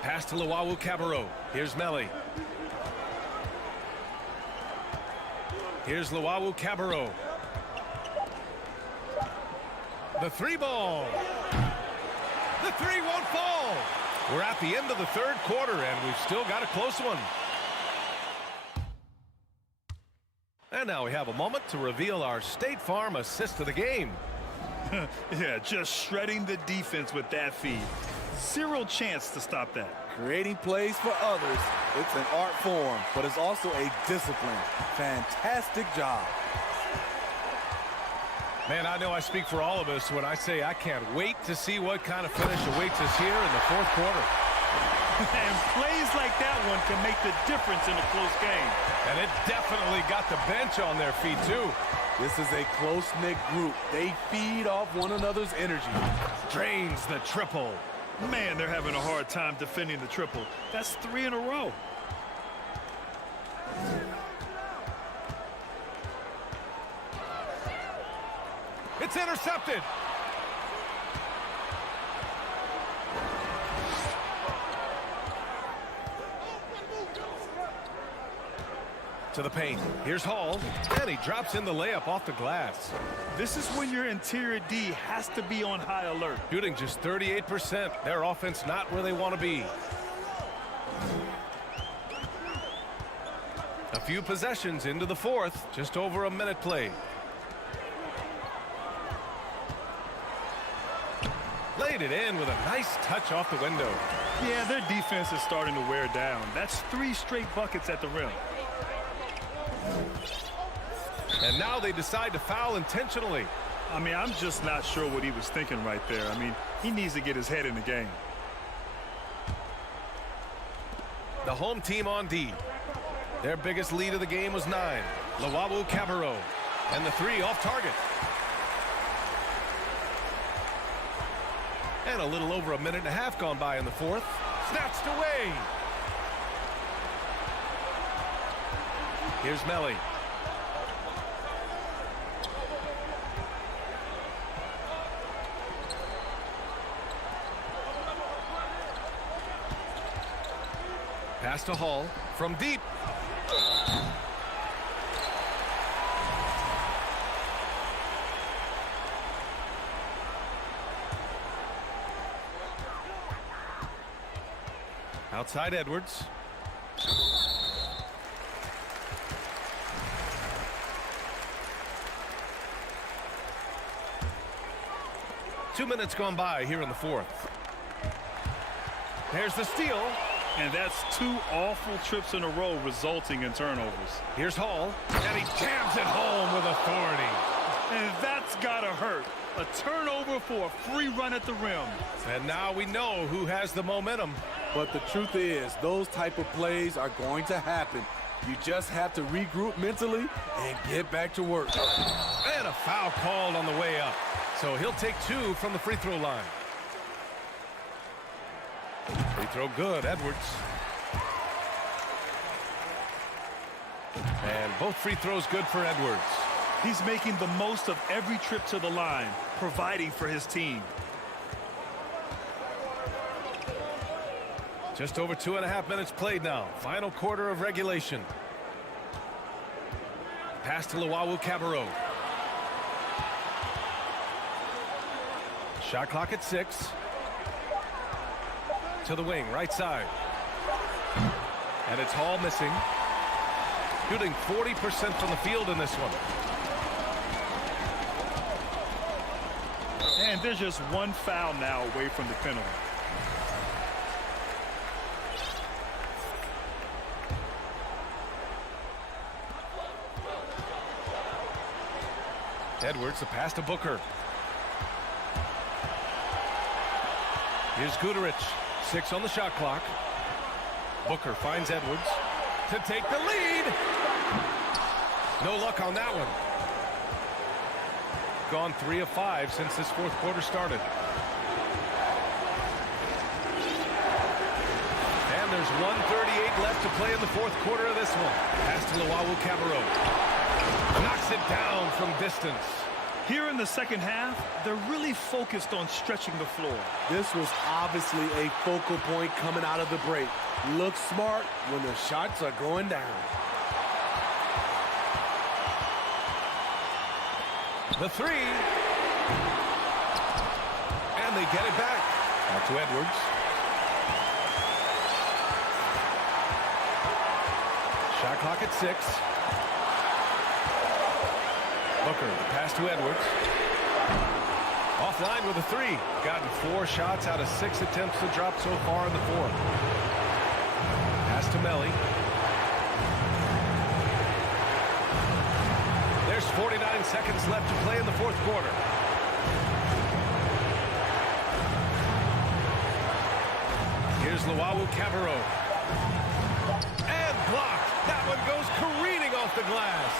Pass to Luau Cabarro. Here's Melli. Here's Luau Cabarro. The 3 ball. The 3 won't fall. We're at the end of the third quarter, and we've still got a close one. And now we have a moment to reveal our State Farm assist of the game. Yeah, just shredding the defense with that feed. Zero chance to stop that. Creating plays for others, it's an art form, but it's also a discipline. Fantastic job. Man, I know I speak for all of us when I say I can't wait to see what kind of finish awaits us here in the fourth quarter. And plays like that one can make the difference in a close game. And it definitely got the bench on their feet, too. This is a close-knit group. They feed off one another's energy. Drains the triple. Man, they're having a hard time defending the triple. That's 3 in a row. It's intercepted. To the paint. Here's Hall. And he drops in the layup off the glass. This is when your interior D has to be on high alert. Shooting just 38%. Their offense not where they want to be. A few possessions into the fourth. Just over a minute played. Laid it in with a nice touch off the window. Yeah, their defense is starting to wear down. That's 3 straight buckets at the rim. And now they decide to foul intentionally. I mean, I'm just not sure what he was thinking right there. I mean, he needs to get his head in the game. The home team on D. Their biggest lead of the game was 9. Lawawu Cabarro. And the 3 off target. And a little over a minute and a half gone by in the fourth. Snatched away. Here's Melly. Pass to Hall from deep. Outside Edwards. Two minutes gone by here in the fourth. There's the steal. And that's 2 awful trips in a row resulting in turnovers. Here's Hall. And he jams it home with authority. And that's gotta hurt. A turnover for a free run at the rim. And now we know who has the momentum. But the truth is, those type of plays are going to happen. You just have to regroup mentally and get back to work. And a foul called on the way up. So he'll take 2 from the free throw line. Free throw good, Edwards. And both free throws good for Edwards. He's making the most of every trip to the line, providing for his team. Just over 2.5 minutes played now. Final quarter of regulation. Pass to Lawawu Cabarro. Shot clock at 6. To the wing, right side. And it's Hall missing. Shooting 40% from the field in this one. And there's just 1 foul now away from the penalty. Edwards, the pass to Booker. Here's Guterich. 6 on the shot clock. Booker finds Edwards to take the lead. No luck on that one. Gone 3 of 5 since this fourth quarter started. And there's 1:38 left to play in the fourth quarter of this one. Pass to Lawawu Cabarro. Knocks it down from distance. Here in the second half, they're really focused on stretching the floor. This was obviously a focal point coming out of the break. Look smart when the shots are going down. The 3. And they get it back. Out to Edwards. Shot clock at 6. Booker, the pass to Edwards. Offline with a 3. Gotten 4 shots out of 6 attempts to drop so far in the fourth. Pass to Melly. There's 49 seconds left to play in the fourth quarter. Here's Lawawu Cabarro. And blocked. That one goes careening off the glass.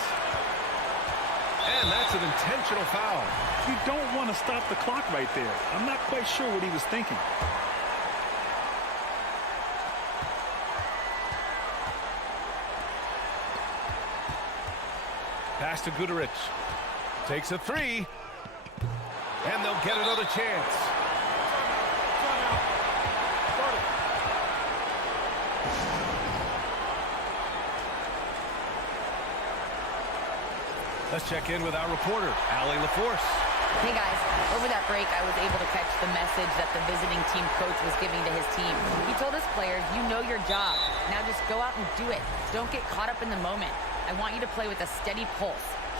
And that's an intentional foul. You don't want to stop the clock right there. I'm not quite sure what he was thinking. Pass to Guterich. Takes a 3. And they'll get another chance. Let's check in with our reporter, Allie LaForce. Hey guys, over that break I was able to catch the message that the visiting team coach was giving to his team. He told his players, you know your job. Now just go out and do it. Don't get caught up in the moment. I want you to play with a steady pulse.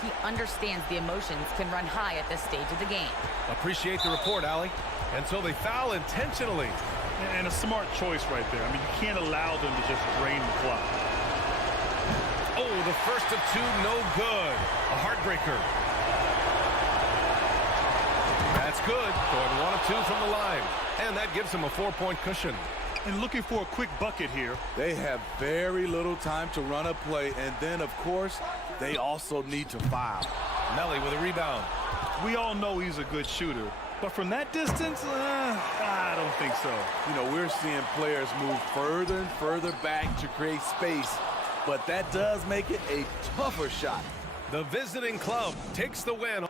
he understands the emotions can run high at this stage of the game. Appreciate the report, Allie. And so they foul intentionally. And a smart choice right there. I mean, you can't allow them to just drain the clock. Oh, the first of two, no good. A heartbreaker. That's good. Going 1 of 2 from the line. And that gives him a 4-point cushion. And looking for a quick bucket here. They have very little time to run a play, and then, of course, they also need to foul. Melly with a rebound. We all know he's a good shooter. But from that distance, I don't think so. You know, we're seeing players move further and further back to create space, but that does make it a tougher shot. The visiting club takes the win.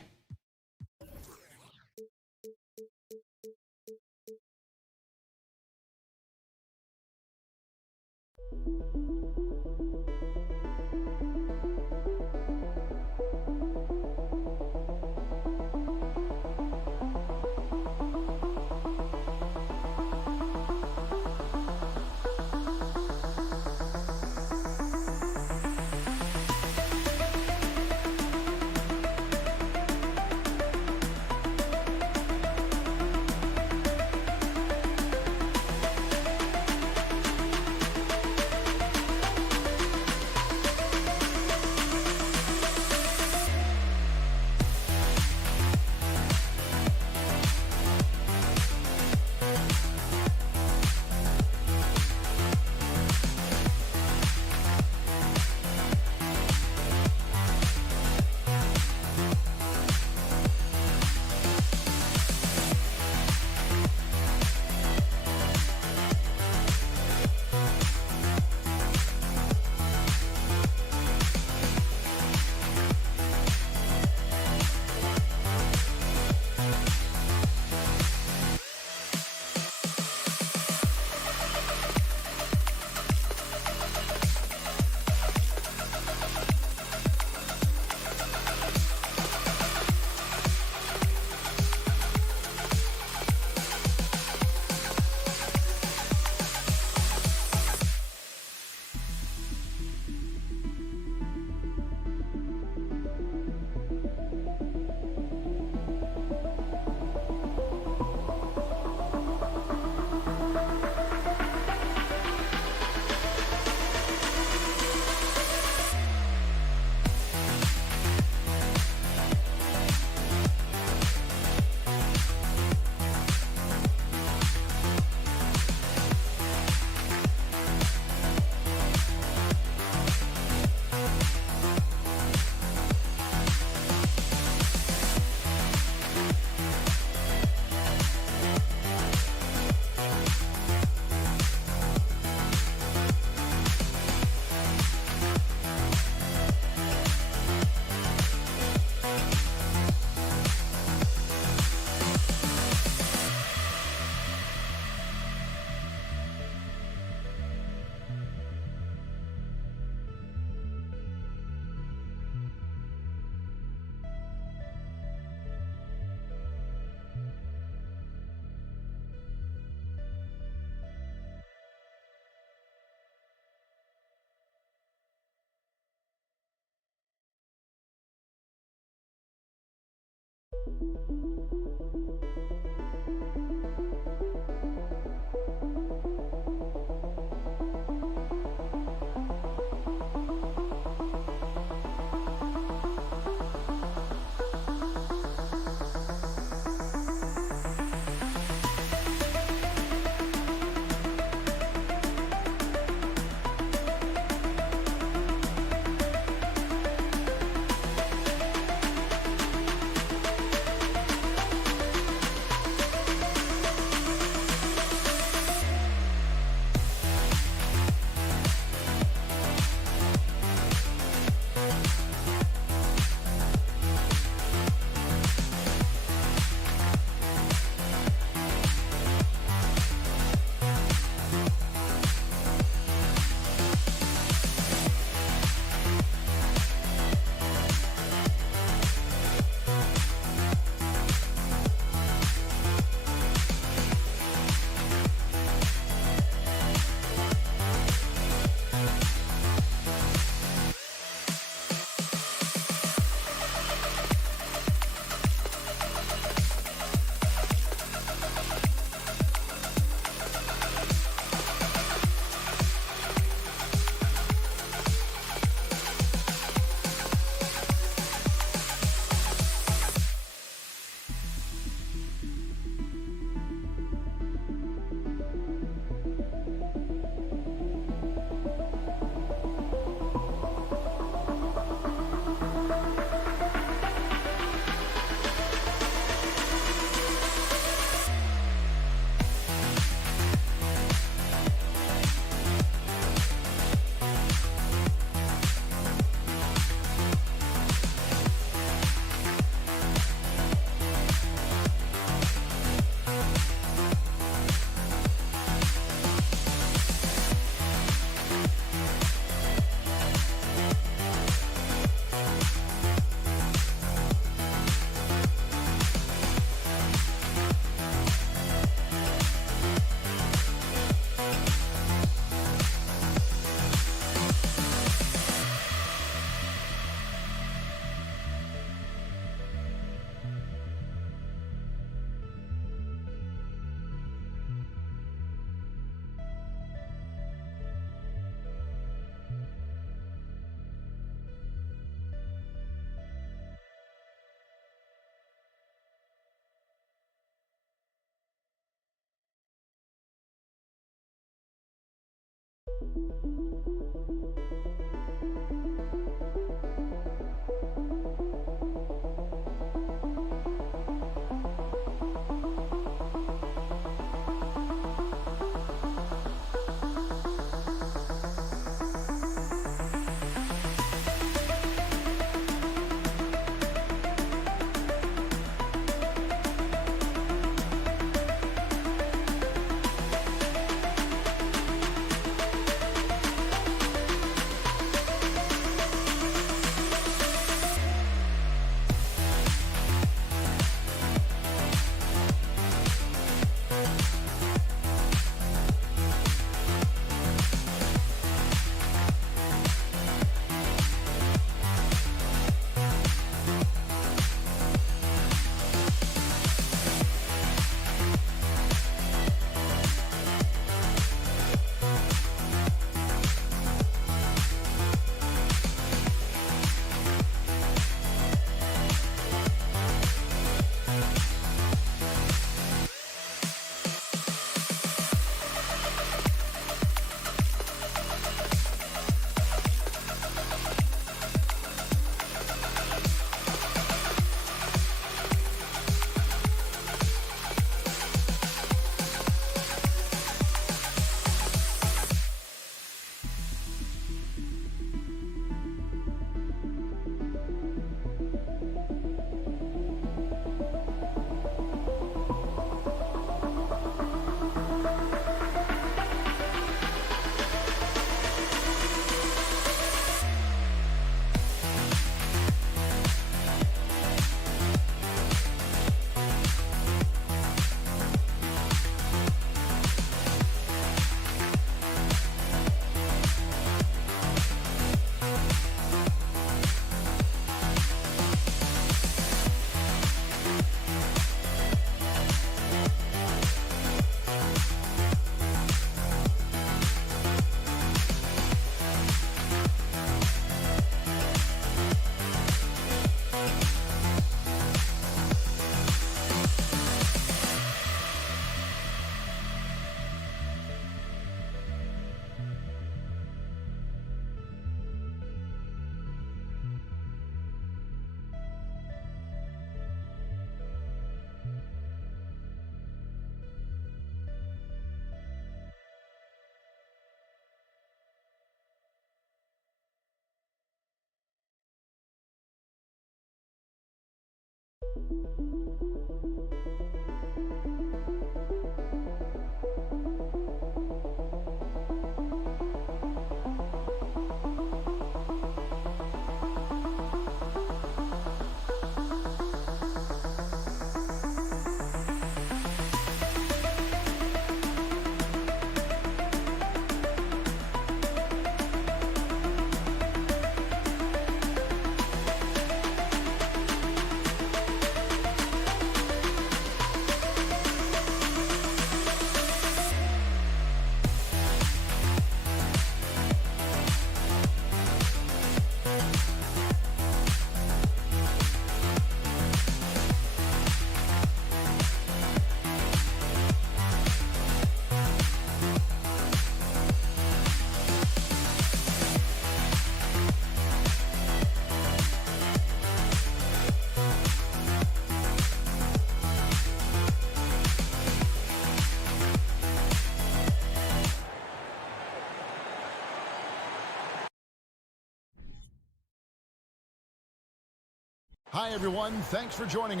Hi, everyone. Thanks for joining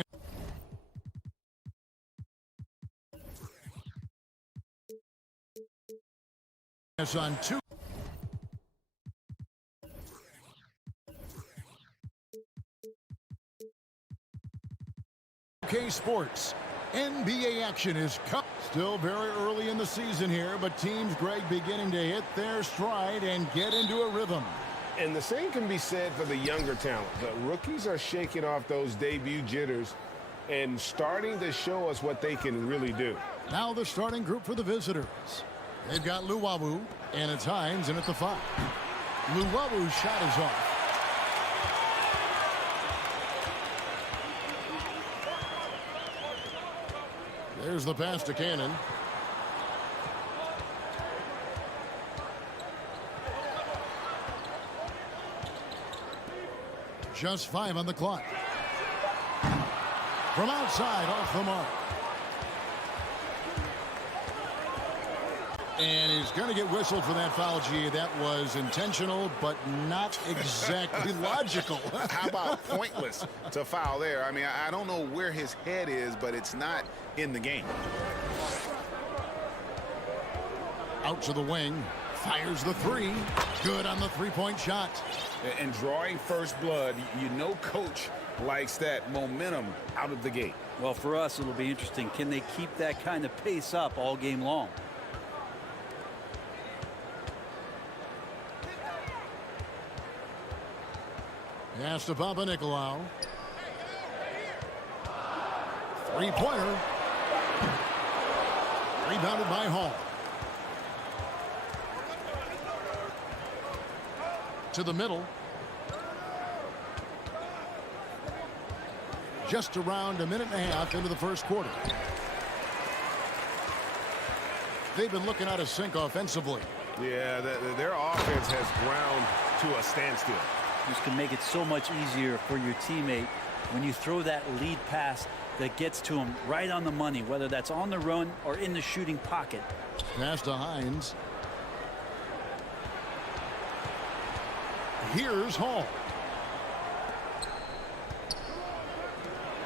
us on 2K Sports. NBA action is still very early in the season here, but teams, Greg, beginning to hit their stride and get into a rhythm. And the same can be said for the younger talent. The rookies are shaking off those debut jitters and starting to show us what they can really do. Now the starting group for the visitors. They've got Luwawu, and it's Hines in at the 5. Luwawu's shot is off. There's the pass to Cannon. Just 5 on the clock. From outside, off the mark. And he's going to get whistled for that foul, G. That was intentional, but not exactly logical. How about pointless to foul there? I mean, I don't know where his head is, but it's not in the game. Out to the wing. Fires the three. Good on the three-point shot. And drawing first blood, you know coach likes that momentum out of the gate. Well, for us, it'll be interesting. Can they keep that kind of pace up all game long? Pass to Papanikolaou. Three-pointer. Rebounded by Hall. To the middle. Just around a minute and a half into the first quarter. They've been looking out of sync offensively. Yeah, their offense has ground to a standstill. This can make it so much easier for your teammate when you throw that lead pass that gets to him right on the money, whether that's on the run or in the shooting pocket. Pass to Hines. Here's Hall.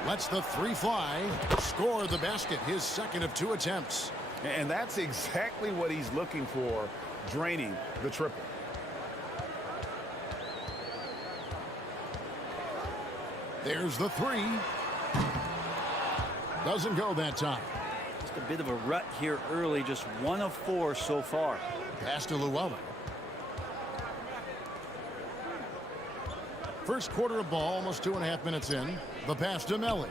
Lets the three fly. Score the basket, his second of 2 attempts. And that's exactly what he's looking for, draining the triple. There's the three. Doesn't go that time. Just a bit of a rut here early, just 1 of 4 so far. Pass to Llewellyn. First quarter of ball, almost 2.5 minutes in. The pass to Melly.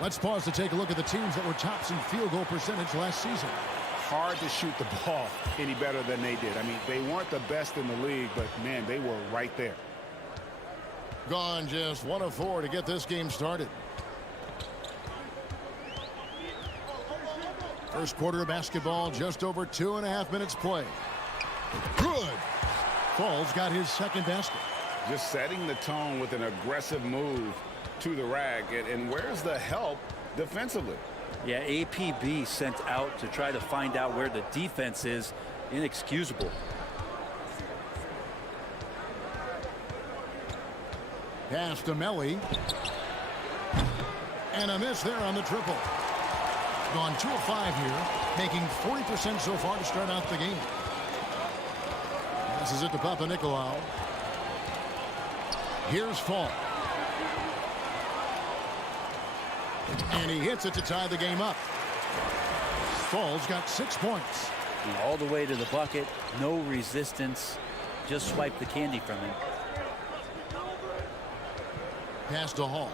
Let's pause to take a look at the teams that were tops in field goal percentage last season. Hard to shoot the ball any better than they did. I mean, they weren't the best in the league, but, man, they were right there. Gone just 1 of 4 to get this game started. First quarter of basketball, just over 2.5 minutes play. Good. Falls got his second basket. Just setting the tone with an aggressive move to the rack. And where's the help defensively? Yeah, APB sent out to try to find out where the defense is. Inexcusable. Pass to Melly. And a miss there on the triple. Gone 2 of 5 here, making 40% so far to start out the game. Passes it to Papanikolaou. Here's Fall. And he hits it to tie the game up. Fall's got 6 points. And all the way to the bucket, no resistance. Just swipe the candy from him. Pass to Hall.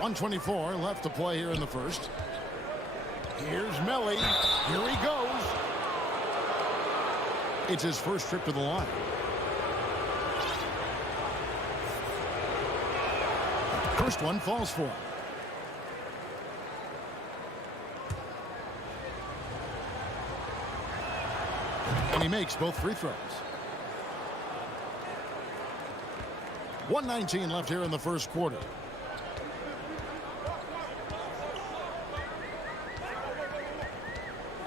1:24 left to play here in the first. Here's Melly. Here he goes. It's his first trip to the line. First one falls for him. And he makes both free throws. 1:19 left here in the first quarter.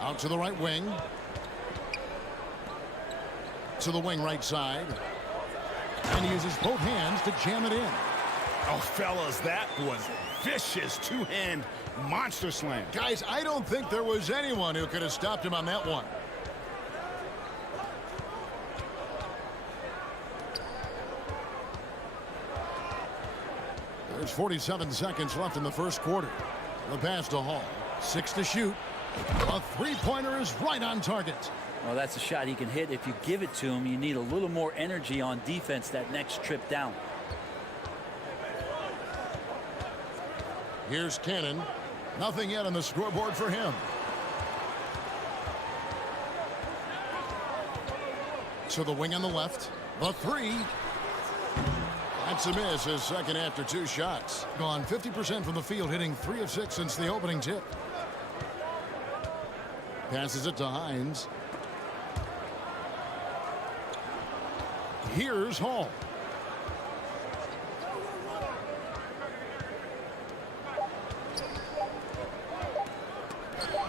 Out to the right wing. To the wing right side. And he uses both hands to jam it in. Oh, fellas, that was vicious two-hand monster slam. Guys, I don't think there was anyone who could have stopped him on that one. There's 47 seconds left in the first quarter. The pass to Hall. 6 to shoot. A three-pointer is right on target. Well, that's a shot he can hit. If you give it to him, you need a little more energy on defense that next trip down. Here's Cannon. Nothing yet on the scoreboard for him. To the wing on the left. The three. That's a miss, his second after 2 shots. Gone 50% from the field, hitting 3 of 6 since the opening tip. Passes it to Hines. Here's Hall.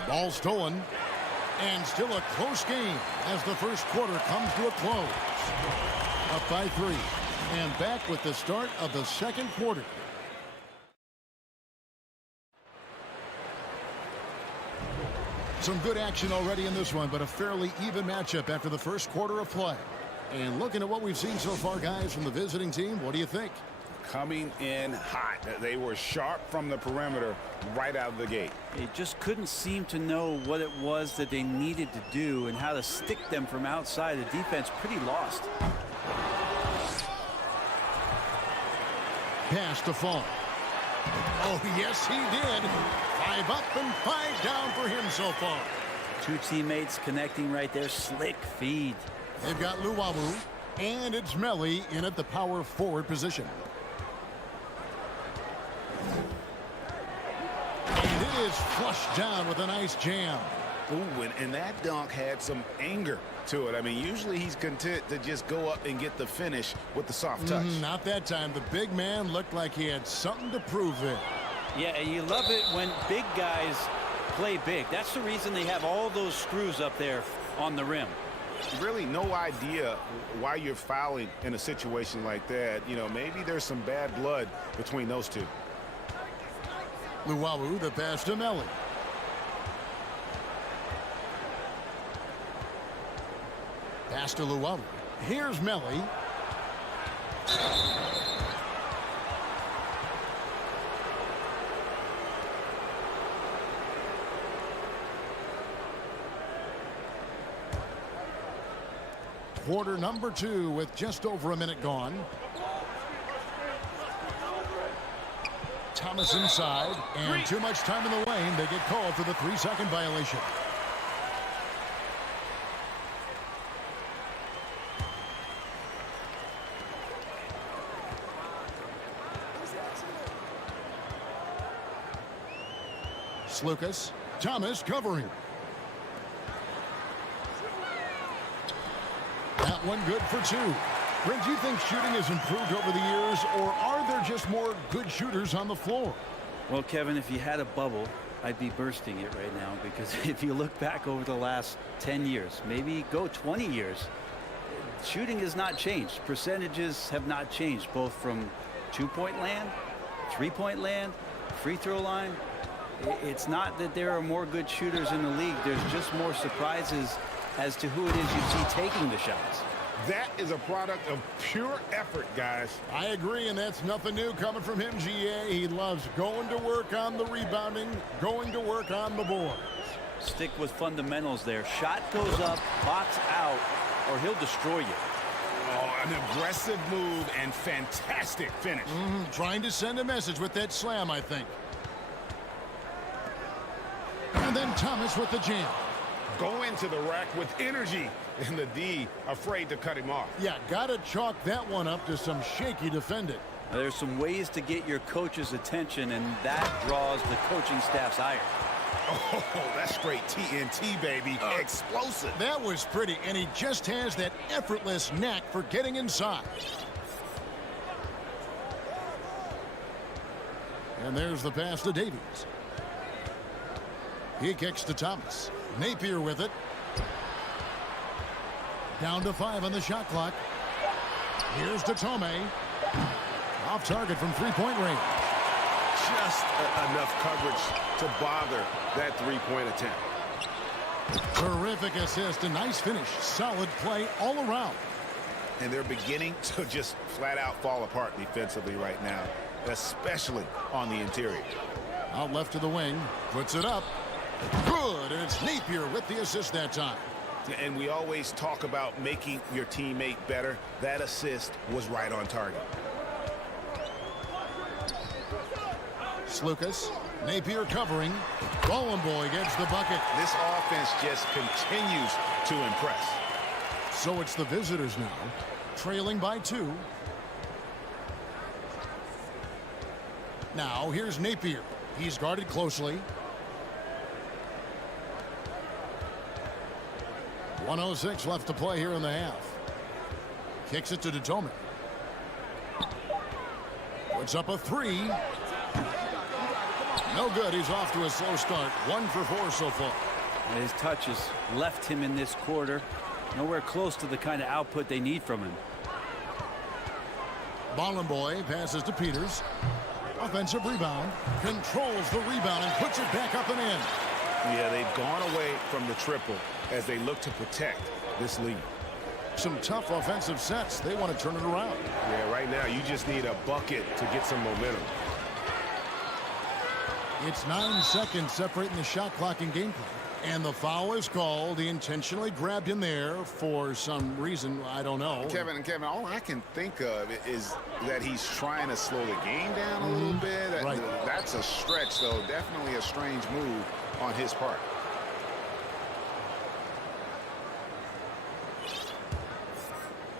Ball stolen. And still a close game as the first quarter comes to a close. Up by 3. And back with the start of the second quarter. Some good action already in this one, but a fairly even matchup after the first quarter of play. And looking at what we've seen so far, guys, from the visiting team, what do you think? Coming in hot. They were sharp from the perimeter right out of the gate. They just couldn't seem to know what it was that they needed to do and how to stick them from outside. The defense pretty lost. Pass to Fall. Oh, yes, he did. 5 up and 5 down for him so far. 2 teammates connecting right there. Slick feed. They've got Luwawu, and it's Melly in at the power forward position. And it is flushed down with a nice jam. Ooh, and that dunk had some anger to it. I mean, usually he's content to just go up and get the finish with the soft touch. Not that time. The big man looked like he had something to prove there. Yeah, and you love it when big guys play big. That's the reason they have all those screws up there on the rim. Really no idea why you're fouling in a situation like that. You know, maybe there's some bad blood between those two. Luwawu, the pass to Melly. Pass to Luwawu. Here's Melly. Quarter number 2 with just over a minute gone. Thomas inside, and too much time in the lane. They get called for the 3-second violation. Lucas. Thomas covering. That one good for 2. Brent, do you think shooting has improved over the years, or are there just more good shooters on the floor? Well, Kevin, if you had a bubble, I'd be bursting it right now, because if you look back over the last 10 years, maybe go 20 years, shooting has not changed. Percentages have not changed, both from 2-point land, 3-point land, free throw line. It's not that there are more good shooters in the league. There's just more surprises as to who it is you see taking the shots. That is a product of pure effort, guys. I agree, and that's nothing new coming from him, GA. He loves going to work on the rebounding, going to work on the boards. Stick with fundamentals there. Shot goes up, box out, or he'll destroy you. Oh, an aggressive move and fantastic finish. Trying to send a message with that slam, I think. And then Thomas with the jam. Go into the rack with energy, and the D afraid to cut him off. Yeah, gotta chalk that one up to some shaky defending. There's some ways to get your coach's attention, and that draws the coaching staff's ire. Oh, that's straight TNT, baby. Explosive. That was pretty, and he just has that effortless knack for getting inside. And there's the pass to Davies. He kicks to Thomas. Napier with it. Down to 5 on the shot clock. Here's to Tome. Off target from 3-point range. Just enough coverage to bother that 3-point attempt. Terrific assist, a nice finish. Solid play all around. And they're beginning to just flat out fall apart defensively right now, especially on the interior. Out left to the wing. Puts it up. Good, and it's Napier with the assist that time. And we always talk about making your teammate better. That assist was right on target. Lucas. Napier covering. Golden Boy gets the bucket. This offense just continues to impress. So it's the visitors now, trailing by 2. Now here's Napier. He's guarded closely. 1:06 left to play here in the half. Kicks it to Detomi. Puts up a three. No good. He's off to a slow start. 1 for 4 so far. And his touch has left him in this quarter. Nowhere close to the kind of output they need from him. Bollenboy passes to Peters. Offensive rebound. Controls the rebound and puts it back up and in. Yeah, they've gone away from the triple as they look to protect this lead. Some tough offensive sets. They want to turn it around. Yeah, right now you just need a bucket to get some momentum. It's 9 seconds separating the shot clock and game clock. And the foul is called. He intentionally grabbed him there for some reason. I don't know. Kevin, all I can think of is that he's trying to slow the game down a little bit. Right. That's a stretch, though. Definitely a strange move on his part.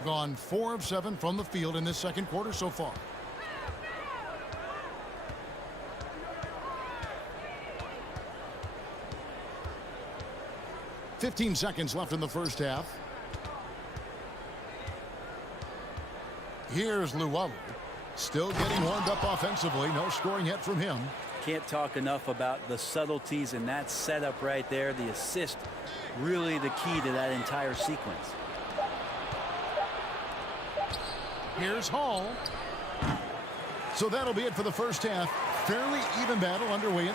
Gone 4 of 7 from the field in this second quarter so far. $15 seconds left in the first half. Here's Luwawu. Still getting warmed up offensively. No scoring yet from him. Can't talk enough about the subtleties in that setup right there. The assist, really the key to that entire sequence. Here's Hall. So that'll be it for the first half. Fairly even battle underway.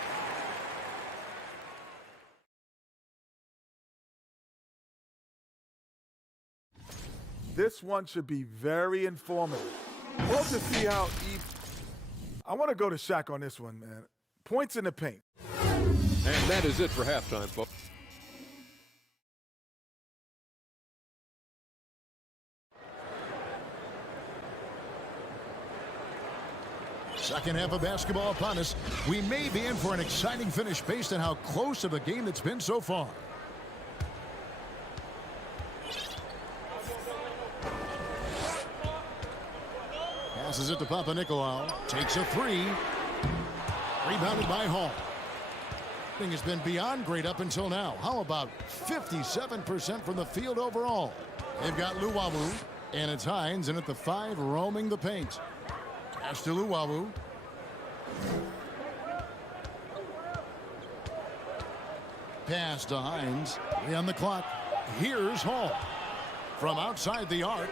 This one should be very informative. We'll just see how I want to go to Shaq on this one, man. Points in the paint. And that is it for halftime, folks. Second half of basketball upon us. We may be in for an exciting finish based on how close of a game it's been so far. Passes it to Papanikolaou. Takes a three. Rebounded by Hall. Thing has been beyond great up until now. How about 57% from the field overall? They've got Luwawu, and it's Hines in at the 5 roaming the paint. Pass to Luwawu. Pass to Hines. 3 on the clock. Here's Hall. From outside the arc.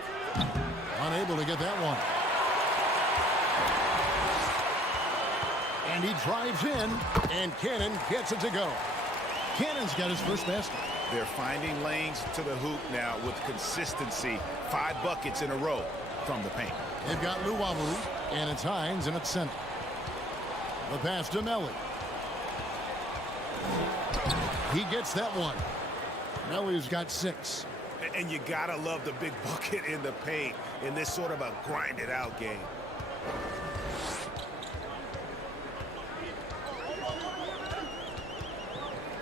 Unable to get that one. And he drives in, and Cannon gets it to go. Cannon's got his first basket. They're finding lanes to the hoop now with consistency. 5 buckets in a row from the paint. They've got Luwawu, and it's Hines in its center. The pass to Melly. He gets that one. Melly's got 6. And you gotta love the big bucket in the paint in this sort of a grinded out game.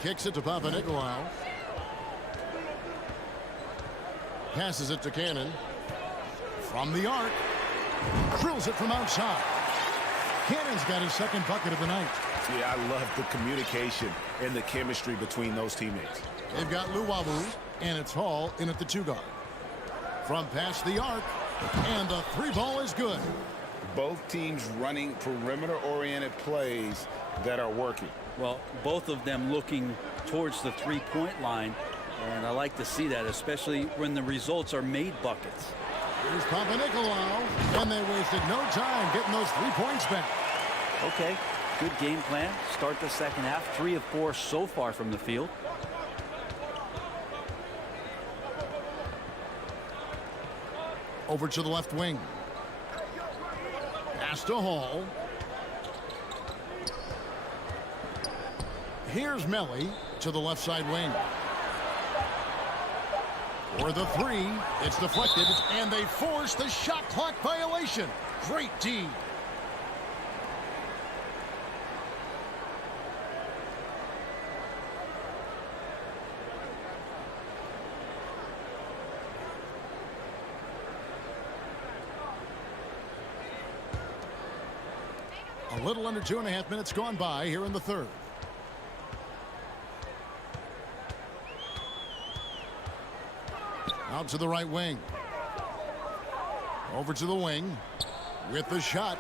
Kicks it to Papanikolaou. Passes it to Cannon. From the arc. Drills it from outside. Cannon's got his second bucket of the night. Yeah, I love the communication and the chemistry between those teammates. They've got Luwawu, and it's Hall in at the 2 guard. From past the arc, and the 3 ball is good. Both teams running perimeter-oriented plays that are working. Well, both of them looking towards the 3-point line, and I like to see that, especially when the results are made buckets. Here's Papanikolaou, and they wasted no time getting those 3 points back. Okay, good game plan. Start the second half. 3 of 4 so far from the field. Over to the left wing. Pass to Hall. Here's Melly to the left side wing. For the 3, it's deflected, and they force the shot clock violation. Great D. A little under 2.5 minutes gone by here in the third. Out to the right wing. Over to the wing with the shot.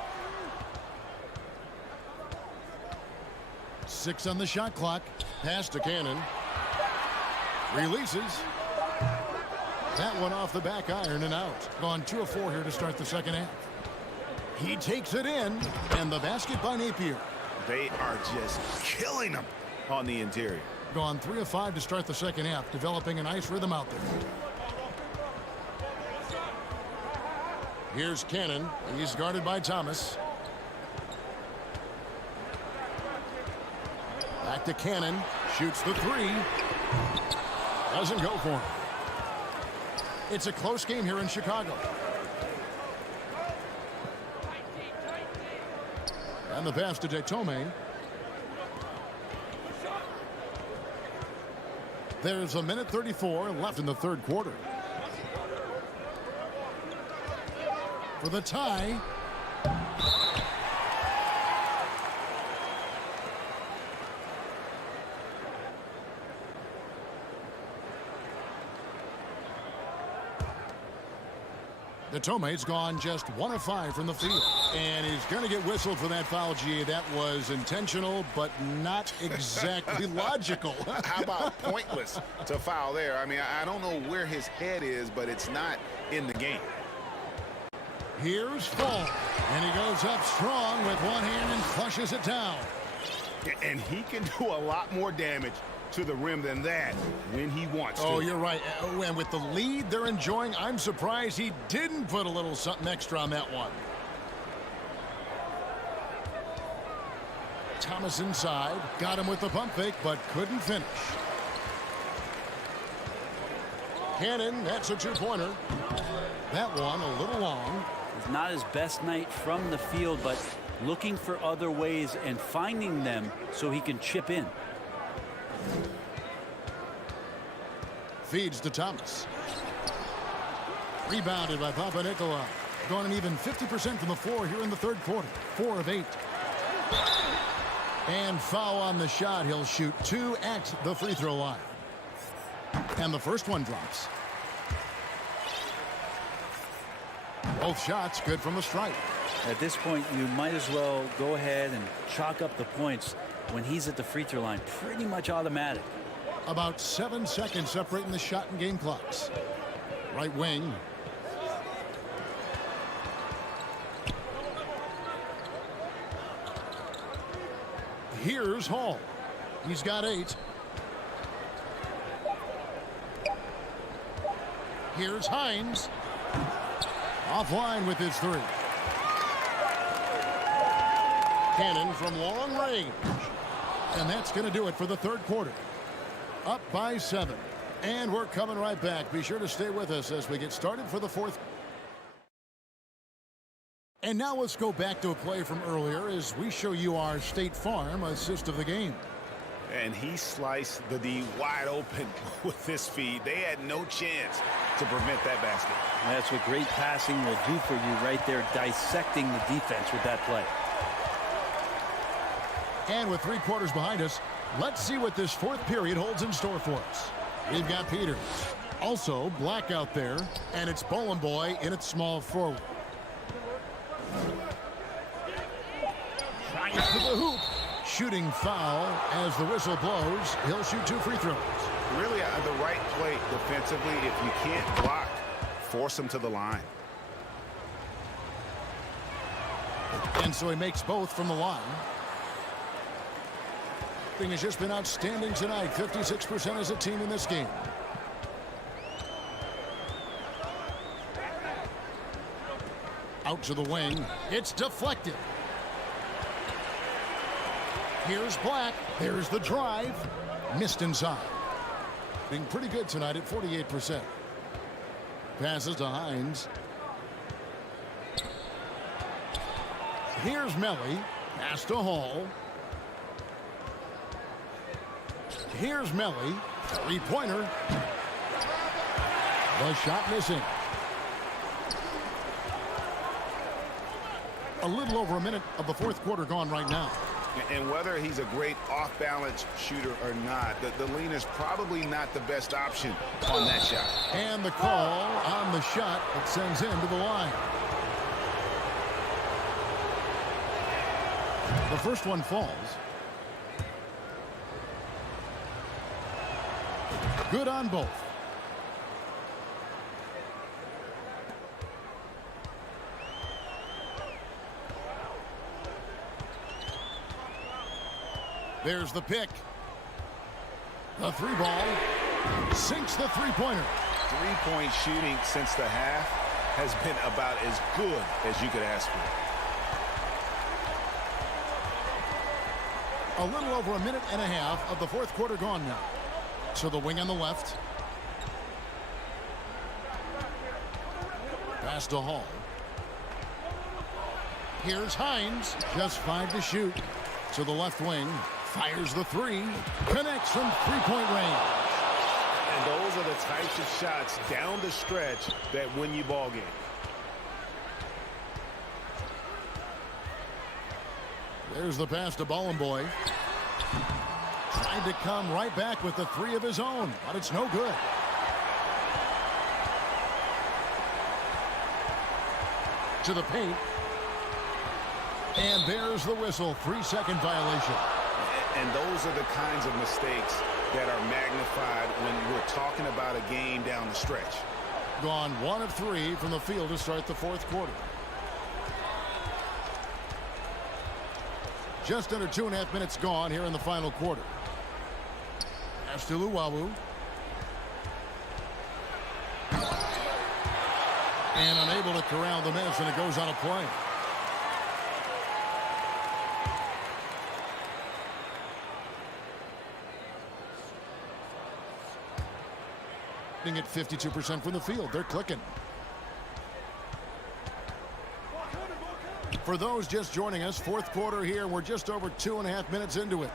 6 on the shot clock. Pass to Cannon. Releases. That one off the back iron and out. Gone 2 of 4 here to start the second half. He takes it in, and the basket by Napier. They are just killing them on the interior. Gone 3 of 5 to start the second half, developing a nice rhythm out there. Here's Cannon. He's guarded by Thomas. Back to Cannon. Shoots the 3. Doesn't go for him. It's a close game here in Chicago. And the pass to Detome. There's 1:34 left in the third quarter. For the tie. Detome's gone just 1 of 5 from the field. And he's going to get whistled for that foul, G. That was intentional, but not exactly logical. How about pointless to foul there? I mean, I don't know where his head is, but it's not in the game. Here's Fall. And he goes up strong with one hand and flushes it down. And he can do a lot more damage to the rim than that when he wants to. Oh, you're right. And with the lead they're enjoying, I'm surprised he didn't put a little something extra on that one. Thomas inside. Got him with the pump fake, but couldn't finish. Cannon, that's a 2-pointer. That one a little long. It's not his best night from the field, but looking for other ways and finding them so he can chip in. Feeds to Thomas. Rebounded by Papanikolaou. Gone an even 50% from the floor here in the third quarter. 4 of 8. And foul on the shot. He'll shoot 2 at the free throw line. And the first one drops. Both shots good from the stripe. At this point, you might as well go ahead and chalk up the points when he's at the free throw line. Pretty much automatic. About 7 seconds separating the shot and game clocks. Right wing. Here's Hall. He's got 8. Here's Hines. Offline with his 3. Cannon from long range. And that's going to do it for the third quarter. Up by 7. And we're coming right back. Be sure to stay with us as we get started for the fourth. And now let's go back to a play from earlier as we show you our State Farm assist of the game. And he sliced the D wide open with his feed. They had no chance to prevent that basket. That's what great passing will do for you right there, dissecting the defense with that play. And with 3 quarters behind us, let's see what this fourth period holds in store for us. We've got Peters. Also, Black out there, and it's Bowling Boy in its small forward. Tries to the hoop. Shooting foul as the whistle blows. He'll shoot 2 free throws. Really the right play defensively. If you can't block, force him to the line. And so he makes both from the line. Thing has just been outstanding tonight. 56% as a team in this game. Out to the wing. It's deflected. Here's Black. There's the drive. Missed inside. Being pretty good tonight at 48%. Passes to Hines. Here's Melly. Pass to Hall. Here's Melly. 3-pointer. The shot missing. A little over a minute of the fourth quarter gone right now. And whether he's a great off-balance shooter or not, the lean is probably not the best option on that shot. And the call on the shot that sends him to the line. The first one falls. Good on both. There's the pick. The three ball sinks the three-pointer. Three-point shooting since the half has been about as good as you could ask for. A little over a minute and a half of the fourth quarter gone now. So the wing on the left. Pass to Hall. Here's Hines. Just 5 to shoot. So the left wing fires the three. Connects from three-point range. And those are the types of shots down the stretch that win you ball games. There's the pass to Bollenboy. Tried to come right back with the three of his own, but it's no good. To the paint. And there's the whistle. 3-second violation. And those are the kinds of mistakes that are magnified when we're talking about a game down the stretch. Gone 1 of 3 from the field to start the fourth quarter. Just under 2.5 minutes gone here in the final quarter. Pass to Luwawu. And unable to corral the miss, and it goes on a play. At 52% from the field. They're clicking. For those just joining us, fourth quarter here. We're just over 2.5 minutes into it.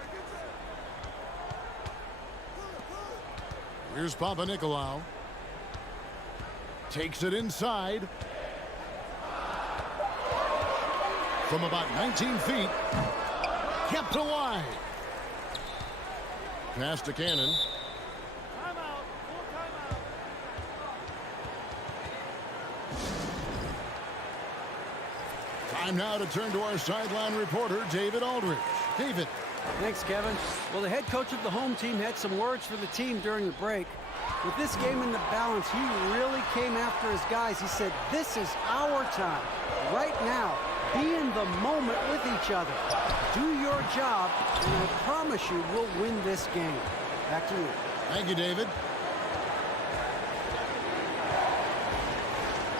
Here's Papanikolaou. Takes it inside. From about 19 feet. Kept alive. Pass to Cannon. Time now to turn to our sideline reporter, David Aldridge. David. Thanks, Kevin. Well, the head coach of the home team had some words for the team during the break. With this game in the balance, he really came after his guys. He said, this is our time. Right now, be in the moment with each other. Do your job, and I promise you we'll win this game. Back to you. Thank you, David.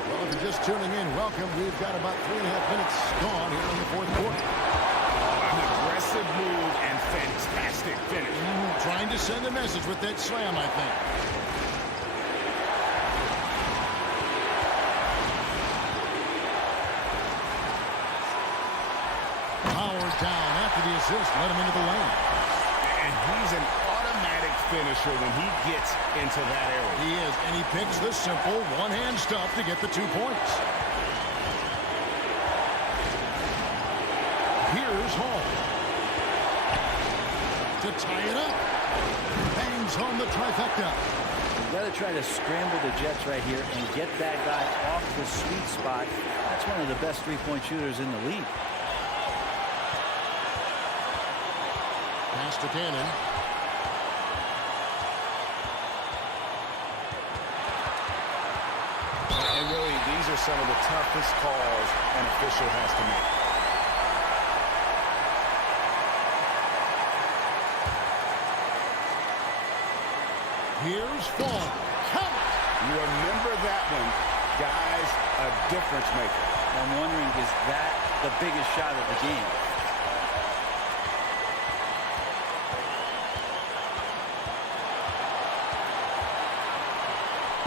Well, if you're just tuning in, welcome. We've got about 3.5 minutes gone here in the fourth quarter. An aggressive move and fantastic finish. Trying to send a message with that slam, I think. Howard down after the assist, let him into the lane. And he's an automatic finisher when he gets into that area. He is, and he picks the simple one-hand stuff to get the 2 points. Here's Hall. To tie it up. Bangs home the trifecta. You've got to try to scramble the Jets right here and get that guy off the sweet spot. That's one of the best three-point shooters in the league. Pass to Cannon. And really, these are some of the toughest calls an official has to make. Here's Fall. Count. You remember that one, guys, a difference maker. I'm wondering, is that the biggest shot of the game?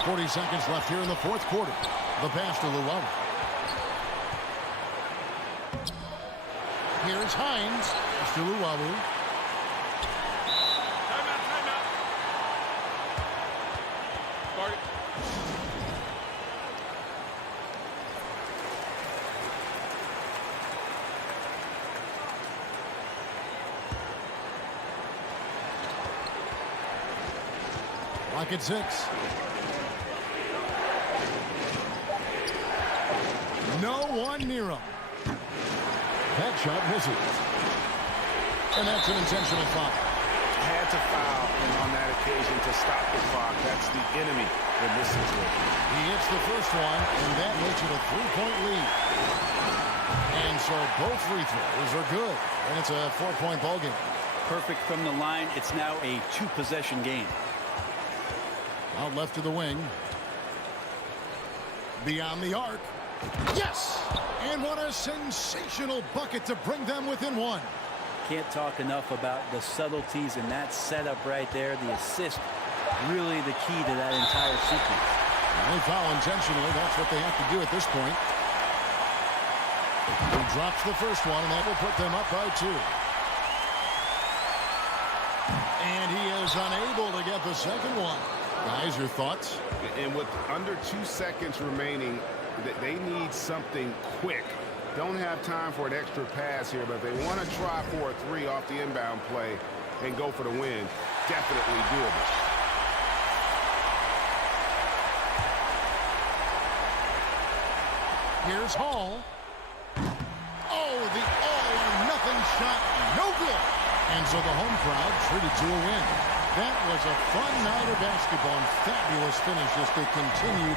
.40 seconds left here in the fourth quarter. The pass to Luwawu. Here's Hines. Pass to Luwawu. Timeout. Marty. Back at 6. No one near him. That shot misses. And that's an intentional foul. Had to foul him on that occasion to stop the clock. That's the enemy in this situation. He hits the first one, and that makes it a 3-point lead. And so both free throws are good. And it's a 4-point ball game. Perfect from the line. It's now a 2-possession game. Out left to the wing. Beyond the arc. Yes! And what a sensational bucket to bring them within 1. Can't talk enough about the subtleties in that setup right there. The assist, really the key to that entire sequence. They foul intentionally. That's what they have to do at this point. He drops the first one, and that will put them up by 2. And he is unable to get the second one. Guys, your thoughts? And with under 2 seconds remaining, they need something quick. Don't have time for an extra pass here, but they want to try for a 3 off the inbound play and go for the win. Definitely doable. Here's Hall. Oh, the all-or-nothing shot. No good. And so the home crowd treated to a win. That was a fun night of basketball and fabulous finish as they continued